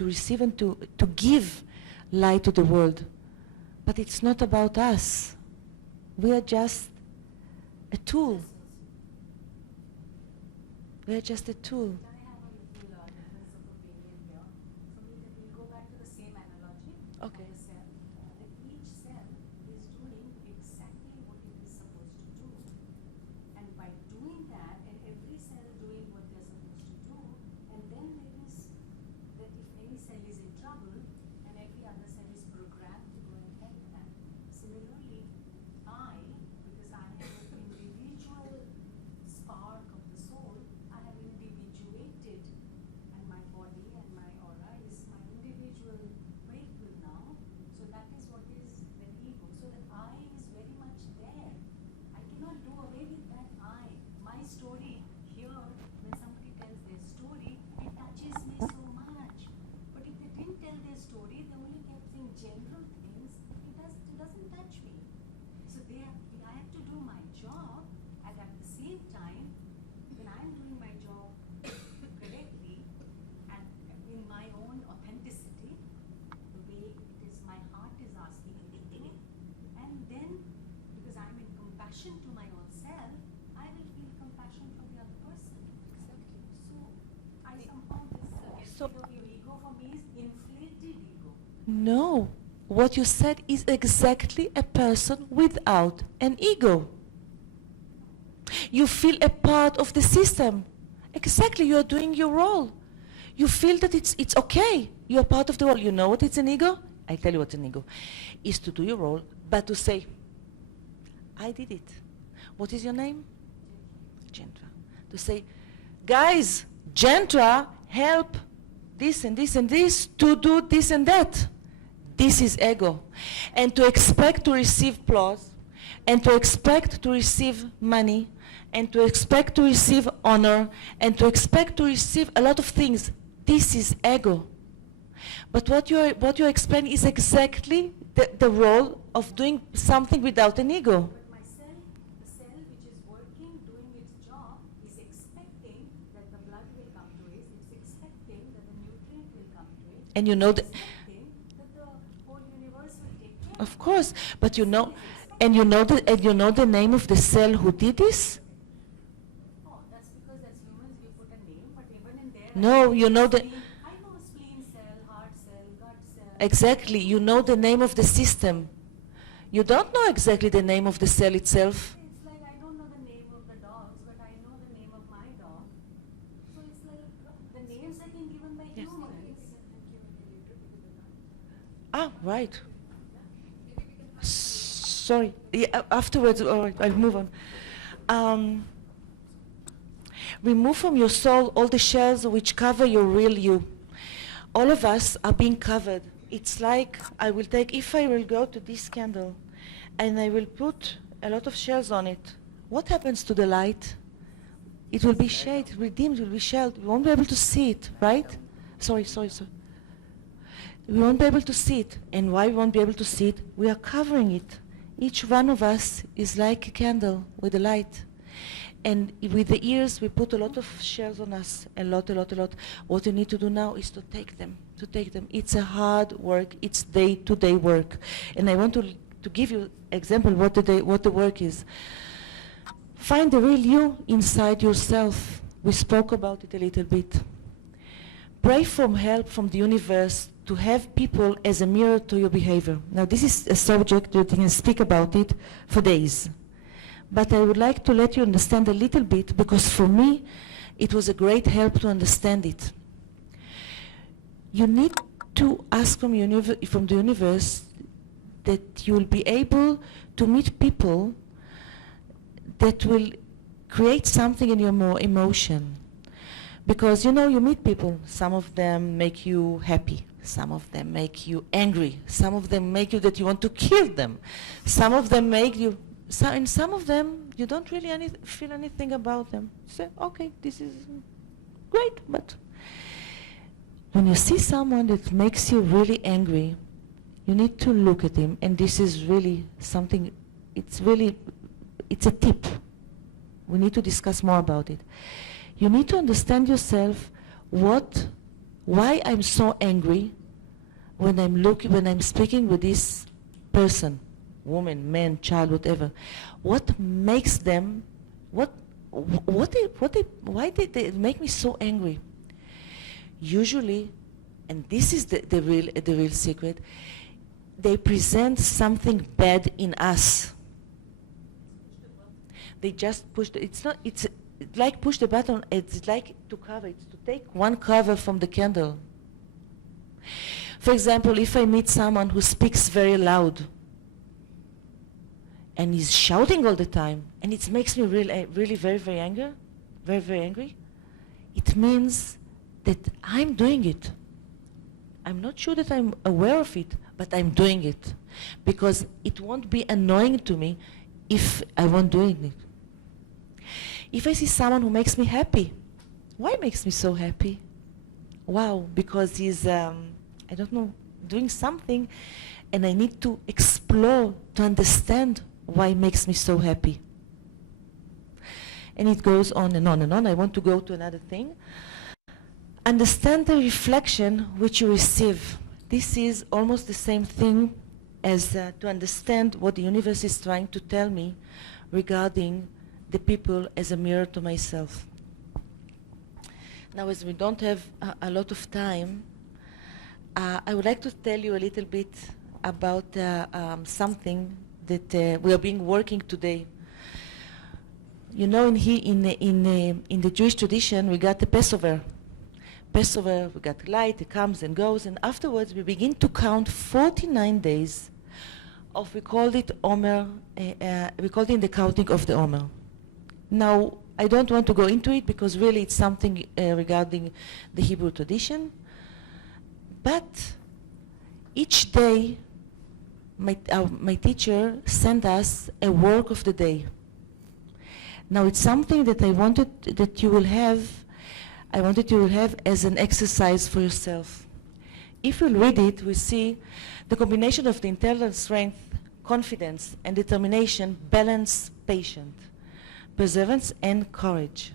receive and to give light to the world. But it's not about us. We are just a tool. We are just a tool. Okay. Each cell is doing exactly what it is supposed to do. And by doing that, and every cell doing what they're supposed to do, and then there is that if any cell is in trouble, and every other cell is programmed to go and help them. Similarly, because I have an individual spark of the soul, I have individuated, and my body and my aura is my individual vehicle now. So that is what is the ego. So the I is very much there. I cannot do away with that I. My story here, when somebody tells their story, it touches me so much. But if they didn't tell their story, they only kept saying general things, it doesn't touch me. So I have to do my job, and at the same time, when I'm doing my job correctly and in my own authenticity, the way it is my heart is asking me to do, and then because I'm in compassion to my own self, I will feel compassion for the other person. Exactly. So I somehow this your ego for me is inflated ego. No. What you said is exactly a person without an ego. You feel a part of the system. Exactly, you are doing your role. You feel that it's okay. You are part of the role. You know what it's an ego? I tell you what's an ego. Is to do your role, but to say, I did it. What is your name? Gentra. To say, guys, Gentra, help. this and this and this to do this and that. This is ego. And to expect to receive applause, and to expect to receive money, and to expect to receive honor, and to expect to receive a lot of things. This is ego. But what you're explaining is exactly the role of doing something without an ego. But my cell, the cell which is working, doing its job, is expecting that the blood will come to it, it's expecting that the nutrient will come to it, And you know that, expecting that the whole universe will take care of course, but you know, and you know the name of the cell who did this? Oh, that's because as humans we put a name, but even in there, No, you know the, I know spleen cell, heart cell, gut cell. exactly, you know the name of the system. You don't know exactly the name of the cell itself. It's like I don't know the name of the dogs, but I know the name of my dog. So it's like the names have been given by humans. Ah, right. Sorry. Yeah, afterwards, all right, I'll move on. Remove from your soul all the shells which cover your real you. All of us are being covered. It's like if I will go to this candle and I will put a lot of shells on it, what happens to the light? It will be shade, it will dim, it will be shelled. We won't be able to see it, right? Sorry. We won't be able to see it. And why we won't be able to see it? We are covering it. Each one of us is like a candle with a light. And with the ears, we put a lot of shells on us, a lot. What you need to do now is to take them. It's a hard work. It's day-to-day work. And I want to give you example what the work is. Find the real you inside yourself. We spoke about it a little bit. Pray for help from the universe to have people as a mirror to your behavior. Now, this is a subject that you can speak about it for days. But I would like to let you understand a little bit, because for me, it was a great help to understand it. You need to ask from the universe that you will be able to meet people that will create something in your emotion. Because, you meet people. Some of them make you happy. Some of them make you angry. Some of them make you that you want to kill them. Some of them make you... and some of them, you don't really feel anything about them. You say, okay, this is great, but when you see someone that makes you really angry, you need to look at him, and this is really something, it's a tip. We need to discuss more about it. You need to understand yourself why I'm so angry when I'm speaking with this person. Woman, man, child, whatever. What makes them, why did they make me so angry? Usually, and this is the real secret, they present something bad in us. They just push it's like push the button, it's like to cover, it's to take one cover from the candle. For example, if I meet someone who speaks very loud, and he's shouting all the time, and it makes me really very angry, it means that I'm doing it. I'm not sure that I'm aware of it, but I'm doing it. Because it won't be annoying to me if I won't doing it. If I see someone who makes me happy, why makes me so happy? Wow, because he's, I don't know, doing something, and I need to explore to understand why it makes me so happy. And it goes on and on and on. I want to go to another thing. Understand the reflection which you receive. This is almost the same thing as to understand what the universe is trying to tell me regarding the people as a mirror to myself. Now, as we don't have a lot of time, I would like to tell you a little bit about something that we are being working today. You know, in the Jewish tradition, we got the Passover. Passover, we got light, it comes and goes, and afterwards we begin to count 49 days of, we called it Omer, we called it the counting of the Omer. Now, I don't want to go into it because really it's something regarding the Hebrew tradition, But each day, my teacher sent us a work of the day. Now it's something that I wanted you will have as an exercise for yourself. If you read it, we see the combination of the internal strength, confidence, and determination balance patience, perseverance, and courage.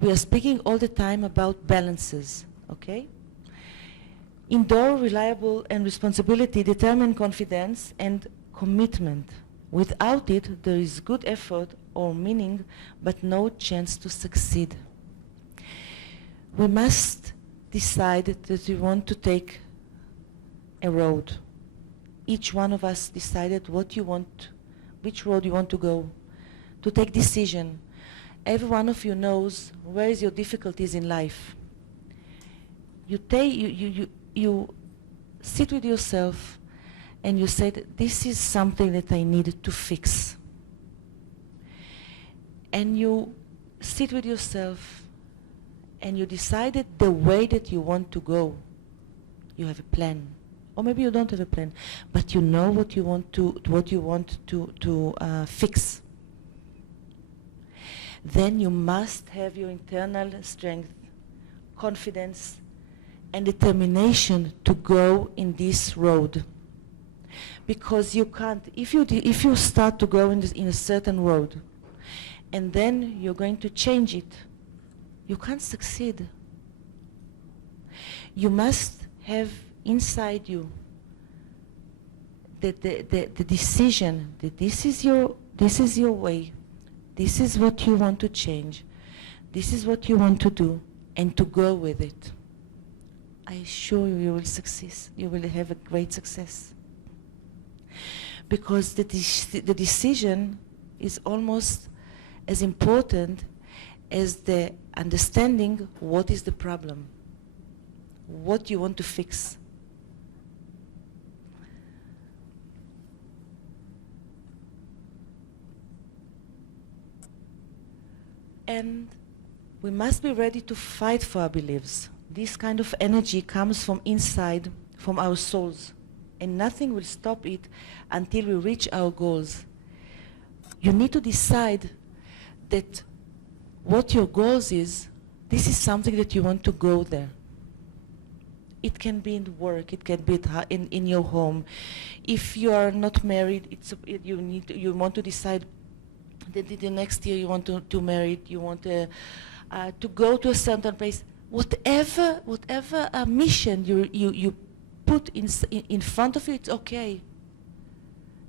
We are speaking all the time about balances, okay? Endure, reliable, and responsibility determine confidence and commitment. Without it, there is good effort or meaning, but no chance to succeed. We must decide that we want to take a road. Each one of us decided which road you want to go, to take decision. Every one of you knows where is your difficulties in life. You sit with yourself and you said, this is something that I need to fix. And you sit with yourself and you decided the way that you want to go. You have a plan. Or maybe you don't have a plan, but you know what you want to fix. Then you must have your internal strength, confidence, and determination to go in this road. Because you can't, if you start to go in a certain road, and then you're going to change it, you can't succeed. You must have inside you the decision that this is your way, this is what you want to change, this is what you want to do, and to go with it. I assure you, you will succeed. You will have a great success. Because the decision is almost as important as the understanding what is the problem, what you want to fix. And we must be ready to fight for our beliefs. This kind of energy comes from inside, from our souls, and nothing will stop it until we reach our goals. You need to decide that what your goals is, this is something that you want to go there. It can be in work, it can be in your home. If you are not married, you want to decide that the next year you want to marry, you want to go to a certain place. Whatever mission you put in front of you, it's okay.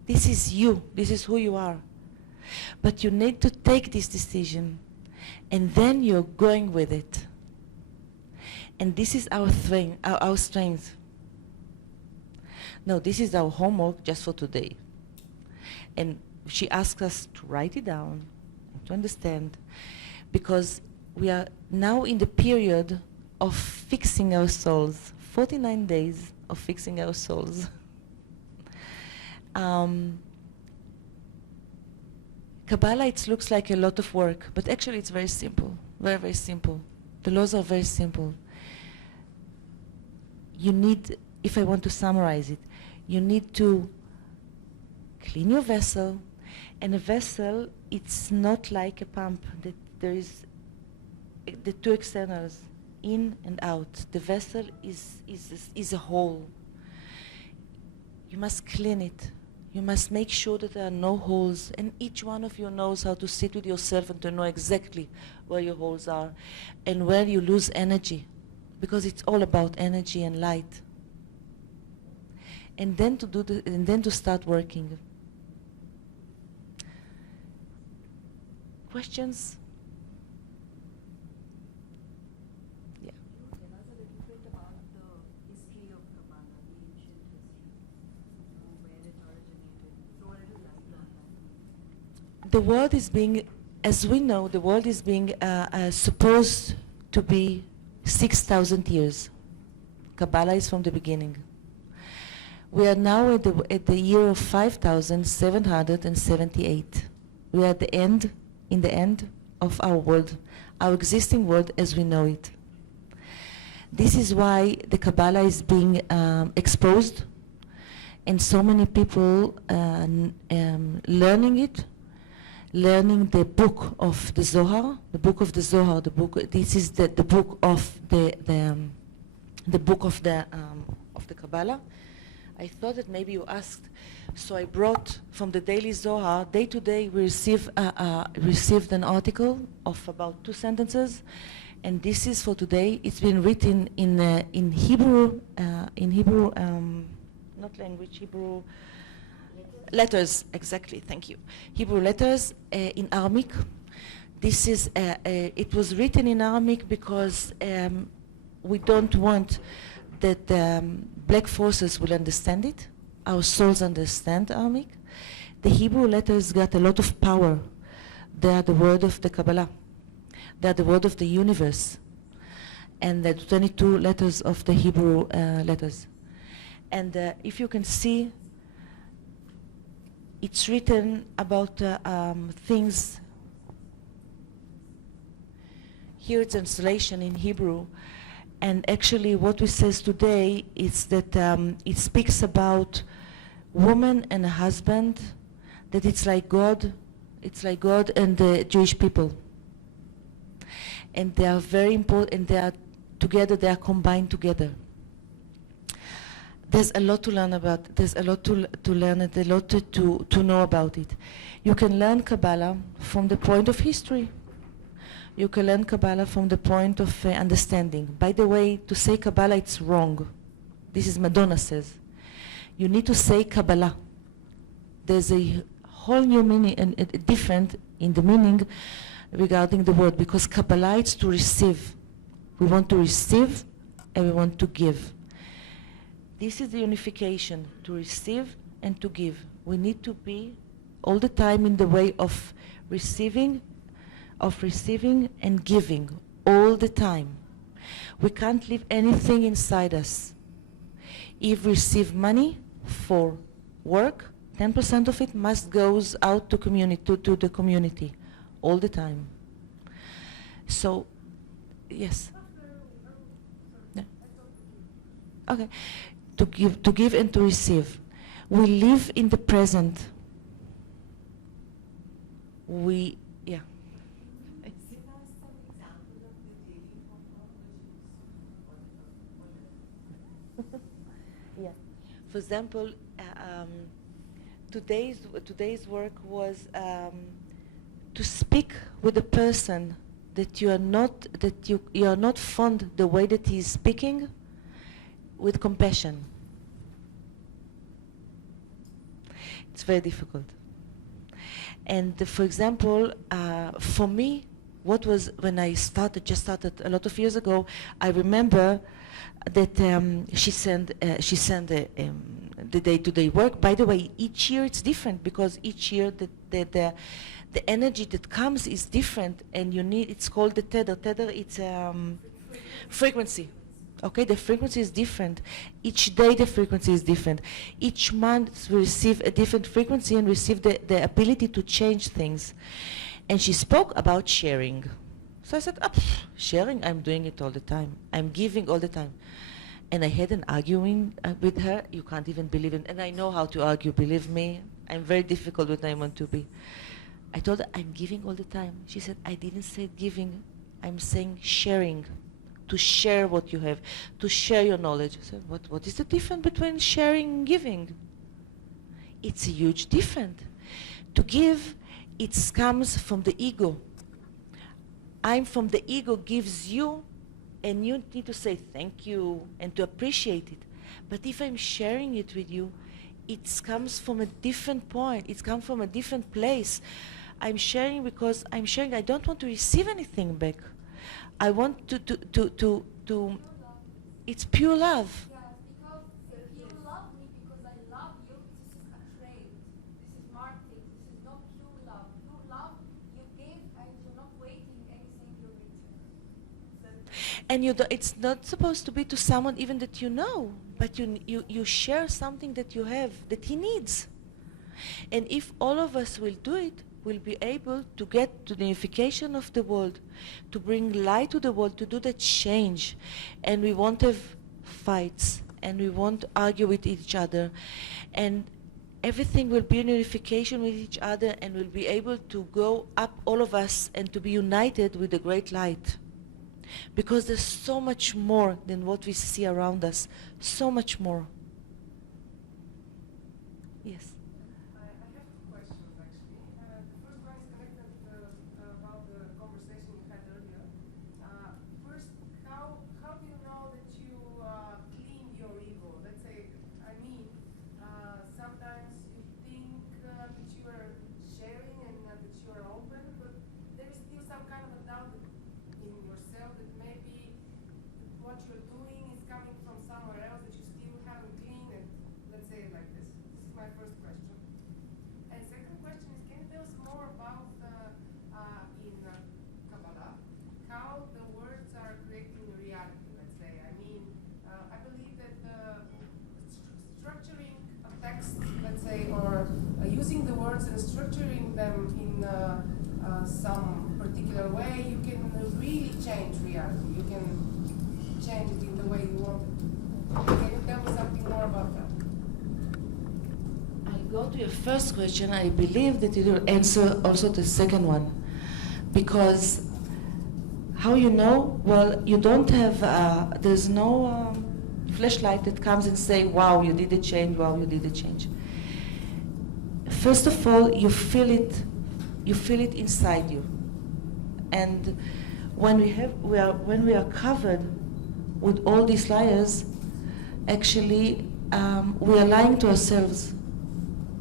This is you. This is who you are. But you need to take this decision, and then you're going with it. And this is our strength. No, this is our homework just for today. And she asked us to write it down, to understand, because we are now in the period of fixing our souls, 49 days of fixing our souls. Kabbalah, it looks like a lot of work, but actually it's very simple, very, very simple. The laws are very simple. You need, if I want to summarize it, you need to clean your vessel, and a vessel, it's not like a pump, that there is the two externals, in and out. The vessel is a whole. You must clean it. You must make sure that there are no holes, and each one of you knows how to sit with yourself and to know exactly where your holes are and where you lose energy, because it's all about energy and light. And then to start working. Questions? Yeah. Tell us a little bit about the history of Kabbalah, the ancient history, where it originated. Throw a little light on that. The world is being, as we know, the world is being supposed to be 6,000 years. Kabbalah is from the beginning. We are now at the year of 5,778. We are in the end of our world, our existing world as we know it. This is why the Kabbalah is being exposed, and so many people learning it, learning the book of the Zohar, the book of the Zohar, the book. This is the book of the book of the Kabbalah. I thought that maybe you asked, so I brought from the Daily Zohar. Day to day, we received an article of about 2 sentences, and this is for today. It's been written in Hebrew, not language, Hebrew. Letters, exactly, thank you. Hebrew letters in Aramaic. This is, it was written in Aramaic because we don't want that black forces will understand it. Our souls understand Aramaic. The Hebrew letters got a lot of power. They are the word of the Kabbalah. They are the word of the universe. And the 22 letters of the Hebrew letters. And if you can see, it's written about things. Here it's translation in Hebrew, and actually what we says today is that it speaks about woman and a husband, that it's like God and the Jewish people, and they are very important, and they are together, they are combined together. There's a lot to learn about. There's a lot to learn and a lot to know about it. You can learn Kabbalah from the point of history. You can learn Kabbalah from the point of understanding. By the way, to say Kabbalah, it's wrong. This is Madonna says. You need to say Kabbalah. There's a whole new meaning and different in the meaning regarding the word, because Kabbalah is to receive. We want to receive and we want to give. This is the unification, to receive and to give. We need to be all the time in the way of receiving and giving, all the time. We can't leave anything inside us. If we receive money for work, 10% of it must goes out to the community, all the time. So, yes. Yeah. Okay. To give and to receive. We live in the present. Yeah. Yeah. For example, today's work was to speak with a person that you are not fond the way that he is speaking, with compassion. It's very difficult. And for example, for me, what was when I just started a lot of years ago, I remember that she sent the day-to-day work. By the way, each year it's different, because each year the energy that comes is different, and you need, it's called the tether. Tether, it's frequency. Okay, the frequency is different. Each day the frequency is different. Each month we receive a different frequency and receive the ability to change things. And she spoke about sharing. So I said, sharing, I'm doing it all the time. I'm giving all the time. And I had an arguing with her. You can't even believe it. And I know how to argue, believe me. I'm very difficult when I want to be. I told her, I'm giving all the time. She said, I didn't say giving. I'm saying sharing. To share what you have, to share your knowledge. I said, what is the difference between sharing and giving? It's a huge difference. To give, it comes from the ego. I'm from the ego gives you, and you need to say thank you and to appreciate it. But if I'm sharing it with you, it comes from a different point. It comes from a different place. I'm sharing because I'm sharing. I don't want to receive anything back. I want to it's pure love. Yeah, because if you love me because I love you, this is a trade. This is marketing. This is not pure love. Pure love, you give and you're not waiting anything in return. And it's not supposed to be to someone even that you know, but you share something that you have, that he needs. And if all of us will do it, will be able to get to the unification of the world, to bring light to the world, to do the change. And we won't have fights, and we won't argue with each other. And everything will be in unification with each other, and we'll be able to go up, all of us, and to be united with the great light. Because there's so much more than what we see around us. So much more. Yes. I have two questions, actually. The first one is connected about the conversation you had earlier. First, how do you know that you clean your ego? Let's say, sometimes you think that you are sharing and that you are open, but there is still some kind of a doubt in yourself that maybe what you're doing is coming from somewhere else that you still haven't cleaned it. Let's say it like this. This is my first question. And second question is, can you tell us more about in Kabbalah, how the words are creating reality, let's say? I believe that structuring a text, let's say, or using the words and structuring them in some particular way, you can really change reality. You can change it in the way you want it. Can you tell me something more about that? I'll go to your first question. I believe that it will answer also the second one. Because how you know? Well, you don't have, there's no flashlight that comes and say, wow, you did a change, wow, you did a change. First of all, you feel it inside you. And when we are covered with all these layers, actually, we are lying to ourselves.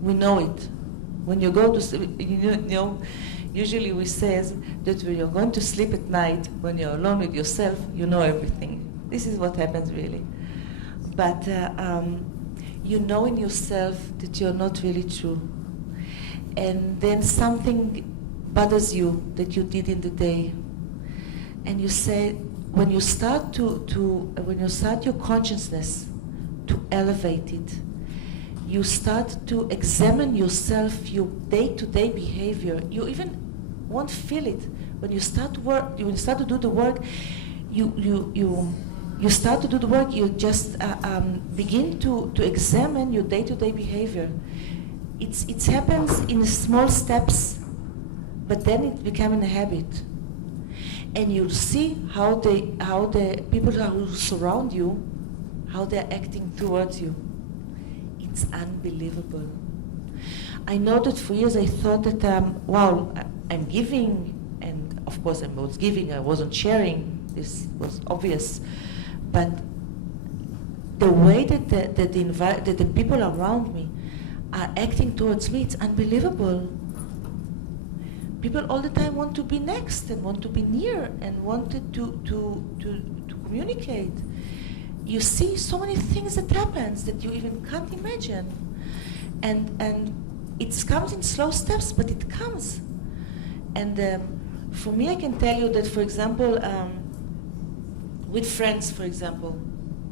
We know it. When you go to sleep, usually we say that when you're going to sleep at night, when you're alone with yourself, you know everything. This is what happens really. But you know in yourself that you're not really true. And then something bothers you that you did in the day. And you say, when you start your consciousness to elevate it, you start to examine yourself, your day-to-day behavior. You even won't feel it. When you start to work, when you start to do the work, you start to do the work, you just begin to examine your day-to-day behavior. It happens in small steps, but then it becomes a habit. And you'll see how the people who surround you, how they're acting towards you. It's unbelievable. I know that for years I thought that, I'm giving, and of course I was giving, I wasn't sharing, this was obvious. But the way that the people around me are acting towards me, it's unbelievable. People all the time want to be next and want to be near and wanted to communicate. You see so many things that happens that you even can't imagine. And it comes in slow steps, but it comes. And for me, I can tell you that, for example, with friends, for example,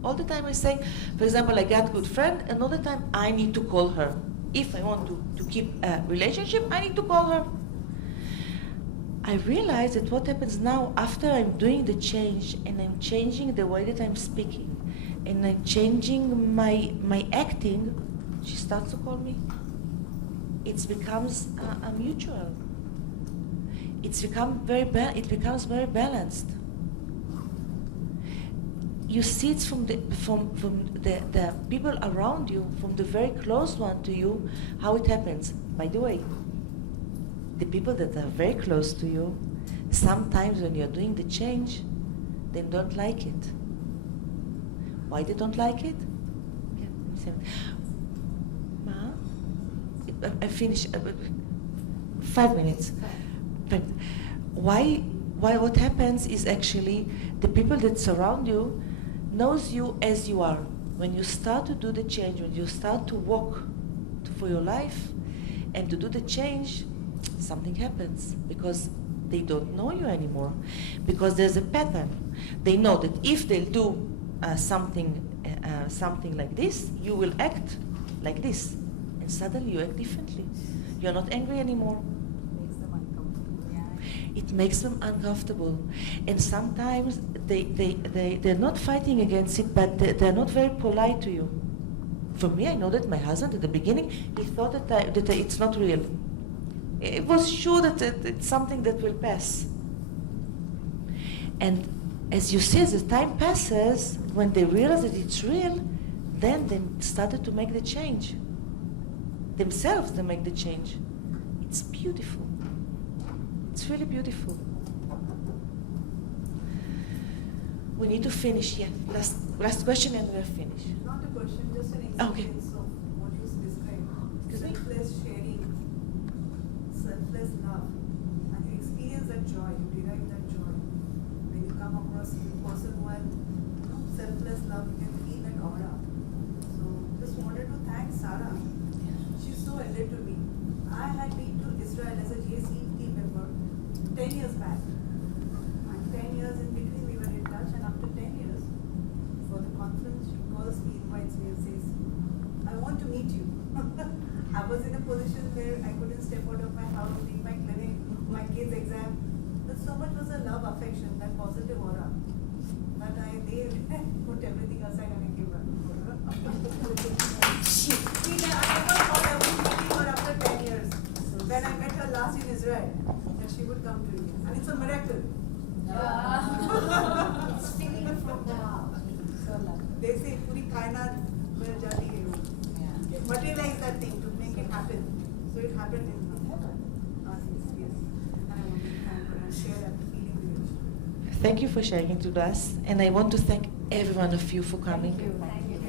all the time I say, for example, I got a good friend, and all the time I need to call her. If I want to keep a relationship, I need to call her. I realize that what happens now, after I'm doing the change, and I'm changing the way that I'm speaking, and I'm changing my acting, she starts to call me. It becomes a mutual. It becomes very balanced. You see it from the people around you, from the very close one to you, how it happens. By the way, the people that are very close to you, sometimes when you're doing the change, they don't like it. Why they don't like it? I finish. 5 minutes. But why? What happens is actually the people that surround you knows you as you are. When you start to do the change, when you start to walk for your life and to do the change, something happens because they don't know you anymore. Because there's a pattern. They know that if they'll do something like this, you will act like this. And suddenly you act differently. You're not angry anymore. it makes them uncomfortable. And sometimes they're not fighting against it, but they're not very polite to you. For me, I know that my husband at the beginning, he thought that it's not real. He was sure that it's something that will pass. And as you see, as the time passes, when they realize that it's real, then they started to make the change. Themselves, they make the change. It's beautiful. It's really beautiful. We need to finish, yeah. Last question and we're finished. Not a question, just an experience of what you described. Selfless sharing, selfless love. And you experience that joy, you derive that joy. When you come across a person who has selfless love, you can feel that aura. So just wanted to thank Sarah. She's so elder to me. I had been to Israel as a JC team member 10 years back. And 10 years in between we were in touch, and after 10 years, for the conference, she calls me, invites me and says, I want to meet you. I was in a position where I couldn't step out of my house, leave my clinic, my kids' exam. But so much was a love, affection, that positive aura. But I did put everything aside and I gave her. See, I never thought I would meet her after 10 years. When I met her last in Israel, that she would come to India. And it's a miracle. It's feeling from the heart. So lovely. They say, Puri kainat mein jati hai wo. Materialize that thing to make it happen. So it happened in heaven. Yes. And I want to thank her and share that feeling with you. Thank you for sharing it with us, and I want to thank every one of you for coming.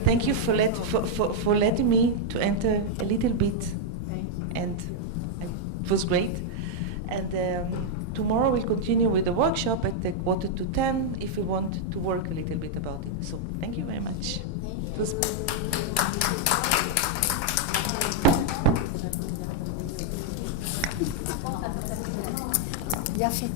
Thank you for letting me to enter a little bit, and it was great. And tomorrow we'll continue with the workshop at 9:45 if we want to work a little bit about it. So thank you very much. It was יפה.